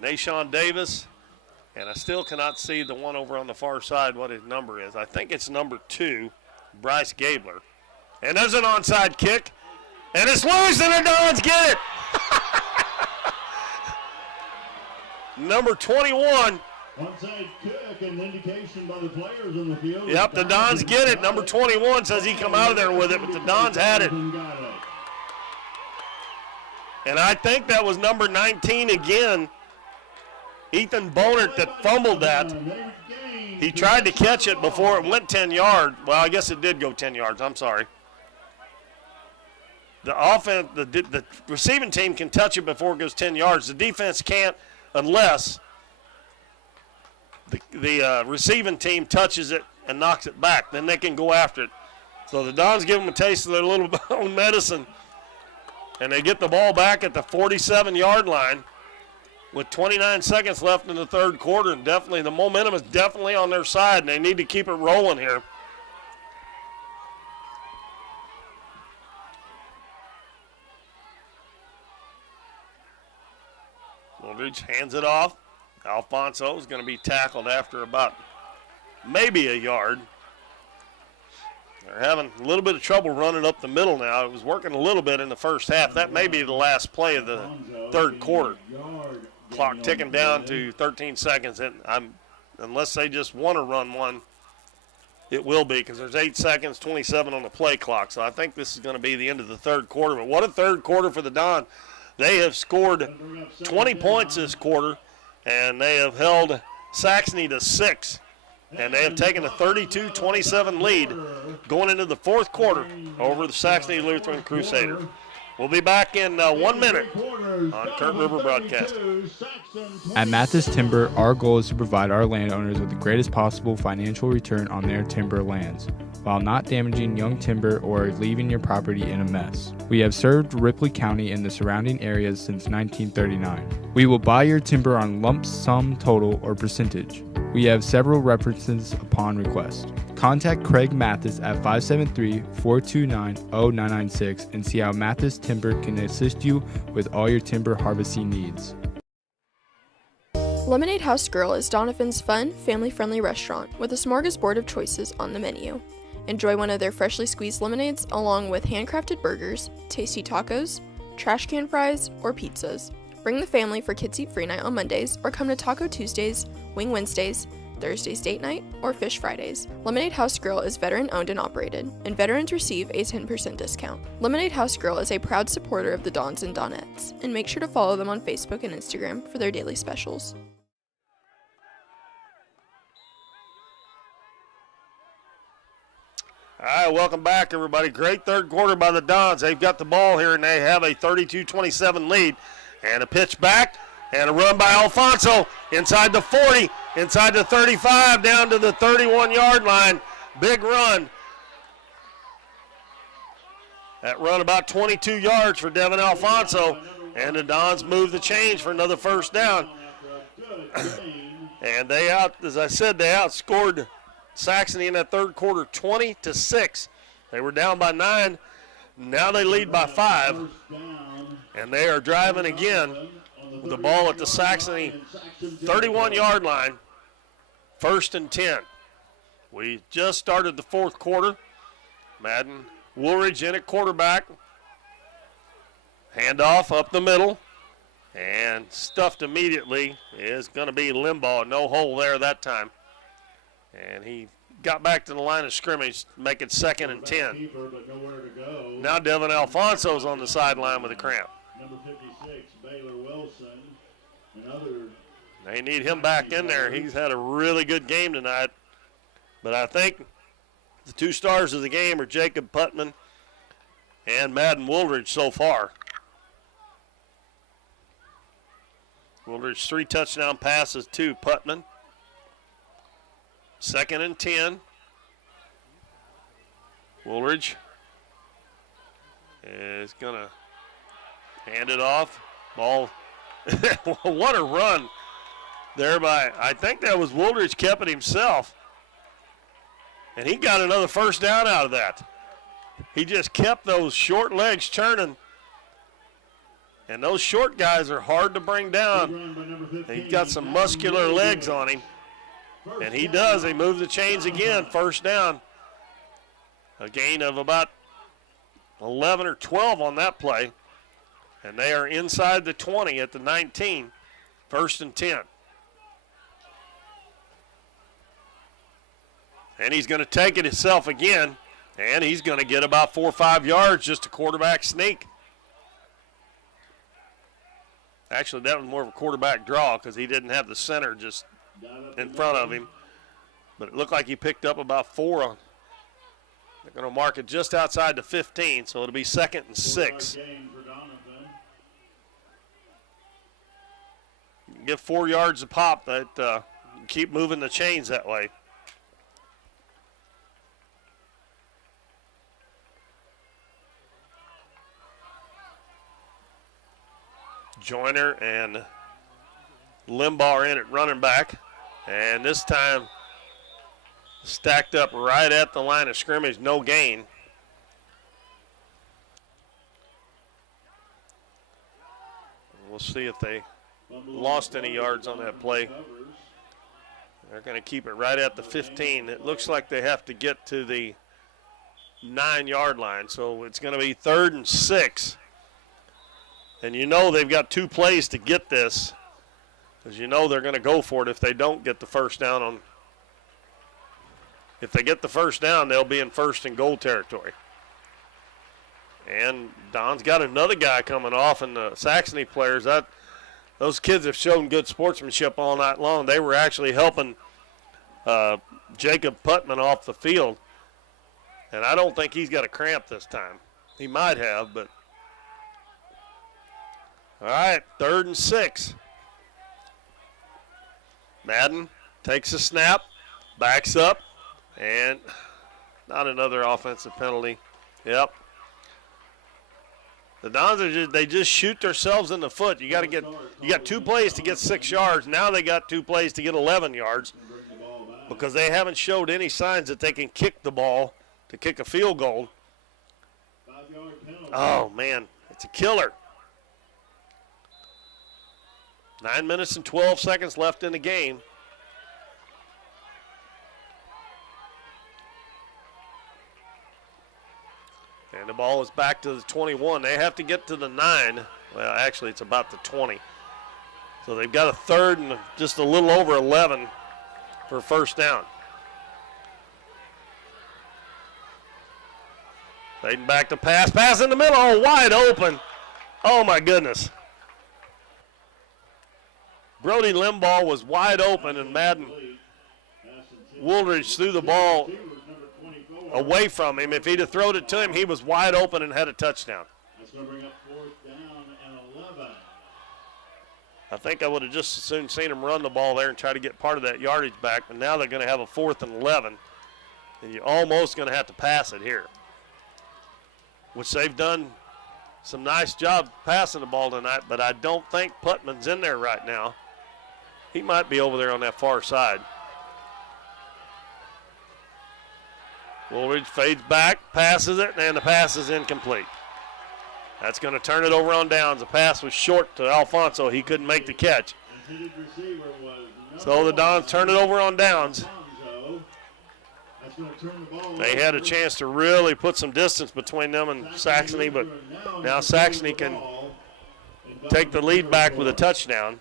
Nashawn Davis, and I still cannot see the one over on the far side what his number is. I think it's number 2, Bryce Gabler. And there's an onside kick, and it's loose, and the Dons get it. Number 21. Onside kick, an indication by the players in the field. Yep, the Dons get it. Number 21 says he come out of there with it, but the Dons had it. And I think that was number 19 again, Ethan Bonert, that fumbled that. He tried to catch it before it went 10 yards. Well, I guess it did go 10 yards. I'm sorry. The offense, the receiving team can touch it before it goes 10 yards. The defense can't unless the receiving team touches it and knocks it back. Then they can go after it. So the Dons give them a taste of their little own medicine. And they get the ball back at the 47-yard line with 29 seconds left in the third quarter. And definitely the momentum is definitely on their side, and they need to keep it rolling here. Woolridge hands it off. Alfonso is going to be tackled after about maybe a yard. They're having a little bit of trouble running up the middle now. It was working a little bit in the first half. That may be the last play of the third quarter. Clock ticking down to 13 seconds. And unless they just want to run one, it will be, because there's 8 seconds, 27 on the play clock. So I think this is going to be the end of the third quarter. But what a third quarter for the Dons. They have scored 20 points this quarter, and they have held Saxony to 6. And they have taken a 32-27 lead going into the fourth quarter over the Saxony Lutheran Crusaders. We'll be back in 1 minute on Current River Broadcasting. At Mathis Timber, our goal is to provide our landowners with the greatest possible financial return on their timber lands, while not damaging young timber or leaving your property in a mess. We have served Ripley County and the surrounding areas since 1939. We will buy your timber on lump sum total or percentage. We have several references upon request. Contact Craig Mathis at 573-429-0996 and see how Mathis Timber can assist you with all your timber harvesting needs. Lemonade House Grill is Doniphan's fun, family-friendly restaurant with a smorgasbord of choices on the menu. Enjoy one of their freshly squeezed lemonades along with handcrafted burgers, tasty tacos, trash can fries, or pizzas. Bring the family for Kids Eat Free Night on Mondays, or come to Taco Tuesdays, Wing Wednesdays, Thursdays Date Night, or Fish Fridays. Lemonade House Grill is veteran owned and operated, and veterans receive a 10% discount. Lemonade House Grill is a proud supporter of the Dons and Donettes, and make sure to follow them on Facebook and Instagram for their daily specials. All right, welcome back, everybody. Great third quarter by the Dons. They've got the ball here, and they have a 32-27 lead. And a pitch back, and a run by Alfonso inside the 40, inside the 35, down to the 31-yard line. Big run. That run about 22 yards for Devin Alfonso, and the Dons move the change for another first down. And they as I said, they outscored Saxony in that third quarter 20-6. They were down by 9. Now they lead by 5. And they are driving again with the ball at the Saxony 31-yard line. 1st and 10. We just started the fourth quarter. Madden Woolridge in at quarterback. Handoff up the middle. And stuffed immediately is going to be Limbaugh. No hole there that time. And he got back to the line of scrimmage, make it 2nd and 10. Keeper, but nowhere to go. Now Devin Alfonso's on the sideline with a cramp. Number 56, Baylor Wilson. Another. They need him back in there. He's had a really good game tonight. But I think the 2 stars of the game are Jacob Putman and Madden Woolridge so far. Woolridge 3 touchdown passes to Putman. 2nd and 10. Woolridge is going to hand it off. Ball. What a run there by, I think that was Woolridge kept it himself. And he got another first down out of that. He just kept those short legs churning. And those short guys are hard to bring down. He's got some muscular legs on him. And he does. He moves the chains again. First down. A gain of about 11 or 12 on that play. And they are inside the 20 at the 19. 1st and 10. And he's going to take it himself again. And he's going to get about 4 or 5 yards, just a quarterback sneak. Actually, that was more of a quarterback draw because he didn't have the center just in front of him. But it looked like he picked up about 4 on. They're going to mark it just outside the 15, so it'll be 2nd and 6. Get 4 yards a pop. That keep moving the chains that way. Joyner and Limbaugh are in at running back. And this time stacked up right at the line of scrimmage, no gain. We'll see if they lost any yards on that play. They're going to keep it right at the 15. It looks like they have to get to the 9-yard line. So it's going to be 3rd and 6. And you know they've got 2 plays to get this, because you know they're going to go for it if they don't get the first down on. If they get the first down, they'll be in 1st and goal territory. And Don's got another guy coming off, and the Saxony players, those kids have shown good sportsmanship all night long. They were actually helping Jacob Putman off the field. And I don't think he's got a cramp this time. He might have, but. All right, 3rd and 6. Madden takes a snap, backs up, and not another offensive penalty. Yep. The Dons they just shoot themselves in the foot. You got 2 plays to get 6 yards. Now they got 2 plays to get 11 yards because they haven't showed any signs that they can kick the ball to kick a field goal. Oh man, it's a killer. 9 minutes and 12 seconds left in the game. And the ball is back to the 21. They have to get to the 9. Well, actually, it's about the 20. So they've got a 3rd and just a little over 11 for first down. Fading back to pass. Pass in the middle. Oh, wide open. Oh, my goodness. Brody Limbaugh was wide open, and Madden Woolridge threw the ball away from him. If he'd have thrown it to him, he was wide open and had a touchdown. That's going to bring up 4th down and 11. I think I would have just as soon seen him run the ball there and try to get part of that yardage back, but now they're going to have a 4th and 11, and you're almost going to have to pass it here, which they've done some nice job passing the ball tonight, but I don't think Putman's in there right now. He might be over there on that far side. Woolridge fades back, passes it, and the pass is incomplete. That's going to turn it over on downs. The pass was short to Alfonso. He couldn't make the catch. So the Dons turn it over on downs. They had a chance to really put some distance between them and Saxony, but now Saxony can take the lead back with a touchdown.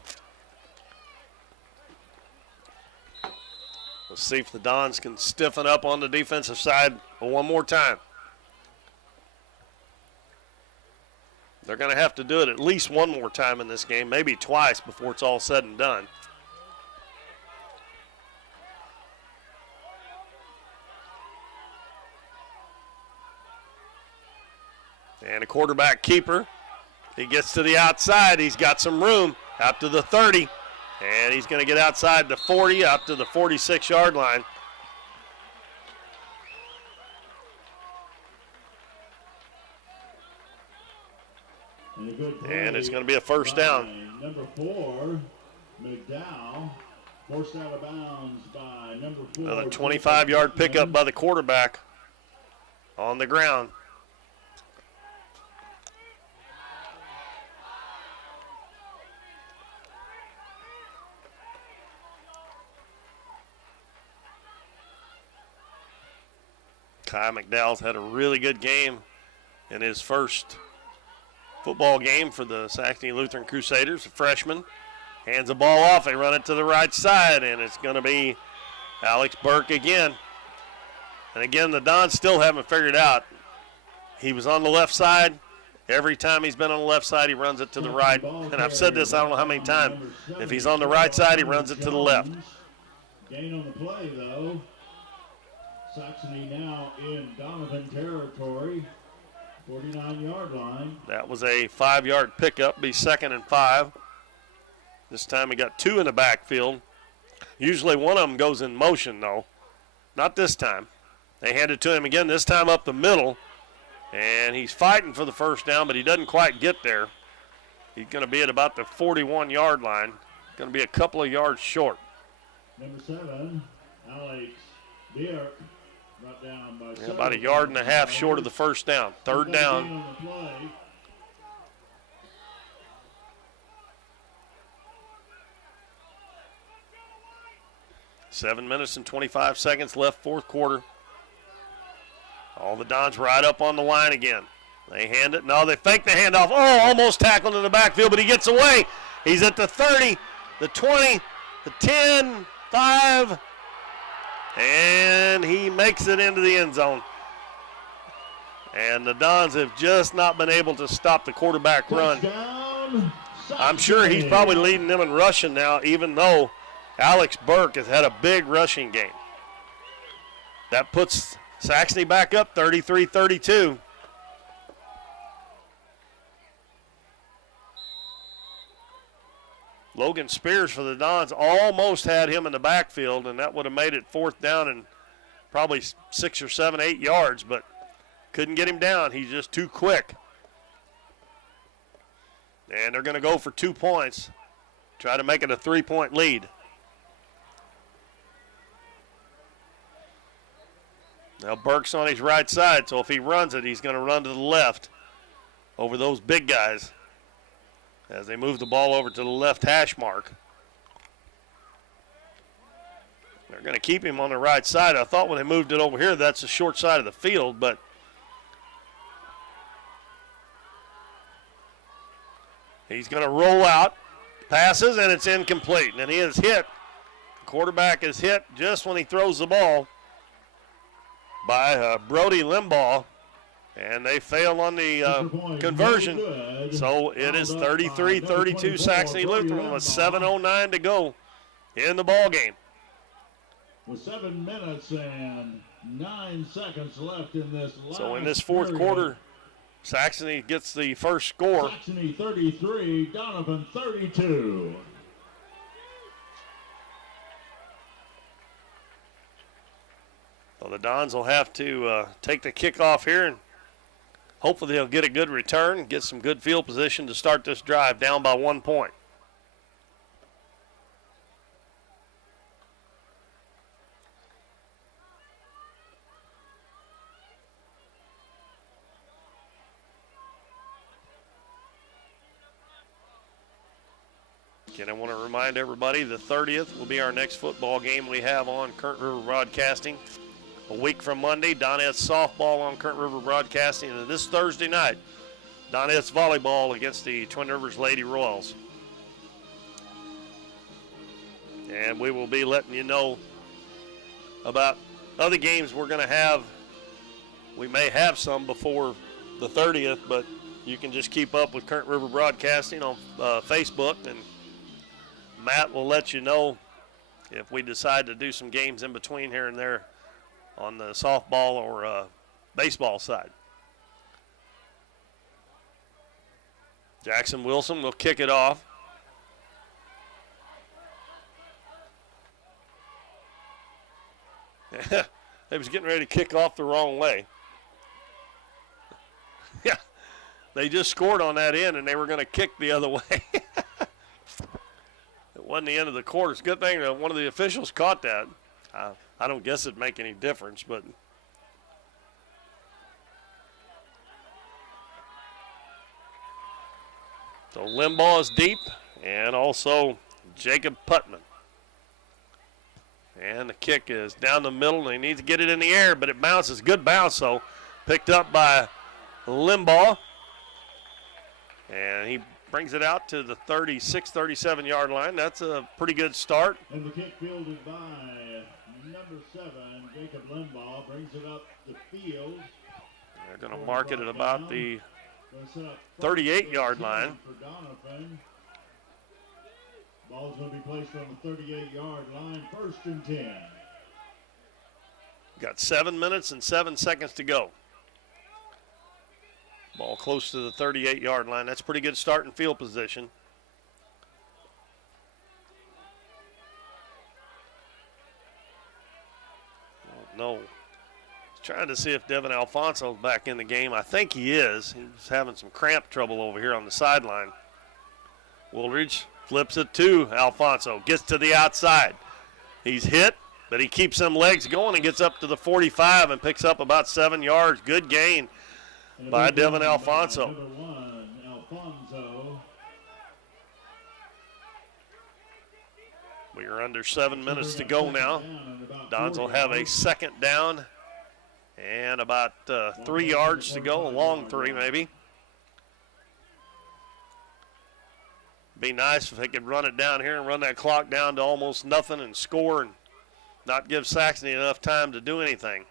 Let's see if the Dons can stiffen up on the defensive side one more time. They're going to have to do it at least one more time in this game, maybe twice before it's all said and done. And a quarterback keeper. He gets to the outside. He's got some room out to the 30. And he's going to get outside the 40, out to the 46-yard line. And it's going to be a first down. Number 4, McDowell, forced out of bounds by number 4. Another 25-yard pickup by the quarterback on the ground. Kai McDowell's had a really good game in his first football game for the Saxony Lutheran Crusaders, a freshman. Hands the ball off, they run it to the right side, and it's going to be Alex Burke again. And again, the Dons still haven't figured out. He was on the left side. Every time he's been on the left side, he runs it to the right. And I've said this I don't know how many times. If he's on the right side, he runs it to the left. Gain on the play, though. Saxony now in Doniphan territory, 49-yard line. That was a 5-yard pickup, be 2nd and 5. This time he got 2 in the backfield. Usually one of them goes in motion, though. Not this time. They hand it to him again, this time up the middle. And he's fighting for the first down, but he doesn't quite get there. He's going to be at about the 41-yard line. Going to be a couple of yards short. Number 7, Alex Beer. Down by about a yard and a half short of the first down. Third down. 7 minutes and 25 seconds left, fourth quarter. All the Dons right up on the line again. They hand it. No, they fake the handoff. Oh, almost tackled in the backfield, but he gets away. He's at the 30, the 20, the 10, 5. And he makes it into the end zone. And the Dons have just not been able to stop the quarterback run. I'm sure he's probably leading them in rushing now, even though Alex Burke has had a big rushing game. That puts Saxony back up 33-32. Logan Spears for the Dons almost had him in the backfield, and that would have made it fourth down and probably 6 or 7, 8 yards, but couldn't get him down. He's just too quick. And they're going to go for 2 points, try to make it a 3-point lead. Now Burke's on his right side, so if he runs it, he's going to run to the left over those big guys as they move the ball over to the left hash mark. They're going to keep him on the right side. I thought when they moved it over here, that's the short side of the field, but he's going to roll out, passes, and it's incomplete. And he is hit. The quarterback is hit just when he throws the ball by Brody Limbaugh. And they fail on the conversion. So it is 33-32 Saxony Lutheran with 7:09 to go in the ball game. With 7 minutes and 9 seconds left in this last So in this fourth quarter, Saxony gets the first score. Saxony 33, Doniphan 32. So the Dons will have to take the kickoff here, and hopefully they'll get a good return, get some good field position to start this drive down by 1 point. Again, I want to remind everybody the 30th will be our next football game we have on Current River Broadcasting. A week from Monday, Donetsk softball on Current River Broadcasting. And this Thursday night, Donetsk volleyball against the Twin Rivers Lady Royals. And we will be letting you know about other games we're going to have. We may have some before the 30th, but you can just keep up with Current River Broadcasting on Facebook, and Matt will let you know if we decide to do some games in between here and there on the softball or baseball side. Jackson Wilson will kick it off. They was getting ready to kick off the wrong way. Yeah, they just scored on that end, and they were going to kick the other way. It wasn't the end of the quarter. It's a good thing that one of the officials caught that. I don't guess it'd make any difference, but so Limbaugh is deep, and also Jacob Putman. And the kick is down the middle, and he needs to get it in the air, but it bounces. Good bounce, though. Picked up by Limbaugh. And he brings it out to the 36, 37-yard line. That's a pretty good start. And the kick fielded by number 7, Jacob Limbaugh, brings it up the field. They're going to mark it at about the 38-yard line. For Doniphan. Ball's going to be placed on the 38-yard line, 1st and 10. Got 7 minutes and 7 seconds to go. Ball close to the 38-yard line. That's pretty good start in field position. No. Trying to see if Devin Alfonso's back in the game. I think he is. He's having some cramp trouble over here on the sideline. Woolridge flips it to Alfonso. Gets to the outside. He's hit, but he keeps them legs going and gets up to the 45 and picks up about 7 yards. Good gain by Devin Alfonso. Number 1, Alfonso. We are under 7 minutes to go now. Dons will have a second down and about 3 yards to go, a long 3 maybe. Be nice if they could run it down here and run that clock down to almost nothing and score and not give Saxony enough time to do anything.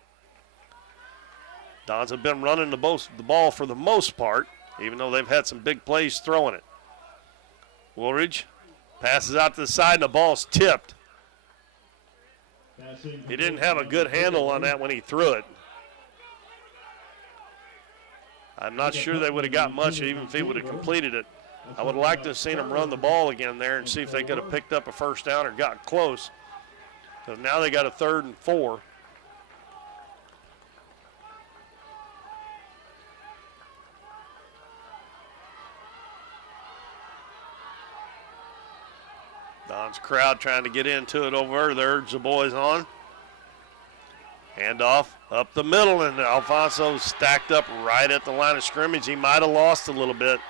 Dons have been running the ball for the most part, even though they've had some big plays throwing it. Woolridge passes out to the side and the ball's tipped. He didn't have a good handle on that when he threw it. I'm not sure they would have got much even if he would have completed it. I would like to have seen him run the ball again there and see if they could have picked up a first down or got close. Because now they got a 3rd and 4. Don's crowd trying to get into it over there. Urge the boys on. Handoff up the middle, and Alfonso stacked up right at the line of scrimmage. He might have lost a little bit.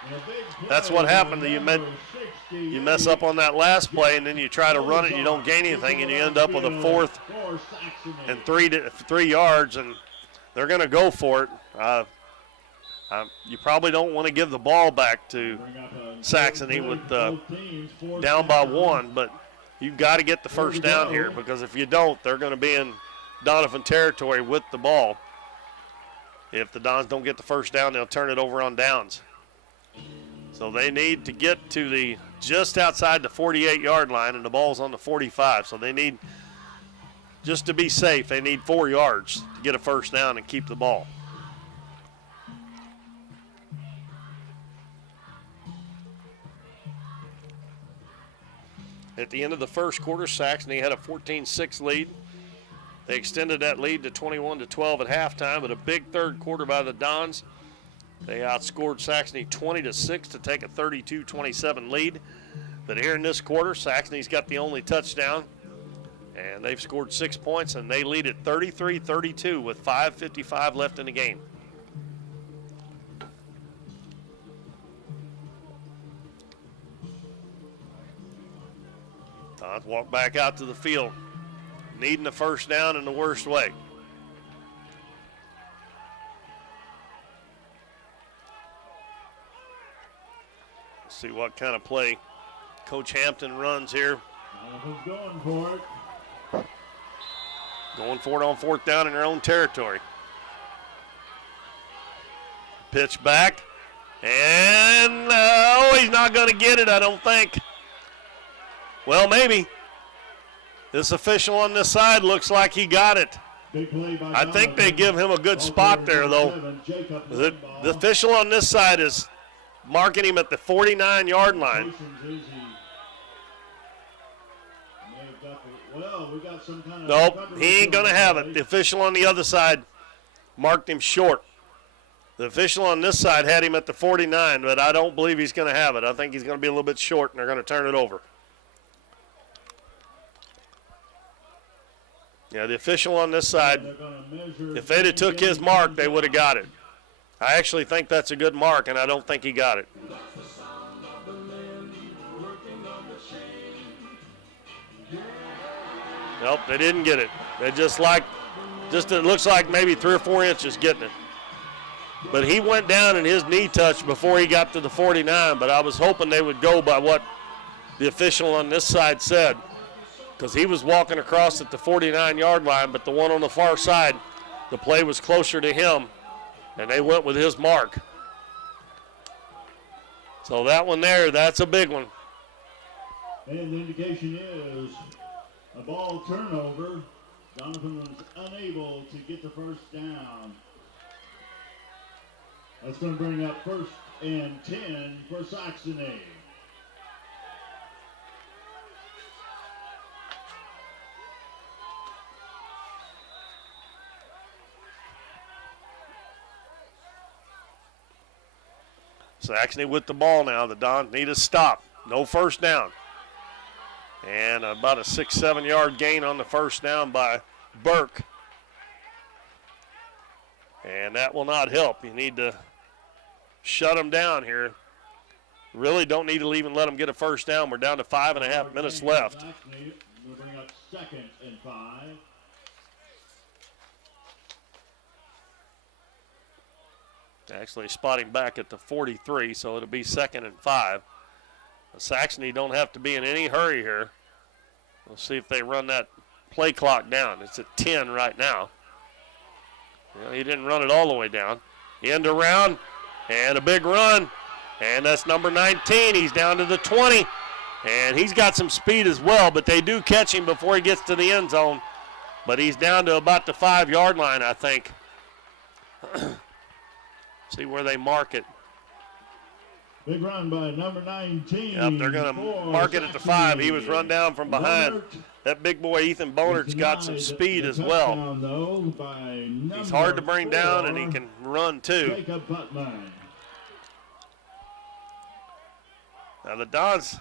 That's what happened. You mess up on that last play, and then you try to run it, you don't gain anything, and you end up with a 4th and 3 yards, and they're going to go for it. You probably don't want to give the ball back to Saxony with down by 1, but you've got to get the first down here, because if you don't, they're going to be in Doniphan territory with the ball. If the Dons don't get the first down, they'll turn it over on downs. So they need to get to the just outside the 48-yard line, and the ball's on the 45. So they need, just to be safe, they need 4 yards to get a first down and keep the ball. At the end of the first quarter, Saxony had a 14-6 lead. They extended that lead to 21-12 at halftime, but a big third quarter by the Dons. They outscored Saxony 20-6 to take a 32-27 lead. But here in this quarter, Saxony's got the only touchdown, and they've scored 6 points, and they lead at 33-32 with 5:55 left in the game. Dons walk back out to the field, needing the first down in the worst way. Let's see what kind of play Coach Hampton runs here. Going for it. Going for it on 4th down in their own territory. Pitch back. And, he's not going to get it, I don't think. Well, maybe. This official on this side looks like he got it. I think they give him a good spot there, though. The official on this side is marking him at the 49-yard line. Nope, he ain't going to have it. The official on the other side marked him short. The official on this side had him at the 49, but I don't believe he's going to have it. I think he's going to be a little bit short, and they're going to turn it over. Yeah, the official on this side, if they'd have took his mark, they would have got it. I actually think that's a good mark, and I don't think he got it. Nope, they didn't get it. They it looks like maybe 3 or 4 inches getting it. But he went down and his knee touched before he got to the 49, but I was hoping they would go by what the official on this side said, because he was walking across at the 49-yard line, but the one on the far side, the play was closer to him, and they went with his mark. So that one there, that's a big one. And the indication is a ball turnover. Doniphan was unable to get the first down. That's going to bring up 1st and 10 for Saxony. Saxony with the ball now. The Dons need a stop. No first down. And about a 6-7 yard gain on the first down by Burke. And that will not help. You need to shut them down here. Really don't need to even let them get a first down. We're down to 5.5 minutes left. We'll bring up 2nd and 5. Actually spotting back at the 43, so it'll be 2nd and 5. Saxony don't have to be in any hurry here. We'll see if they run that play clock down. It's at 10 right now. Well, he didn't run it all the way down. End around, and a big run, and that's number 19. He's down to the 20, and he's got some speed as well, but they do catch him before he gets to the end zone. But he's down to about the 5-yard line, I think. See where they mark it. Big run by number 19. Yep, they're going to mark it at the 5. He was run down from behind. That big boy, Ethan Bonert's got some speed as well. He's hard to bring down, and he can run too. Now the Dons,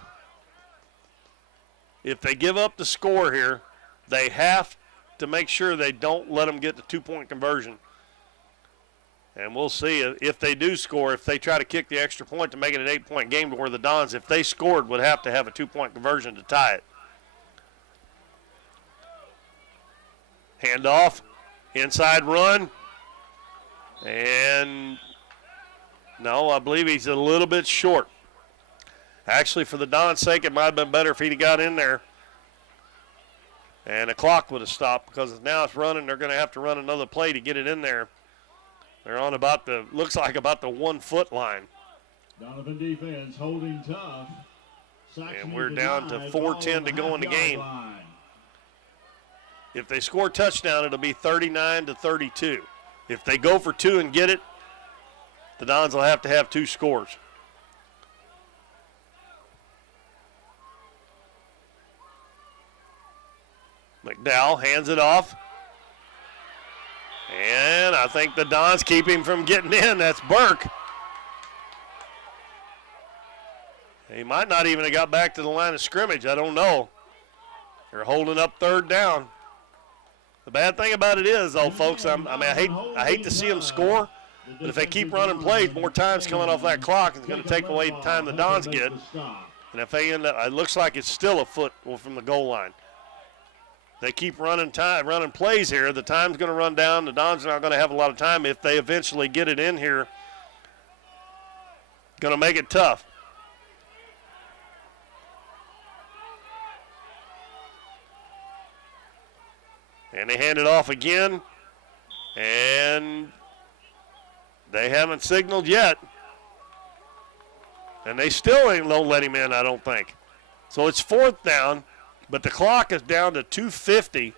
if they give up the score here, they have to make sure they don't let them get the 2-point conversion. And we'll see if they do score, if they try to kick the extra point to make it an 8-point game, to where the Dons, if they scored, would have to have a 2-point conversion to tie it. Handoff, inside run, and no, I believe he's a little bit short. Actually, for the Dons' sake, it might have been better if he'd got in there. And the clock would have stopped, because now it's running. They're going to have to run another play to get it in there. They're on about the, looks like about the 1-foot line. Doniphan defense holding tough. And we're down to 4:10 to go in the game. If they score a touchdown, it'll be 39-32. If they go for 2 and get it, the Dons will have to have 2 scores. McDowell hands it off. And I think the Dons keep him from getting in. That's Burke. He might not even have got back to the line of scrimmage. I don't know. They're holding up 3rd down. The bad thing about it is, though, folks, I hate to see them score, but if they keep running plays, more time's coming off that clock. It's going to take away the time the Dons get. And if they end up, it looks like it's still a foot from the goal line. They keep running plays here, the time's going to run down. The Dons are not going to have a lot of time. If they eventually get it in here, going to make it tough. And they hand it off again. And they haven't signaled yet. And they still don't let him in, I don't think. So it's 4th down, but the clock is down to 2:50.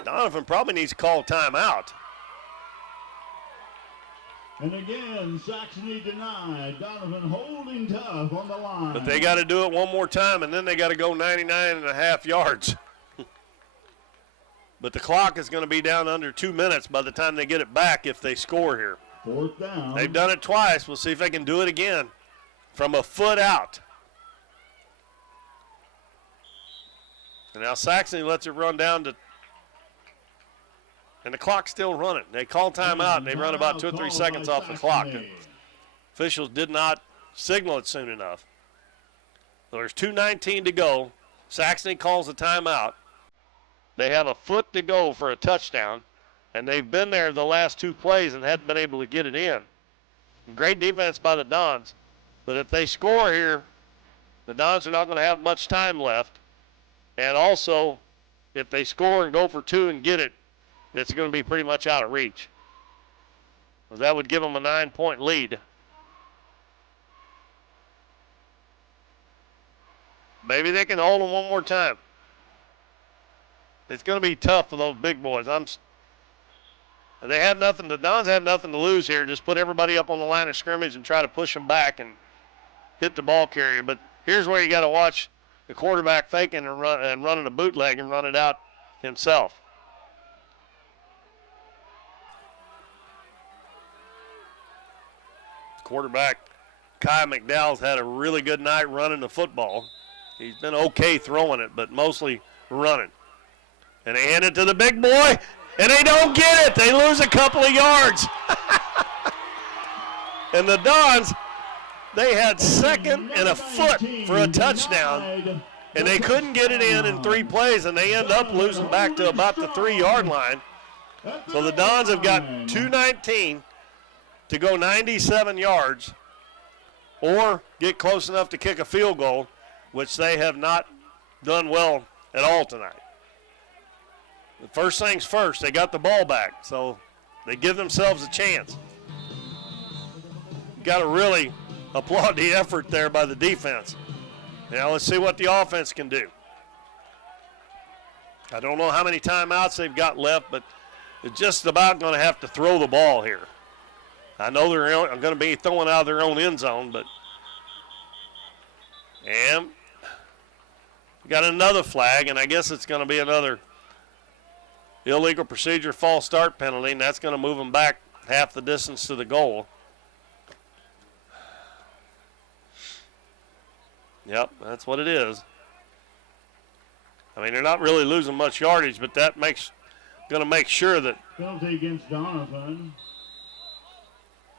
Doniphan probably needs to call a timeout. And again, Saxony denied. Doniphan holding tough on the line. But they got to do it one more time, and then they got to go 99.5 yards. But the clock is going to be down under 2 minutes by the time they get it back if they score here. 4th down. They've done it twice. We'll see if they can do it again from a foot out. And now Saxony lets it run down to, and the clock's still running. They call timeout, and they run about 2 or 3 seconds off the clock. Officials did not signal it soon enough. So there's 2:19 to go. Saxony calls a timeout. They have a foot to go for a touchdown, and they've been there the last 2 plays and hadn't been able to get it in. Great defense by the Dons, but if they score here, the Dons are not going to have much time left. And also, if they score and go for 2 and get it, it's going to be pretty much out of reach. Well, that would give them a 9-point lead. Maybe they can hold them one more time. It's going to be tough for those big boys. They have nothing. The Dons have nothing to lose here. Just put everybody up on the line of scrimmage and try to push them back and hit the ball carrier. But here's where you got to watch the quarterback faking and running a bootleg and run it out himself. Quarterback Kai McDowell's had a really good night running the football. He's been okay throwing it, but mostly running. And they hand it to the big boy, and they don't get it. They lose a couple of yards. And the Dons, they had 2nd and a foot for a touchdown, and they couldn't get it in 3 plays, and they end up losing back to about the 3-yard line. So the Dons have got 2:19 to go 97 yards or get close enough to kick a field goal, which they have not done well at all tonight. The first things first, they got the ball back, so they give themselves a chance. Got to really applaud the effort there by the defense. Now let's see what the offense can do. I don't know how many timeouts they've got left, but they're just about going to have to throw the ball here. I know they're going to be throwing out of their own end zone, but and got another flag, and I guess it's going to be another illegal procedure false start penalty, and that's going to move them back half the distance to the goal. Yep, that's what it is. I mean, they're not really losing much yardage, but that going to make sure that penalty against Doniphan.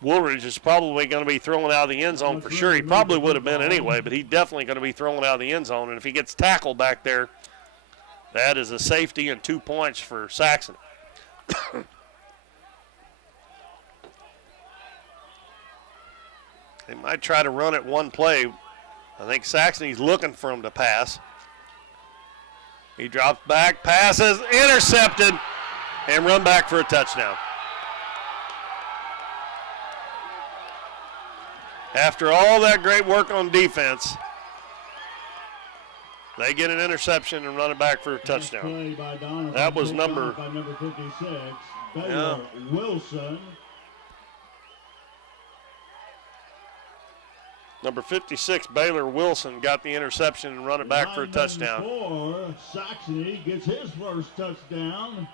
Woolridge is probably going to be thrown out of the end zone for sure. He probably would have been anyway, but he's definitely going to be thrown out of the end zone. And if he gets tackled back there, that is a safety and 2 points for Saxony. They might try to run it one play. I think Saxony's looking for him to pass. He drops back, passes, intercepted, and run back for a touchdown. After all that great work on defense, they get an interception and run it back for a touchdown. That was number 56, Baylor Wilson. Number 56, Baylor Wilson, got the interception and run it back for a touchdown. Saxony gets his first touchdown.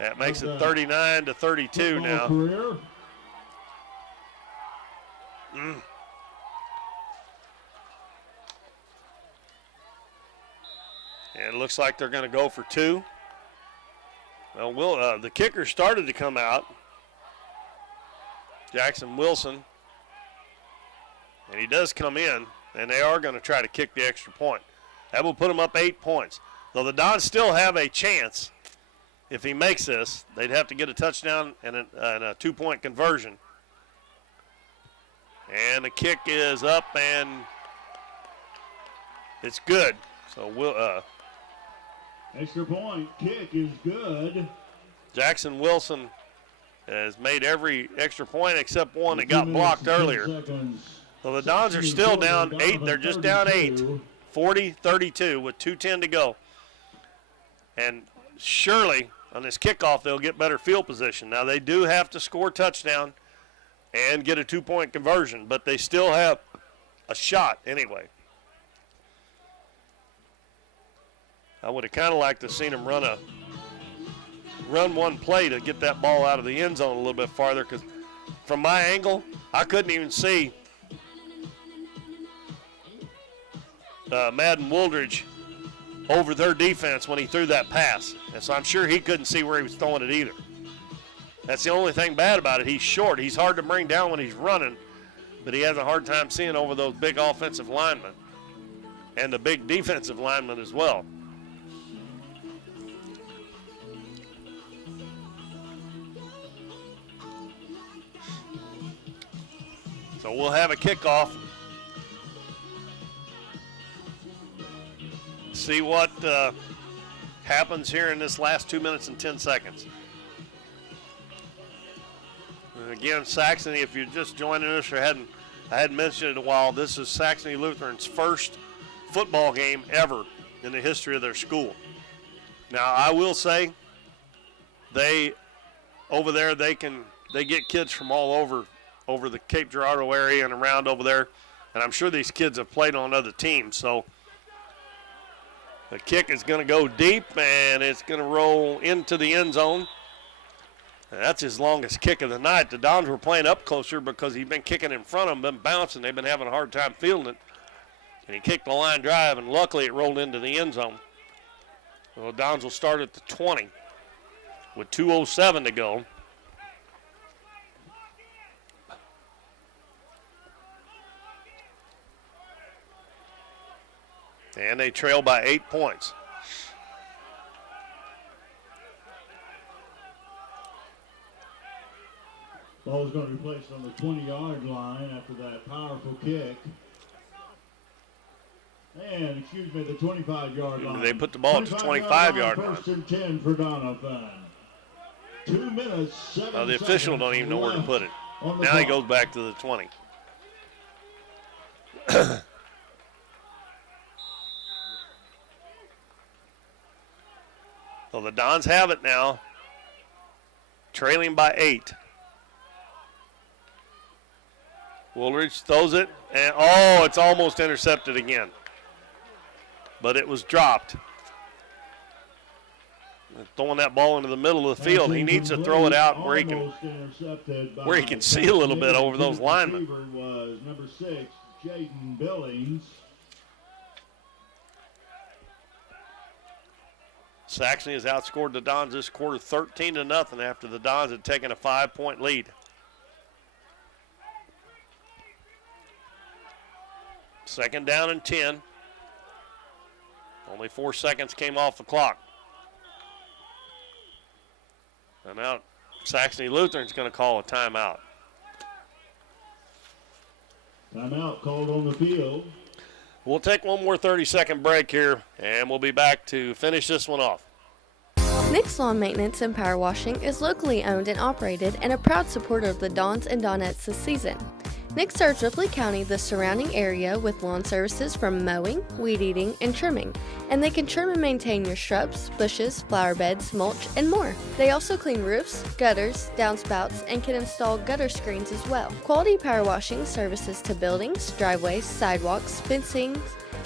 That makes it 39-32 now. Career. And it looks like they're going to go for 2. Well, the kicker started to come out, Jackson Wilson, and he does come in, and they are going to try to kick the extra point. That will put them up 8 points. Though the Dons still have a chance. If he makes this, they'd have to get a touchdown and a 2-point conversion. And the kick is up, and it's good. So Extra point kick is good. Jackson Wilson has made every extra point except one that got blocked earlier. So the Dons are still down 8. They're just down 8. 40-32 with 2:10 to go. And surely on this kickoff they'll get better field position. Now they do have to score a touchdown and get a 2-point conversion, but they still have a shot anyway. I would have kind of liked to have seen them run one play to get that ball out of the end zone a little bit farther, because from my angle, I couldn't even see Madden Wooldridge over their defense when he threw that pass. And so I'm sure he couldn't see where he was throwing it either. That's the only thing bad about it. He's short. He's hard to bring down when he's running, but he has a hard time seeing over those big offensive linemen and the big defensive linemen as well. So we'll have a kickoff. See what happens here in this last 2 minutes and 10 seconds. And again, Saxony, if you're just joining us or I hadn't mentioned it in a while, this is Saxony Lutheran's first football game ever in the history of their school. Now, I will say, they get kids from all over the Cape Girardeau area and around over there, and I'm sure these kids have played on other teams. So the kick is going to go deep, and it's going to roll into the end zone. And that's his longest kick of the night. The Dons were playing up closer because he'd been kicking in front of them, been bouncing. They've been having a hard time fielding it. And he kicked the line drive, and luckily it rolled into the end zone. So the Dons will start at the 20 with 2:07 to go. And they trail by 8 points. Ball is going to be placed on the 20-yard line after that powerful kick. And, excuse me, the 25-yard line. They put the ball at the 25-yard line. First and 10 for Doniphan. 2 minutes, 7 seconds. The official don't even know where to put it. Now he goes back to the 20. So the Dons have it now, trailing by 8. Woolridge throws it, and it's almost intercepted again. But it was dropped. Throwing that ball into the middle of the field. He needs to throw it out where he can see a little bit over those linemen. Was number 6, Jaden Billings. Saxony has outscored the Dons this quarter 13-0 after the Dons had taken a 5-point lead. Second down and 10. Only 4 seconds came off the clock. And now Saxony Lutheran's going to call a timeout. Timeout called on the field. We'll take one more 30-second break here, and we'll be back to finish this one off. Nick's Lawn Maintenance and Power Washing is locally owned and operated and a proud supporter of the Dons and Donettes this season. Nick serves Ripley County, the surrounding area, with lawn services from mowing, weed eating, and trimming, and they can trim and maintain your shrubs, bushes, flower beds, mulch, and more. They also clean roofs, gutters, downspouts, and can install gutter screens as well. Quality power washing services to buildings, driveways, sidewalks, fencing,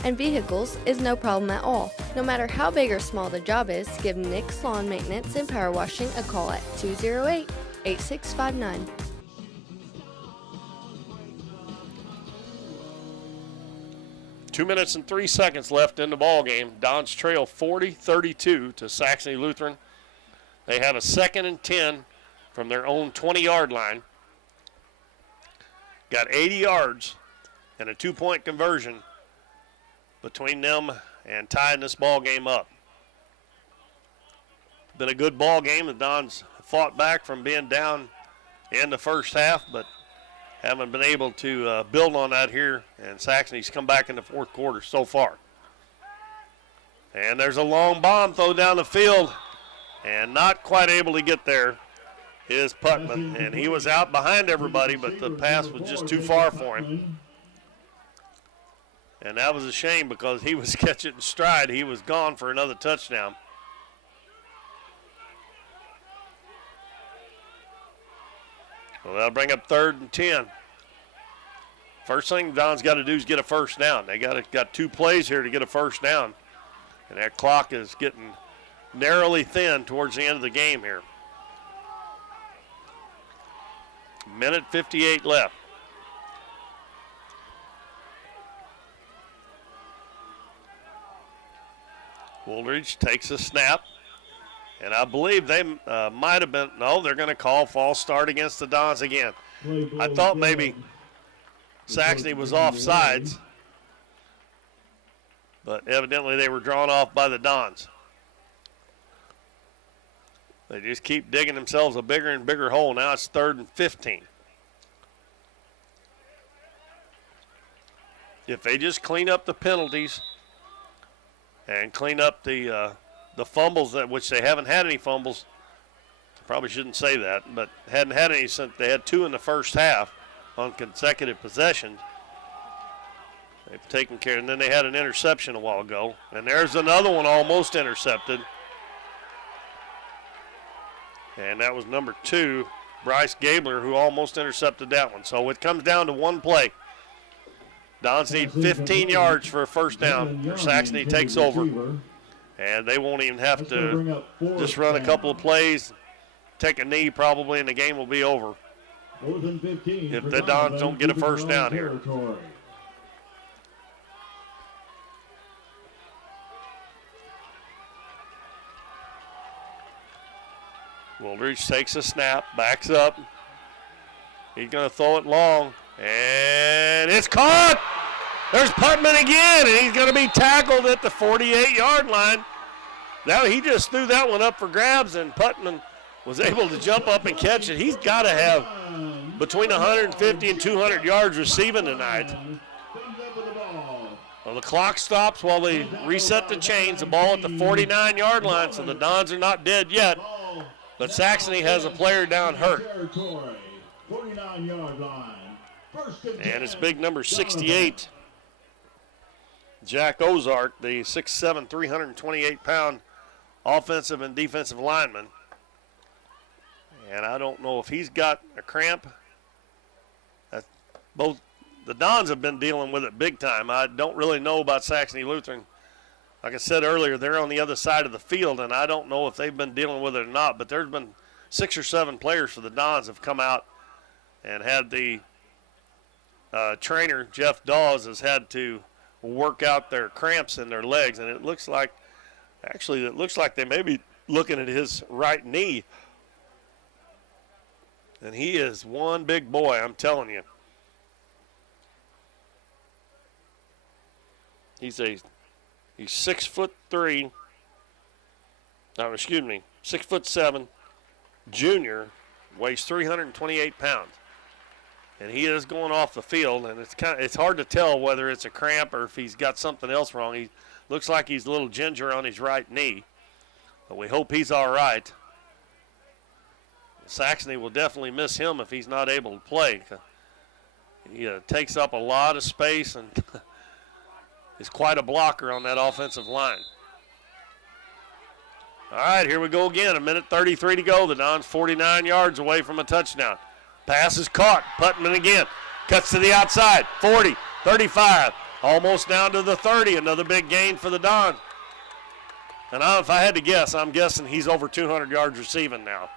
and vehicles is no problem at all. No matter how big or small the job is, give Nick's Lawn Maintenance and Power Washing a call at 208-8659. 2 minutes and 3 seconds left in the ball game. Dons trail 40-32 to Saxony Lutheran. They have a 2nd and 10 from their own 20-yard line. Got 80 yards and a 2-point conversion between them and tying this ball game up. Been a good ball game. The Dons fought back from being down in the first half, but haven't been able to build on that here, and Saxony's come back in the fourth quarter so far. And there's a long bomb throw down the field, and not quite able to get there is Putman. And he was out behind everybody, but the pass was just too far for him. And that was a shame because he was catching in stride. He was gone for another touchdown. Well, that'll bring up 3rd and 10. First thing Don's got to do is get a first down. They got 2 plays here to get a first down. And that clock is getting narrowly thin towards the end of the game here. 1:58 left. Woolridge takes a snap. And I believe they might have been, no, they're going to call false start against the Dons again. I thought maybe Saxony was offsides, but evidently they were drawn off by the Dons. They just keep digging themselves a bigger and bigger hole. Now it's 3rd and 15. If they just clean up the penalties and clean up the fumbles, which they haven't had any fumbles, probably shouldn't say that, but hadn't had any since they had 2 in the first half on consecutive possessions. They've taken care, and then they had an interception a while ago. And there's another one almost intercepted. And that was number 2, Bryce Gabler, who almost intercepted that one. So it comes down to one play. Dons need 15 yards for a first down, or Saxony takes over. And they won't even have to just run a couple of plays, take a knee probably, and the game will be over if the Dons don't get a first down here. Woolridge takes a snap, backs up. He's going to throw it long, and it's caught. There's Putman again, and he's going to be tackled at the 48-yard line. Now he just threw that one up for grabs, and Putman was able to jump up and catch it. He's got to have between 150 and 200 yards receiving tonight. Well, the clock stops while they reset the chains. The ball at the 49-yard line, so the Dons are not dead yet. But Saxony has a player down hurt. 49-yard line. And it's big number 68, Jack Ozark, the 6'7", 328-pound offensive and defensive lineman. And I don't know if he's got a cramp. Both the Dons have been dealing with it big time. I don't really know about Saxony Lutheran. Like I said earlier, they're on the other side of the field, and I don't know if they've been dealing with it or not, but there's been 6 or 7 players for the Dons have come out and had the trainer, Jeff Dawes, has had to work out their cramps in their legs, and it looks like they may be looking at his right knee. And he is one big boy, I'm telling you. He's 6'3", 6'7", junior, weighs 328 pounds. And he is going off the field, and it's hard to tell whether it's a cramp or if he's got something else wrong. He looks like he's a little ginger on his right knee, but we hope he's all right. Saxony will definitely miss him if he's not able to play. He takes up a lot of space and is quite a blocker on that offensive line. All right, here we go again. 1:33 to go. The Dons 49 yards away from a touchdown. Pass is caught. Putman again. Cuts to the outside. 40, 35. Almost down to the 30. Another big gain for the Dons. And if I had to guess, I'm guessing he's over 200 yards receiving now.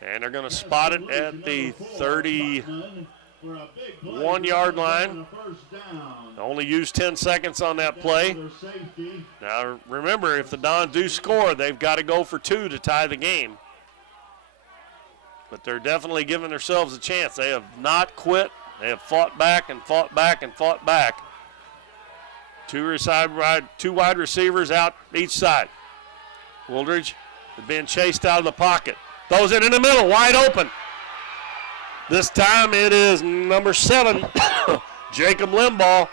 And they're going to spot it at the 31-yard line. Only used 10 seconds on that play. Now, remember, if the Dons do score, they've got to go for 2 to tie the game. But they're definitely giving themselves a chance. They have not quit. They have fought back and fought back and fought back. 2 wide receivers out each side. Woolridge is being chased out of the pocket. Throws it in the middle, wide open. This time it is number 7, Jacob Limbaugh,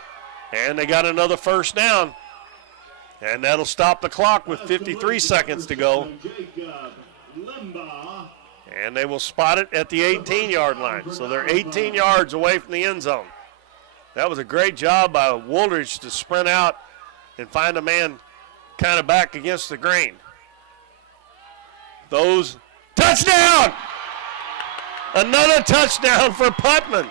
And they got another first down. And that'll stop the clock with 53 seconds to go. And they will spot it at the 18-yard line. So they're 18 yards away from the end zone. That was a great job by Woolridge to sprint out and find a man kind of back against the grain. Touchdown! Another touchdown for Putman.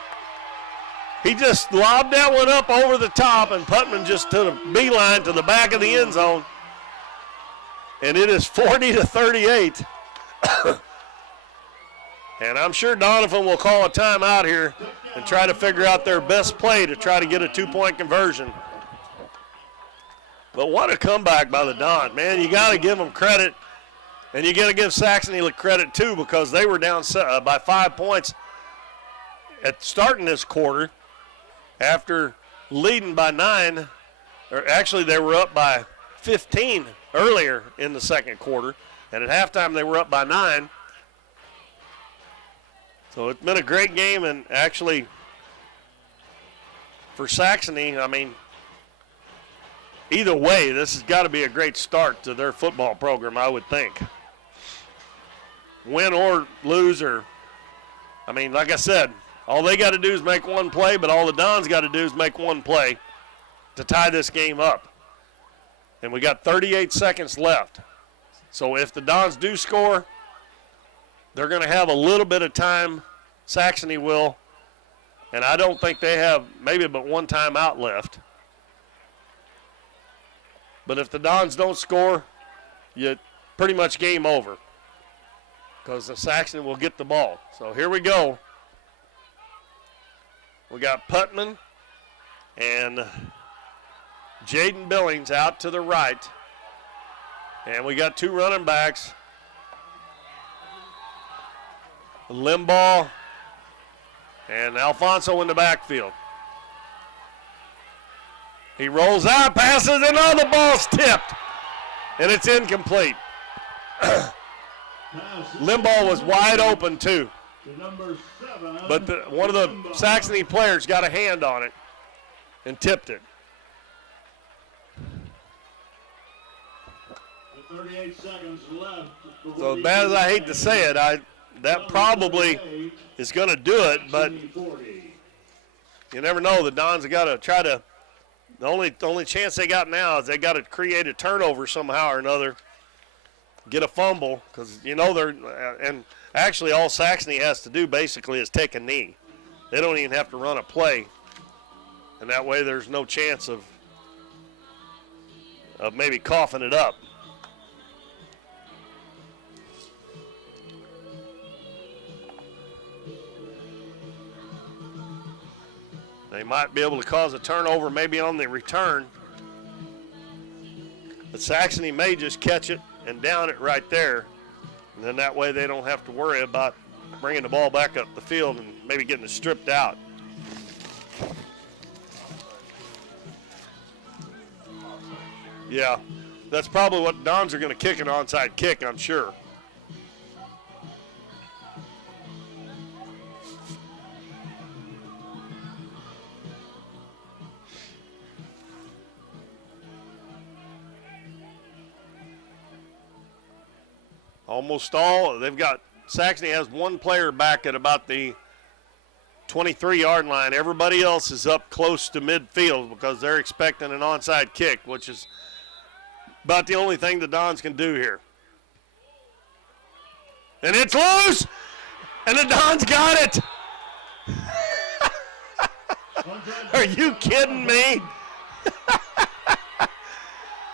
He just lobbed that one up over the top, and Putman just took a beeline to the back of the end zone. And it is 40-38. And I'm sure Doniphan will call a timeout here and try to figure out their best play to try to get a two-point conversion. But what a comeback by the Dons. Man, you got to give them credit, and you got to give Saxony credit too, because they were down by 5 points at starting this quarter after leading by 9. Or actually, they were up by 15 earlier in the second quarter, and at halftime they were up by 9. So it's been a great game, and actually for Saxony, I mean, either way, this has got to be a great start to their football program, I would think. Win or lose, or, I mean, like I said, all they got to do is make one play, but all the Dons got to do is make one play to tie this game up. And we got 38 seconds left. So if the Dons do score, they're going to have a little bit of time, Saxony will, and I don't think they have maybe but one timeout left. But if the Dons don't score, you pretty much game over, because the Saxony will get the ball. So here we go. We got Putman and Jaden Billings out to the right. And we got two running backs. Limbaugh and Alfonso in the backfield. He rolls out, passes, and the ball's tipped. And it's incomplete. Limbaugh was wide open, too. But one of the Saxony players got a hand on it and tipped it. 38 seconds left. So as bad as I hate to say it, that probably is going to do it, but you never know. The Dons have got to try to, the only chance they got now is they got to create a turnover somehow or another, get a fumble, because, you know, and actually all Saxony has to do basically is take a knee. They don't even have to run a play, and that way there's no chance of maybe coughing it up. They might be able to cause a turnover maybe on the return. But Saxony may just catch it and down it right there. And then that way they don't have to worry about bringing the ball back up the field and maybe getting it stripped out. Yeah, that's probably what Dons are going to kick, an onside kick, I'm sure. Almost all, Saxony has one player back at about the 23-yard line. Everybody else is up close to midfield because they're expecting an onside kick, which is about the only thing the Dons can do here. And it's loose, and the Dons got it. Are you kidding me?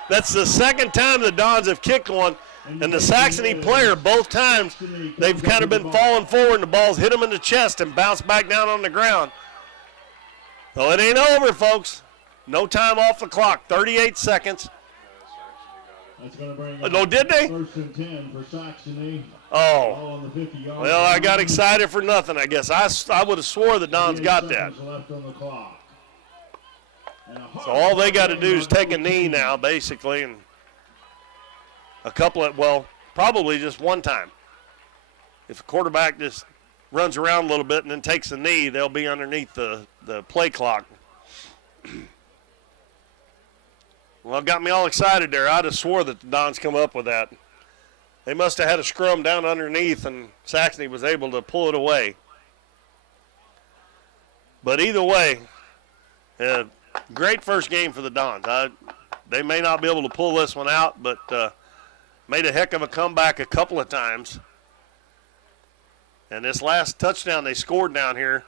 That's the second time the Dons have kicked one. And the Saxony player, both times, they've kind of been falling forward, and the ball's hit them in the chest and bounced back down on the ground. So it ain't over, folks. No time off the clock, 38 seconds. That's going to bring no, did they? First and 10 for Saxony. Oh. On the 50-yard well, I got excited for nothing, I guess. I would have swore the Dons got that. Left on the clock. So all they got to do is take a knee now, basically, and a couple of, well, probably just one time. If the quarterback just runs around a little bit and then takes a knee, they'll be underneath the play clock. Well, it got me all excited there. I'd have swore that the Dons come up with that. They must have had a scrum down underneath, and Saxony was able to pull it away. But either way, great first game for the Dons. They may not be able to pull this one out, but made a heck of a comeback a couple of times. And this last touchdown they scored down here,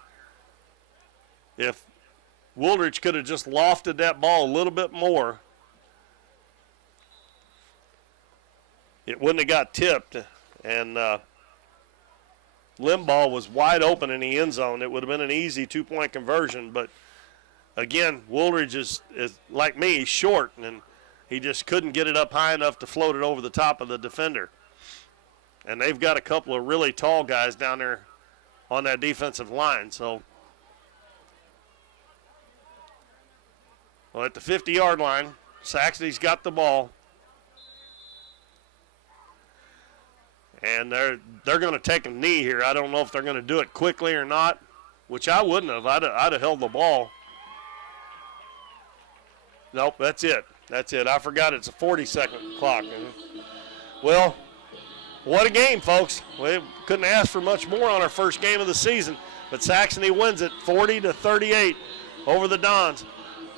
if Woolridge could have just lofted that ball a little bit more, it wouldn't have got tipped. And Limbaugh was wide open in the end zone. It would have been an easy 2-point conversion. But, again, Woolridge is like me, he's short, and he just couldn't get it up high enough to float it over the top of the defender. And they've got a couple of really tall guys down there on that defensive line. So, well, at the 50-yard line, Saxony's got the ball. And they're going to take a knee here. I don't know if they're going to do it quickly or not, which I wouldn't have. I'd have held the ball. Nope, that's it. That's it. I forgot it's a 40-second clock. Well, what a game, folks. We couldn't ask for much more on our first game of the season, but Saxony wins it 40-38 over the Dons.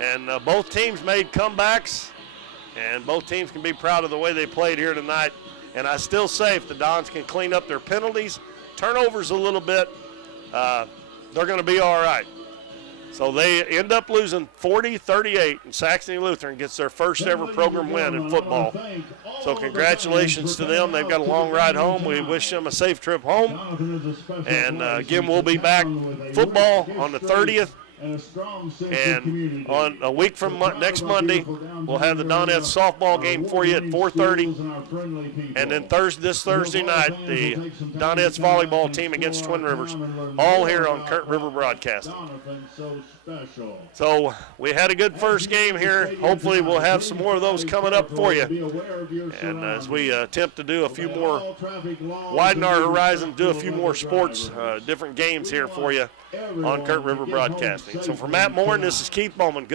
And both teams made comebacks, and both teams can be proud of the way they played here tonight. And I still say if the Dons can clean up their penalties, turnovers a little bit, they're going to be all right. So they end up losing 40-38, and Saxony Lutheran gets their first ever program win in football. So congratulations to them. They've got a long ride home. We wish them a safe trip home. And again, we'll be back football on the 30th. And on a week from next Monday, we'll have the Donets softball game for you at 4:30. And then this Thursday night, the Donets volleyball team against Twin Rivers, all here on Current River Broadcasting. So we had a good first game here. Hopefully we'll have some more of those coming up for you. And as we attempt to do a few more, widen our horizon, do a few more sports, different games here for you on Current River Broadcasting. So for Matt Moore, this is Keith Bowman.